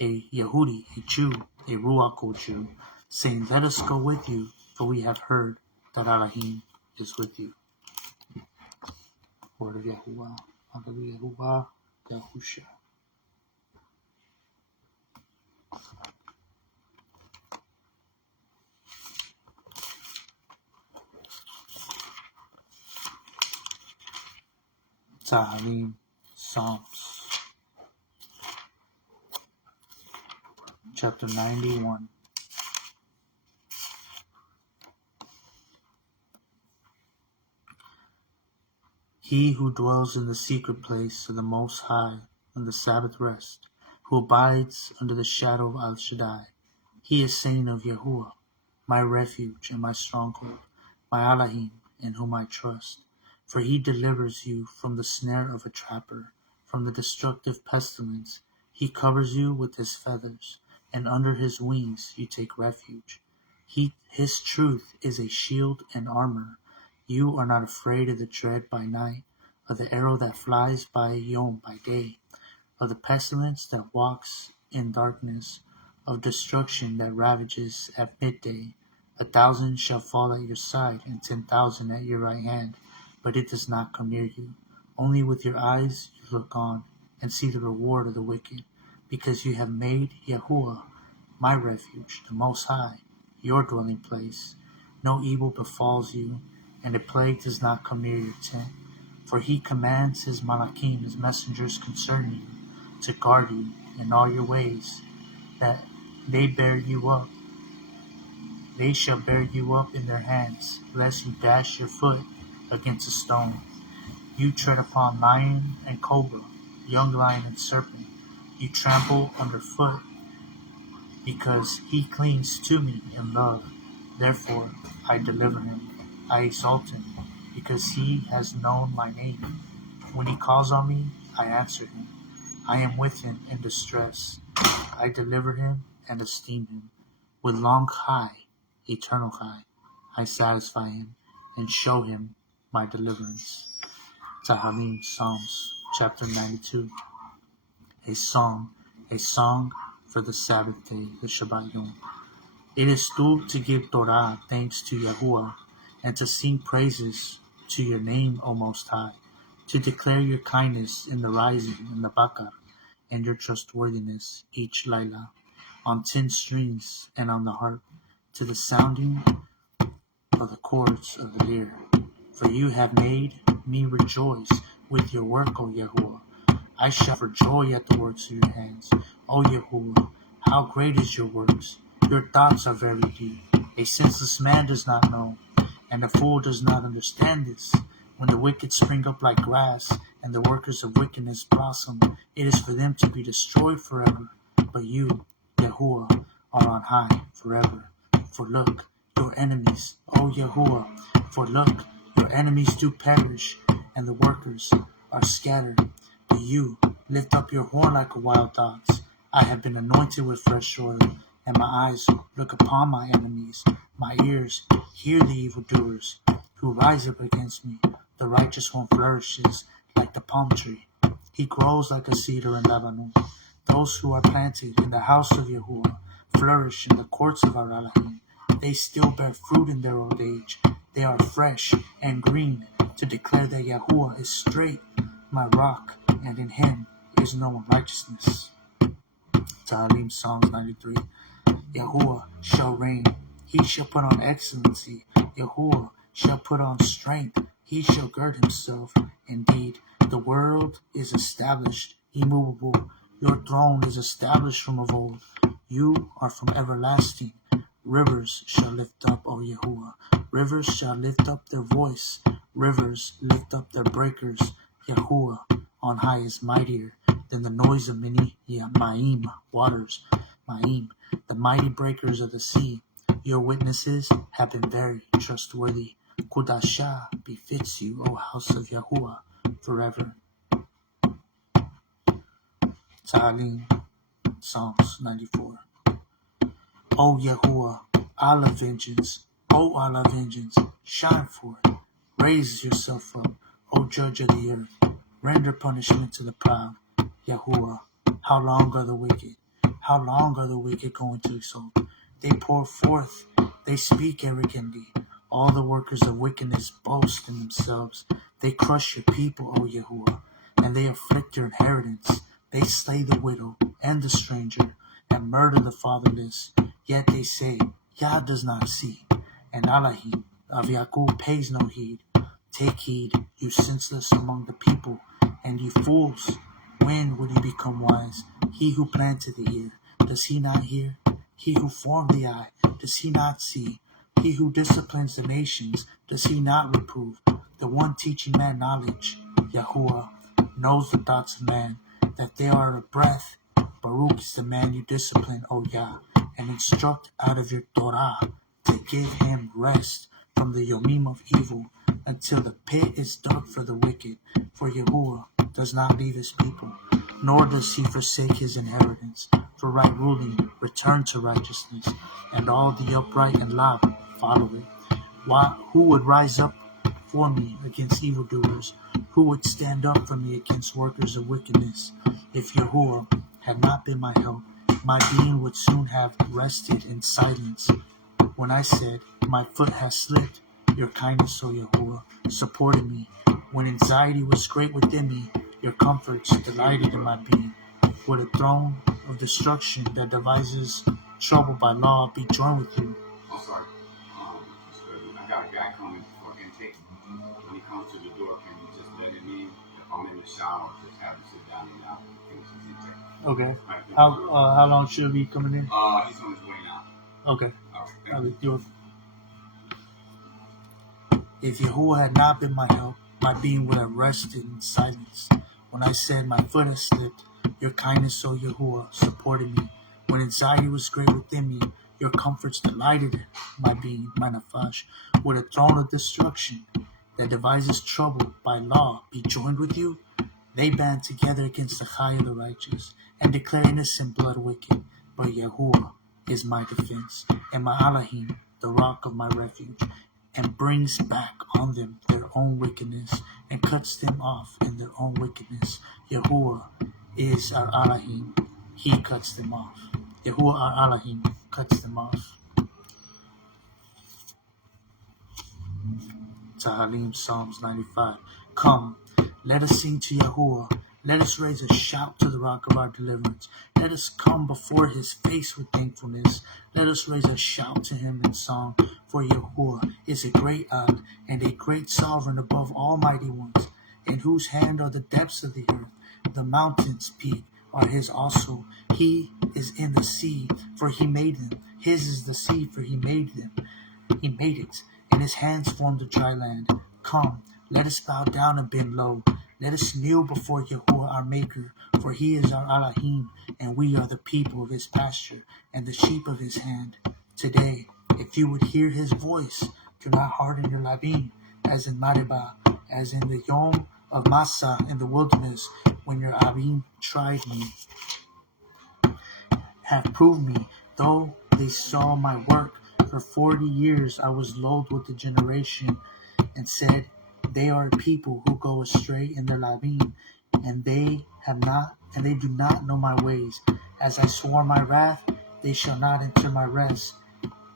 a Yehudi, a Jew, a Ruach Jew, saying, Let us go with you, for we have heard that Elohim is with you. Word of Yahuwah. Hallelujah, Yahuwah, Yahusha. Tahalim, Psalms, chapter 91. He who dwells in the secret place of the Most High on the Sabbath rest, who abides under the shadow of Al Shaddai, he is saying of Yahuwah, my refuge and my stronghold, my Elohim, in whom I trust. For he delivers you from the snare of a trapper, from the destructive pestilence. He covers you with his feathers, and under his wings you take refuge. His truth is a shield and armor. You are not afraid of the dread by night, of the arrow that flies by Yom by day, of the pestilence that walks in darkness, of destruction that ravages at midday. 1,000 shall fall at your side, and 10,000 at your right hand, but it does not come near you. Only with your eyes you look on, and see the reward of the wicked, because you have made Yahuwah, my refuge, the Most High, your dwelling place. No evil befalls you, and a plague does not come near your tent. For he commands his malachim, his messengers concerning you, to guard you in all your ways, that they bear you up. They shall bear you up in their hands, lest you dash your foot against a stone. You tread upon lion and cobra, young lion and serpent. You trample underfoot, because he clings to me in love. Therefore I deliver him. I exalt him, because he has known my name. When he calls on me, I answer him. I am with him in distress. I deliver him and esteem him. With long high, eternal high, I satisfy him and show him my deliverance. Tahalim, Psalms, chapter 92. A song for the Sabbath day, the Shabbat Yom. It is due to give Torah thanks to Yahuwah, and to sing praises to your name, O Most High, to declare your kindness in the rising, in the Bakar, and your trustworthiness each Laila, on 10 strings and on the harp, to the sounding of the chords of the lyre. For you have made me rejoice with your work, O Yahuwah. I shout for joy at the works of your hands. O Yahuwah, how great is your works! Your thoughts are very deep. A senseless man does not know, and a fool does not understand this. When the wicked spring up like grass, and the workers of wickedness blossom, it is for them to be destroyed forever. But you, Yahuwah, are on high forever. For look, your enemies, O Yahuwah, for look, your enemies do perish, and the workers are scattered. But you lift up your horn like a wild ox. I have been anointed with fresh oil, and my eyes look upon my enemies. My ears hear the evildoers who rise up against me. The righteous one flourishes like the palm tree. He grows like a cedar in Lebanon. Those who are planted in the house of Yahuwah flourish in the courts of our Elohim. They still bear fruit in their old age. They are fresh and green, to declare that Yahuwah is straight, my rock, and in him is no unrighteousness. Tahalim, Psalms 93. Yahuwah shall reign. He shall put on excellency. Yahuwah shall put on strength. He shall gird himself. Indeed, the world is established, immovable. Your throne is established from of old. You are from everlasting. Rivers shall lift up, O Yahuwah. Rivers shall lift up their voice. Rivers lift up their breakers. Yahuwah on high is mightier than the noise of many Ma'im waters. Ma'im, the mighty breakers of the sea. Your witnesses have been very trustworthy. Qudash befits you, O house of Yahuwah, forever. Tahalim, Psalms 94. O Yahuwah, Allah vengeance, O Allah vengeance, shine forth. Raise yourself up, O judge of the earth. Render punishment to the proud. Yahuwah, how long are the wicked? How long are the wicked going to exalt? They pour forth, they speak arrogantly. All the workers of wickedness boast in themselves. They crush your people, O Yahuwah, and they afflict your inheritance. They slay the widow and the stranger, and murder the fatherless. Yet they say, Yah does not see, and Elohim of Yaakov pays no heed. Take heed, you senseless among the people, and you fools. When will you become wise? He who planted the ear, does he not hear? He who formed the eye, does he not see? He who disciplines the nations, does he not reprove? The one teaching man knowledge, Yahuwah, knows the thoughts of man, that they are a breath. Baruch is the man you discipline, O Yah, and instruct out of your Torah, to give him rest from the yomim of evil, until the pit is dug for the wicked. For Yahuwah does not leave his people. nor does he forsake his inheritance. For right ruling, return to righteousness, and all the upright and loud follow it. Who would rise up for me against evildoers? Who would stand up for me against workers of wickedness? If Yahuwah had not been my help, my being would soon have rested in silence. When I said, my foot has slipped, your kindness, O Yahuwah, supported me. When anxiety was great within me, your comforts delighted in my being. Would a throne of destruction that devises trouble by law be joined with you? I'm sorry. I got a guy coming for intake. When he comes to the door, can you just let him in? If I'm in the shower, just have him sit down and I'll finish his intake. Okay. How long should he be coming in? He's on his way now. Okay. All right. Do it. If Yahuwah had not been my help, my being would have rested in silence. When I said my foot has slipped, your kindness, O Yahuwah, supported me. When anxiety was great within me, your comforts delighted my being, my nafash. Would a throne of destruction that devises trouble by law be joined with you? They band together against the Chai of the righteous, and declare innocent blood wicked. But Yahuwah is my defense, and my Elohim, the rock of my refuge, and brings back on them their own wickedness, and cuts them off in their own wickedness. Yahuwah is our Elohim, he cuts them off. Yahuwah our Elohim cuts them off. Tahalim, Psalms 95. Come, let us sing to Yahuwah. Let us raise a shout to the rock of our deliverance. Let us come before his face with thankfulness. Let us raise a shout to him in song. For Yahuwah is a great God and a great sovereign above all mighty ones, in whose hand are the depths of the earth. The mountains peak are his also. He is in the sea, for he made them. His is the sea, for he made them. He made it, and his hands formed the dry land. Come, let us bow down and bend low. Let us kneel before Yahuwah our Maker, for he is our Elohim, and we are the people of his pasture, and the sheep of his hand. Today, if you would hear his voice, do not harden your labim, as in Meribah, as in the Yom of Massa in the wilderness, when your Abim tried me, have proved me, though they saw my work. For 40 years I was loathed with the generation, and said, they are a people who go astray in their labim, and they do not know my ways. As I swore my wrath, they shall not enter my rest.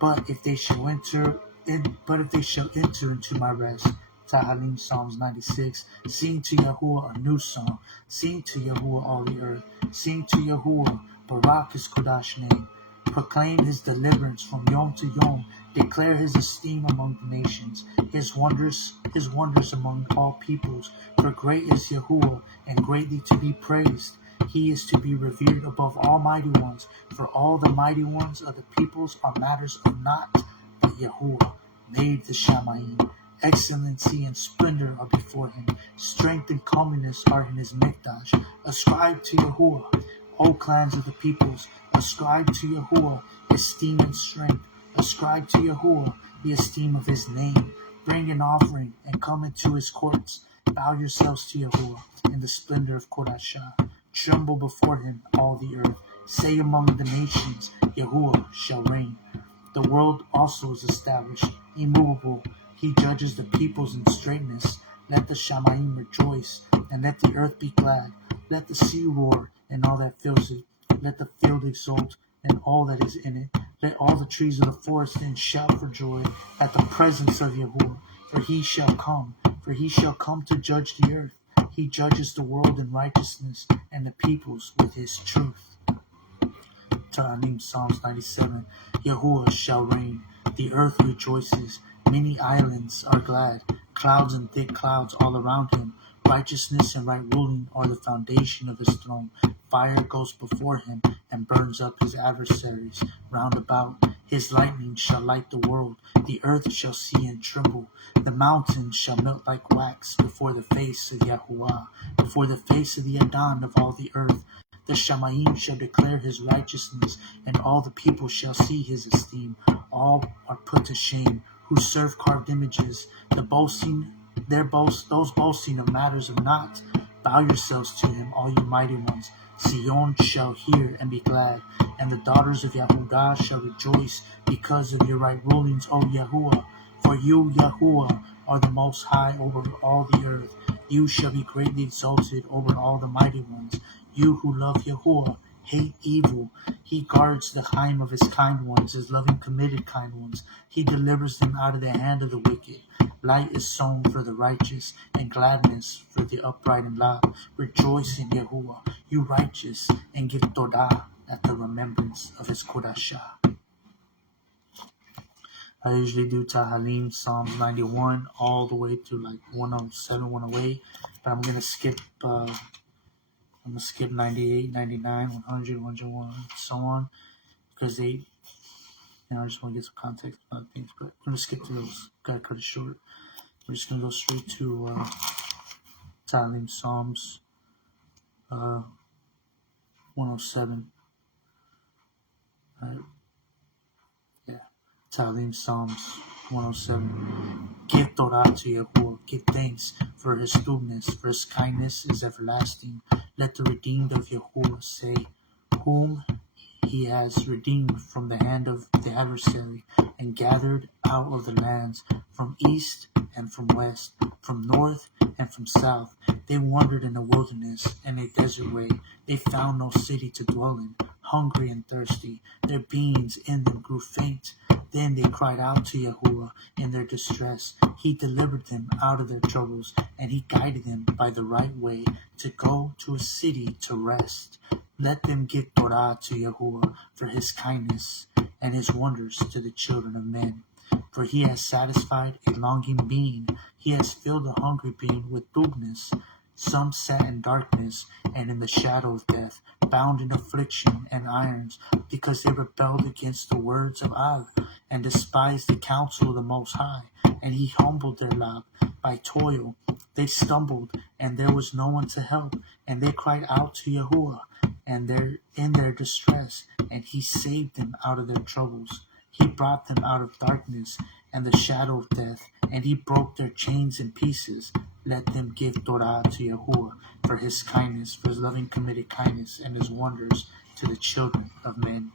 But if they shall enter into my rest. Tahalim, Psalms 96. Sing to Yahuwah a new song. Sing to Yahuwah all the earth. Sing to Yahuwah, Barak his Qudash name. Proclaim his deliverance from Yom to Yom. Declare his esteem among the nations, his wonders among all peoples. For great is Yahuwah, and greatly to be praised. He is to be revered above all mighty ones, for all the mighty ones of the peoples are matters of naught. But Yahuwah made the Shamayim. Excellency and splendor are before him. Strength and comeliness are in his mikdash. Ascribe to Yahuwah, O clans of the peoples. Ascribe to Yahuwah esteem and strength. Ascribe to Yahuwah the esteem of his name. Bring an offering and come into his courts. Bow yourselves to Yahuwah in the splendor of Qudash. Tremble before him, all the earth. Say among the nations, Yahuwah shall reign. The world also is established, immovable. He judges the peoples in straightness. Let the Shamayim rejoice, and let the earth be glad. Let the sea roar, and all that fills it. Let the field exult, and all that is in it. Let all the trees of the forest then shout for joy at the presence of Yahuwah. For he shall come to judge the earth. He judges the world in righteousness, and the peoples with his truth. Ta'anim, Psalms 97. Yahuwah shall reign. The earth rejoices. Many islands are glad. Clouds and thick clouds all around him. Righteousness and right ruling are the foundation of his throne. Fire goes before him and burns up his adversaries round about. His lightning shall light the world. The earth shall see and tremble. The mountains shall melt like wax before the face of Yahuwah, before the face of the Adon of all the earth. The Shamayim shall declare his righteousness, and all the people shall see his esteem. All are put to shame who serve carved images. Those boasting of matters of naught. Bow yourselves to him, all you mighty ones. Sion shall hear and be glad, and the daughters of Yahudah shall rejoice because of your right rulings, O Yahuwah. For you, Yahuwah, are the most high over all the earth. You shall be greatly exalted over all the mighty ones. You who love Yahuwah hate evil. He guards the Chaim of his kind ones, his loving committed kind ones. He delivers them out of the hand of the wicked. Light is sown for the righteous, and gladness for the upright in love. Rejoice in Yahuwah, you righteous, and give Todah at the remembrance of his Qudash. I usually do Tahalim, Psalms 91, all the way to like 107, 108, but I'm gonna skip 98, 99, 100, 101, so on, because they, I just want to get some context about things, but I'm gonna skip to those. Gotta cut it short. We're just gonna go straight to Tahalim, Psalms 107. Alright. Yeah. Tahalim, Psalms 107. Give Torah to Yahuwah. Give thanks for his goodness, for his kindness is everlasting. Let the redeemed of Yahuwah say, whom he has redeemed from the hand of the adversary, and gathered out of the lands, from east and from west, from north and from south. They wandered in the wilderness and a desert way. They found no city to dwell in. Hungry and thirsty, their beings in them grew faint. Then they cried out to Yahuwah in their distress. He delivered them out of their troubles, and he guided them by the right way to go to a city to rest. Let them give Torah to Yahuwah for his kindness and his wonders to the children of men. For he has satisfied a longing being. He has filled a hungry being with goodness. Some sat in darkness and in the shadow of death, bound in affliction and irons, because they rebelled against the words of Ab, and despised the counsel of the Most High. And he humbled their lot by toil. They stumbled, and there was no one to help. And they cried out to Yahuwah, and in their distress, and he saved them out of their troubles. He brought them out of darkness and the shadow of death, and he broke their chains in pieces. Let them give Torah to Yahuwah for his kindness, for his loving committed kindness, and his wonders to the children of men.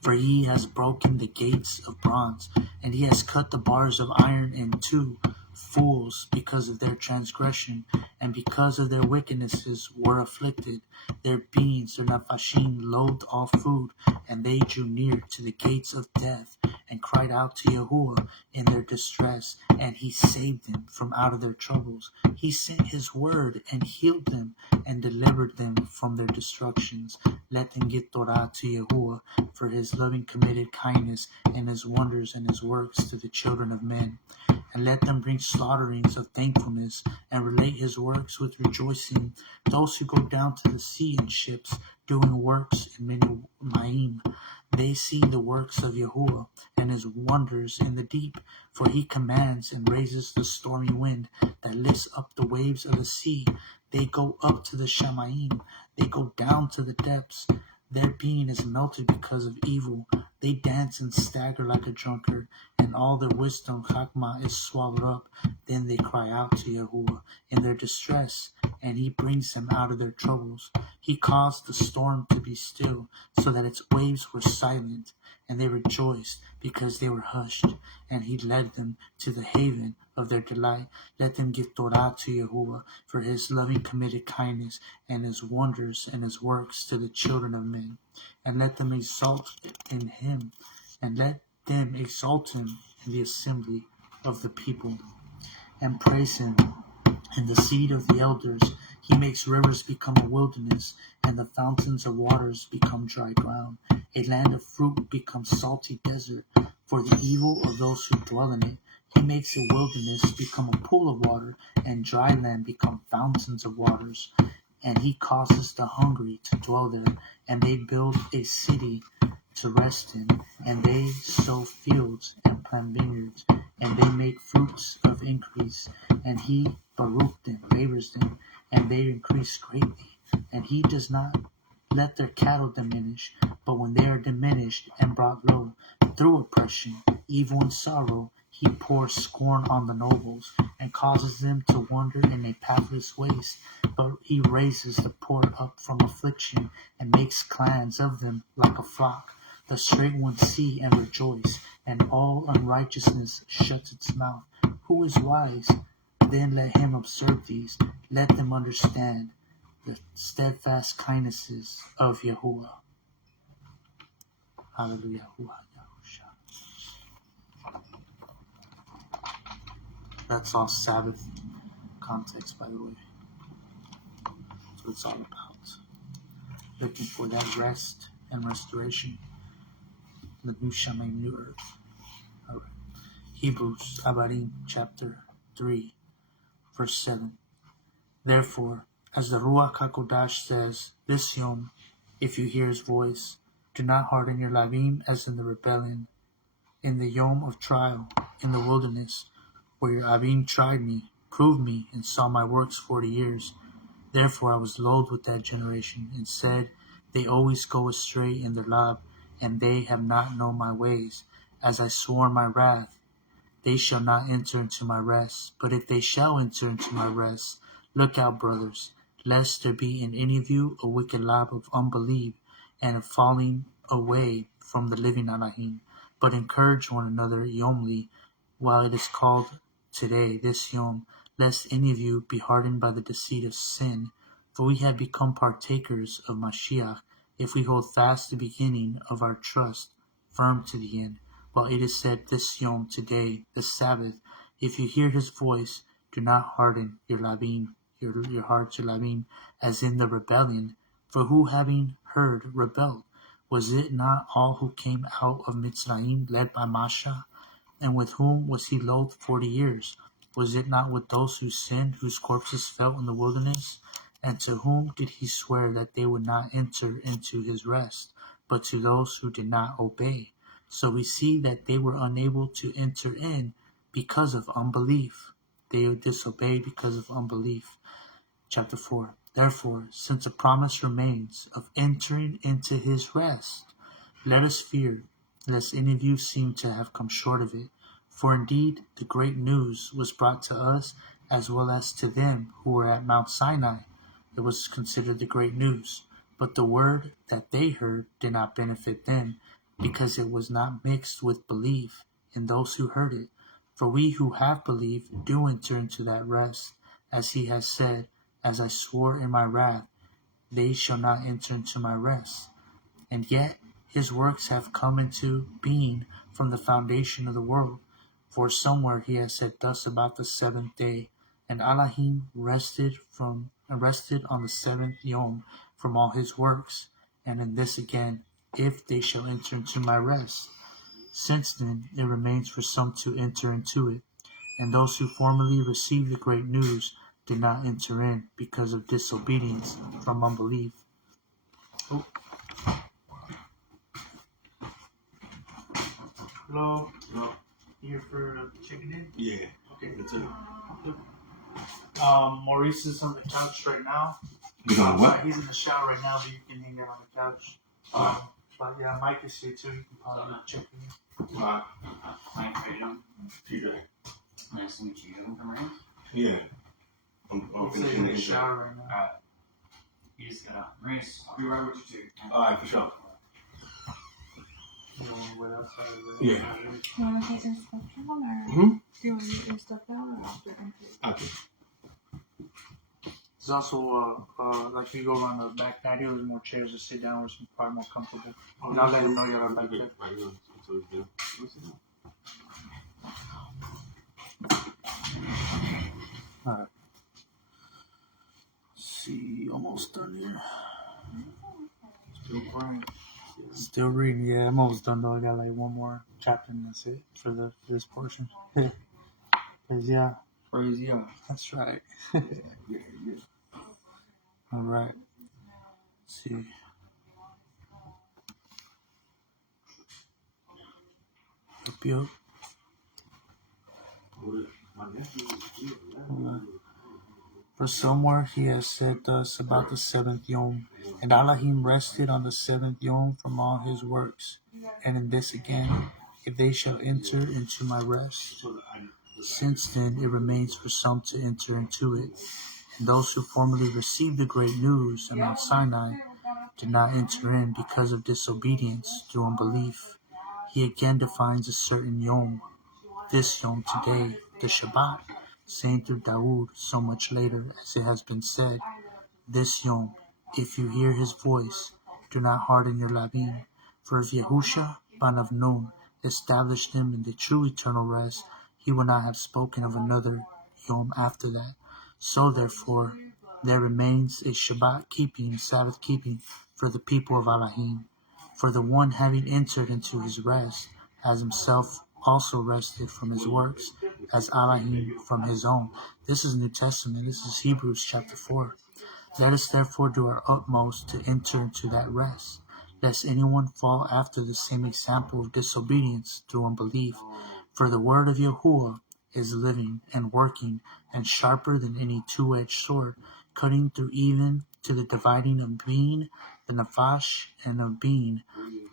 For he has broken the gates of bronze, and he has cut the bars of iron in two. Fools, because of their transgression, and because of their wickednesses, were afflicted. Their beings, their nafashim, loathed all food, and they drew near to the gates of death, and cried out to Yahuwah in their distress, and he saved them from out of their troubles. He sent his word and healed them, and delivered them from their destructions. Let them give Torah to Yahuwah for his loving committed kindness, and his wonders and his works to the children of men. And let them bring slaughterings of thankfulness, and relate his works with rejoicing. Those who go down to the sea in ships, doing works in Minyaim, they see the works of Yahuwah, and his wonders in the deep. For he commands and raises the stormy wind, that lifts up the waves of the sea. They go up to the Shamayim, they go down to the depths. Their being is melted because of evil. They dance and stagger like a drunkard, and all their wisdom, Chakmah, is swallowed up. Then they cry out to Yahuwah in their distress, and he brings them out of their troubles. He caused the storm to be still, so that its waves were silent, and they rejoiced because they were hushed. And he led them to the haven of their delight. Let them give Torah to Yahuwah for his loving committed kindness, and his wonders and his works to the children of men. And let them exalt in him, and let them exalt him in the assembly of the people, and praise him in the seat of the elders. He makes rivers become a wilderness, and the fountains of waters become dry ground. A land of fruit becomes salty desert for the evil of those who dwell in it. He makes a wilderness become a pool of water, and dry land become fountains of waters. And he causes the hungry to dwell there, and they build a city to rest in, and they sow fields and plant vineyards, and they make fruits of increase. And he, Baruch them, favors them, and they increase greatly. And he does not let their cattle diminish, but when they are diminished and brought low through oppression, evil and sorrow, he pours scorn on the nobles, and causes them to wander in a pathless waste. But he raises the poor up from affliction, and makes clans of them like a flock. The straight ones see and rejoice, and all unrighteousness shuts its mouth. Who is wise? Then let him observe these. Let them understand the steadfast kindnesses of Yahuwah. Hallelujah. That's all Sabbath context, by the way. That's what it's all about. Looking for that rest and restoration. The new Shaman, new earth. All right. Hebrews, Abarim, chapter 3, verse 7. Therefore, as the Ruach HaKodash says, this Yom, if you hear his voice, do not harden your labim as in the rebellion, in the Yom of trial, in the wilderness, where your Abim tried me, proved me, and saw my works 40 years. Therefore I was loath with that generation, and said, they always go astray in their lab, and they have not known my ways. As I swore in my wrath, they shall not enter into my rest. But if they shall enter into my rest, look out, brothers, lest there be in any of you a wicked lab of unbelief, and of falling away from the living Elohim. But encourage one another yomly, while it is called today, this Yom, lest any of you be hardened by the deceit of sin. For we have become partakers of Mashiach, if we hold fast the beginning of our trust firm to the end. While it is said this Yom, today, the Sabbath, if you hear his voice, do not harden your labim, your heart to labim, as in the rebellion. For who having heard rebelled? Was it not all who came out of Mitzrayim, led by Masha? And with whom was he loathed 40 years? Was it not with those who sinned, whose corpses fell in the wilderness? And to whom did he swear that they would not enter into his rest, but to those who did not obey? So we see that they were unable to enter in because of unbelief. They disobeyed because of unbelief. Chapter 4. Therefore, since a promise remains of entering into his rest, let us fear, lest any of you seem to have come short of it. For indeed the great news was brought to us as well as to them who were at Mount Sinai. It was considered the great news. But the word that they heard did not benefit them, because it was not mixed with belief in those who heard it. For we who have believed do enter into that rest, as he has said, as I swore in my wrath, they shall not enter into my rest. And yet his works have come into being from the foundation of the world. For somewhere he has said thus about the seventh day, and Elohim rested on the seventh Yom from all his works. And in this again, if they shall enter into my rest. Since then it remains for some to enter into it, and those who formerly received the great news did not enter in because of disobedience from unbelief. Oh. Hello? No. You here for checking in? Yeah. Okay. That's it. Maurice is on the couch right now. You know what? He's in the shower right now, but you can hang out on the couch. But yeah, Mike is here too. You can probably check in. Mike, How you doing? TJ. Nice to meet you. You haven't come around? Yeah. I'm He's in finishing the this. shower right now. You just got Maurice, I'll be right with you too. Alright, for sure. You know what else I read? Yeah. You want to take your stuff down, or Hmm? do you want to get your stuff down, or after? Okay. There's also, like you go around the back patio, there's more chairs to sit down, where it's probably more comfortable. And I'll let him know you're back there. Right here. So it's there. Alright. See, almost done here. Still crying. Still reading, yeah, I'm almost done though. I got like one more chapter and that's it for this portion. Cause yeah, Praise Yah. that's right. Yeah. Alright. See. Yup. For somewhere he has said thus about the seventh Yom, and Elohim rested on the seventh Yom from all his works. And in this again, if they shall enter into my rest. Since then it remains for some to enter into it, and those who formerly received the great news on Mount Sinai did not enter in because of disobedience through unbelief. He again defines a certain Yom, this Yom today, the Shabbat, saying through Dawood so much later, as it has been said, this Yom, if you hear his voice, do not harden your labim. For if Yahusha, ban of Nun, established them in the true eternal rest, he would not have spoken of another Yom after that. So therefore, there remains a Shabbat keeping, Sabbath keeping, for the people of Elohim. For the one having entered into his rest, has himself also rested from his works, as Elohim from his own. This is New Testament. This is Hebrews chapter 4. Let us therefore do our utmost to enter into that rest, lest anyone fall after the same example of disobedience through unbelief. For the word of Yahuwah is living and working, and sharper than any two-edged sword, cutting through even to the dividing of being, the nephash, and of being,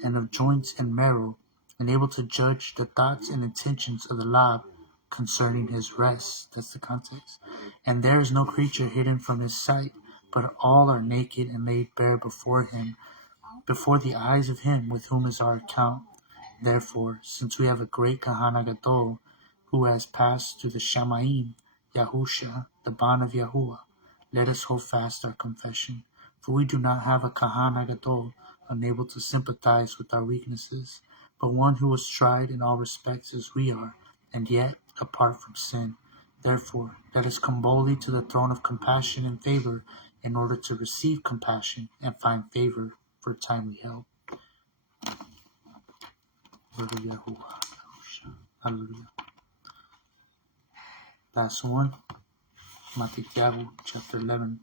and of joints and marrow, and able to judge the thoughts and intentions of the Lord concerning his rest. That's the context. And there is no creature hidden from his sight, but all are naked and laid bare before him, before the eyes of him with whom is our account. Therefore, since we have a great Kahana Gadol, who has passed through the Shamayim, Yahusha, the bond of Yahuwah, let us hold fast our confession. For we do not have a Kahana Gadol, unable to sympathize with our weaknesses, but one who was tried in all respects as we are, and yet apart from sin. Therefore, let us come boldly to the throne of compassion and favor, in order to receive compassion and find favor for timely help. Word of Yahuwah. Hallelujah. Last one, Matthew chapter 11,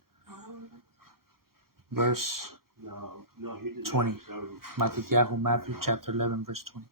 verse 20. Matthew chapter 11, verse 20.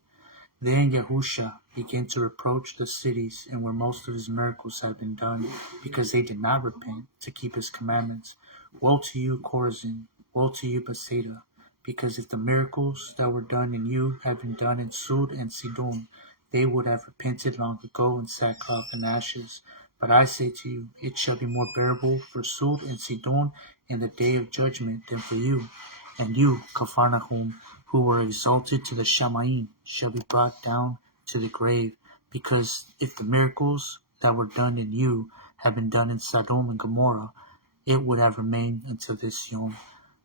Then Yahusha began to reproach the cities and where most of his miracles had been done, because they did not repent to keep his commandments. Woe to you, Chorazin! Woe to you, Bethsaida! Because if the miracles that were done in you had been done in Sud and Sidon, they would have repented long ago in sackcloth and ashes. But I say to you, it shall be more bearable for Sud and Sidon in the day of judgment than for you. And you, Capharnaum, who were exalted to the Shamayim, shall be brought down to the grave. Because if the miracles that were done in you had been done in Sodom and Gomorrah, it would have remained until this Yom.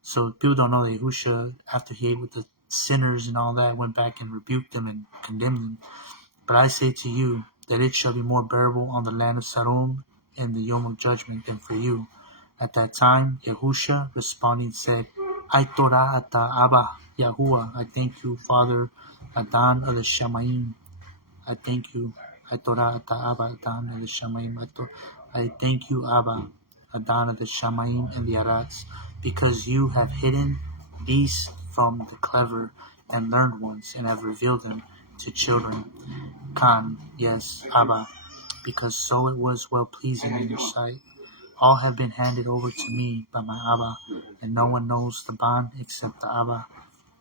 So people don't know that Yahusha, after he ate with the sinners and all that, went back and rebuked them and condemned them. But I say to you that it shall be more bearable on the land of Sodom in the Yom of judgment than for you. At that time, Yahusha responding said, I Torah ata Abba, Yahuwah, I thank you, Father, Adan of the Shamayim. I thank you, I Torah ata Abba, Adan of the Shamayim. I thank you, Abba, Adan of the Shamayim and the Arats, because you have hidden these from the clever and learned ones, and have revealed them to children. Khan, yes, Abba, because so it was well pleasing in your sight. All have been handed over to me by my Abba, and no one knows the bond except the Abba,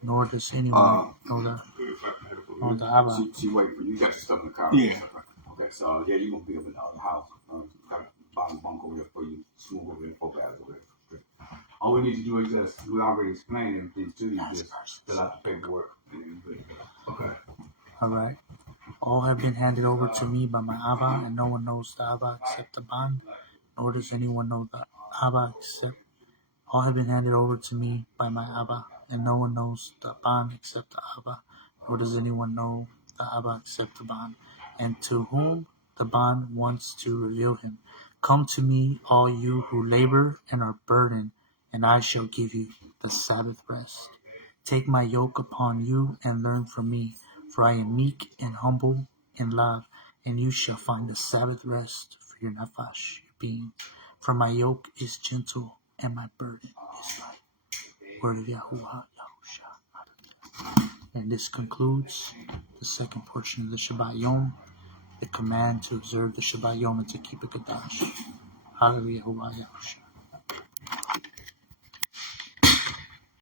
nor does anyone know the Abba. She wait for you. You got your stuff in the car. Yeah. Okay, so yeah, you're gonna be up in the other house. Got a bottom bunk over there for you. Smooth over there, 4 bags over there. All we need to do is just, we already explained everything to you. Just fill out the paperwork. Okay. All right. All have been handed over to me by my Abba, and no one knows the Abba except the bond, nor does anyone know the Abba except. All have been handed over to me by my Abba, and no one knows the bond except the Abba, nor does anyone know the Abba except the bond, and to whom the bond wants to reveal him. Come to me, all you who labor and are burdened, and I shall give you the Sabbath rest. Take my yoke upon you and learn from me, for I am meek and humble in love, and you shall find the Sabbath rest for your nefesh, your being. For my yoke is gentle and my burden is light. Word of Yahuwah, Yahusha. And this concludes the second portion of the Shabbat Yom, the command to observe the Shabbat Yom and to keep a Qudash. Hallelujah, Yahuwah, Yahusha.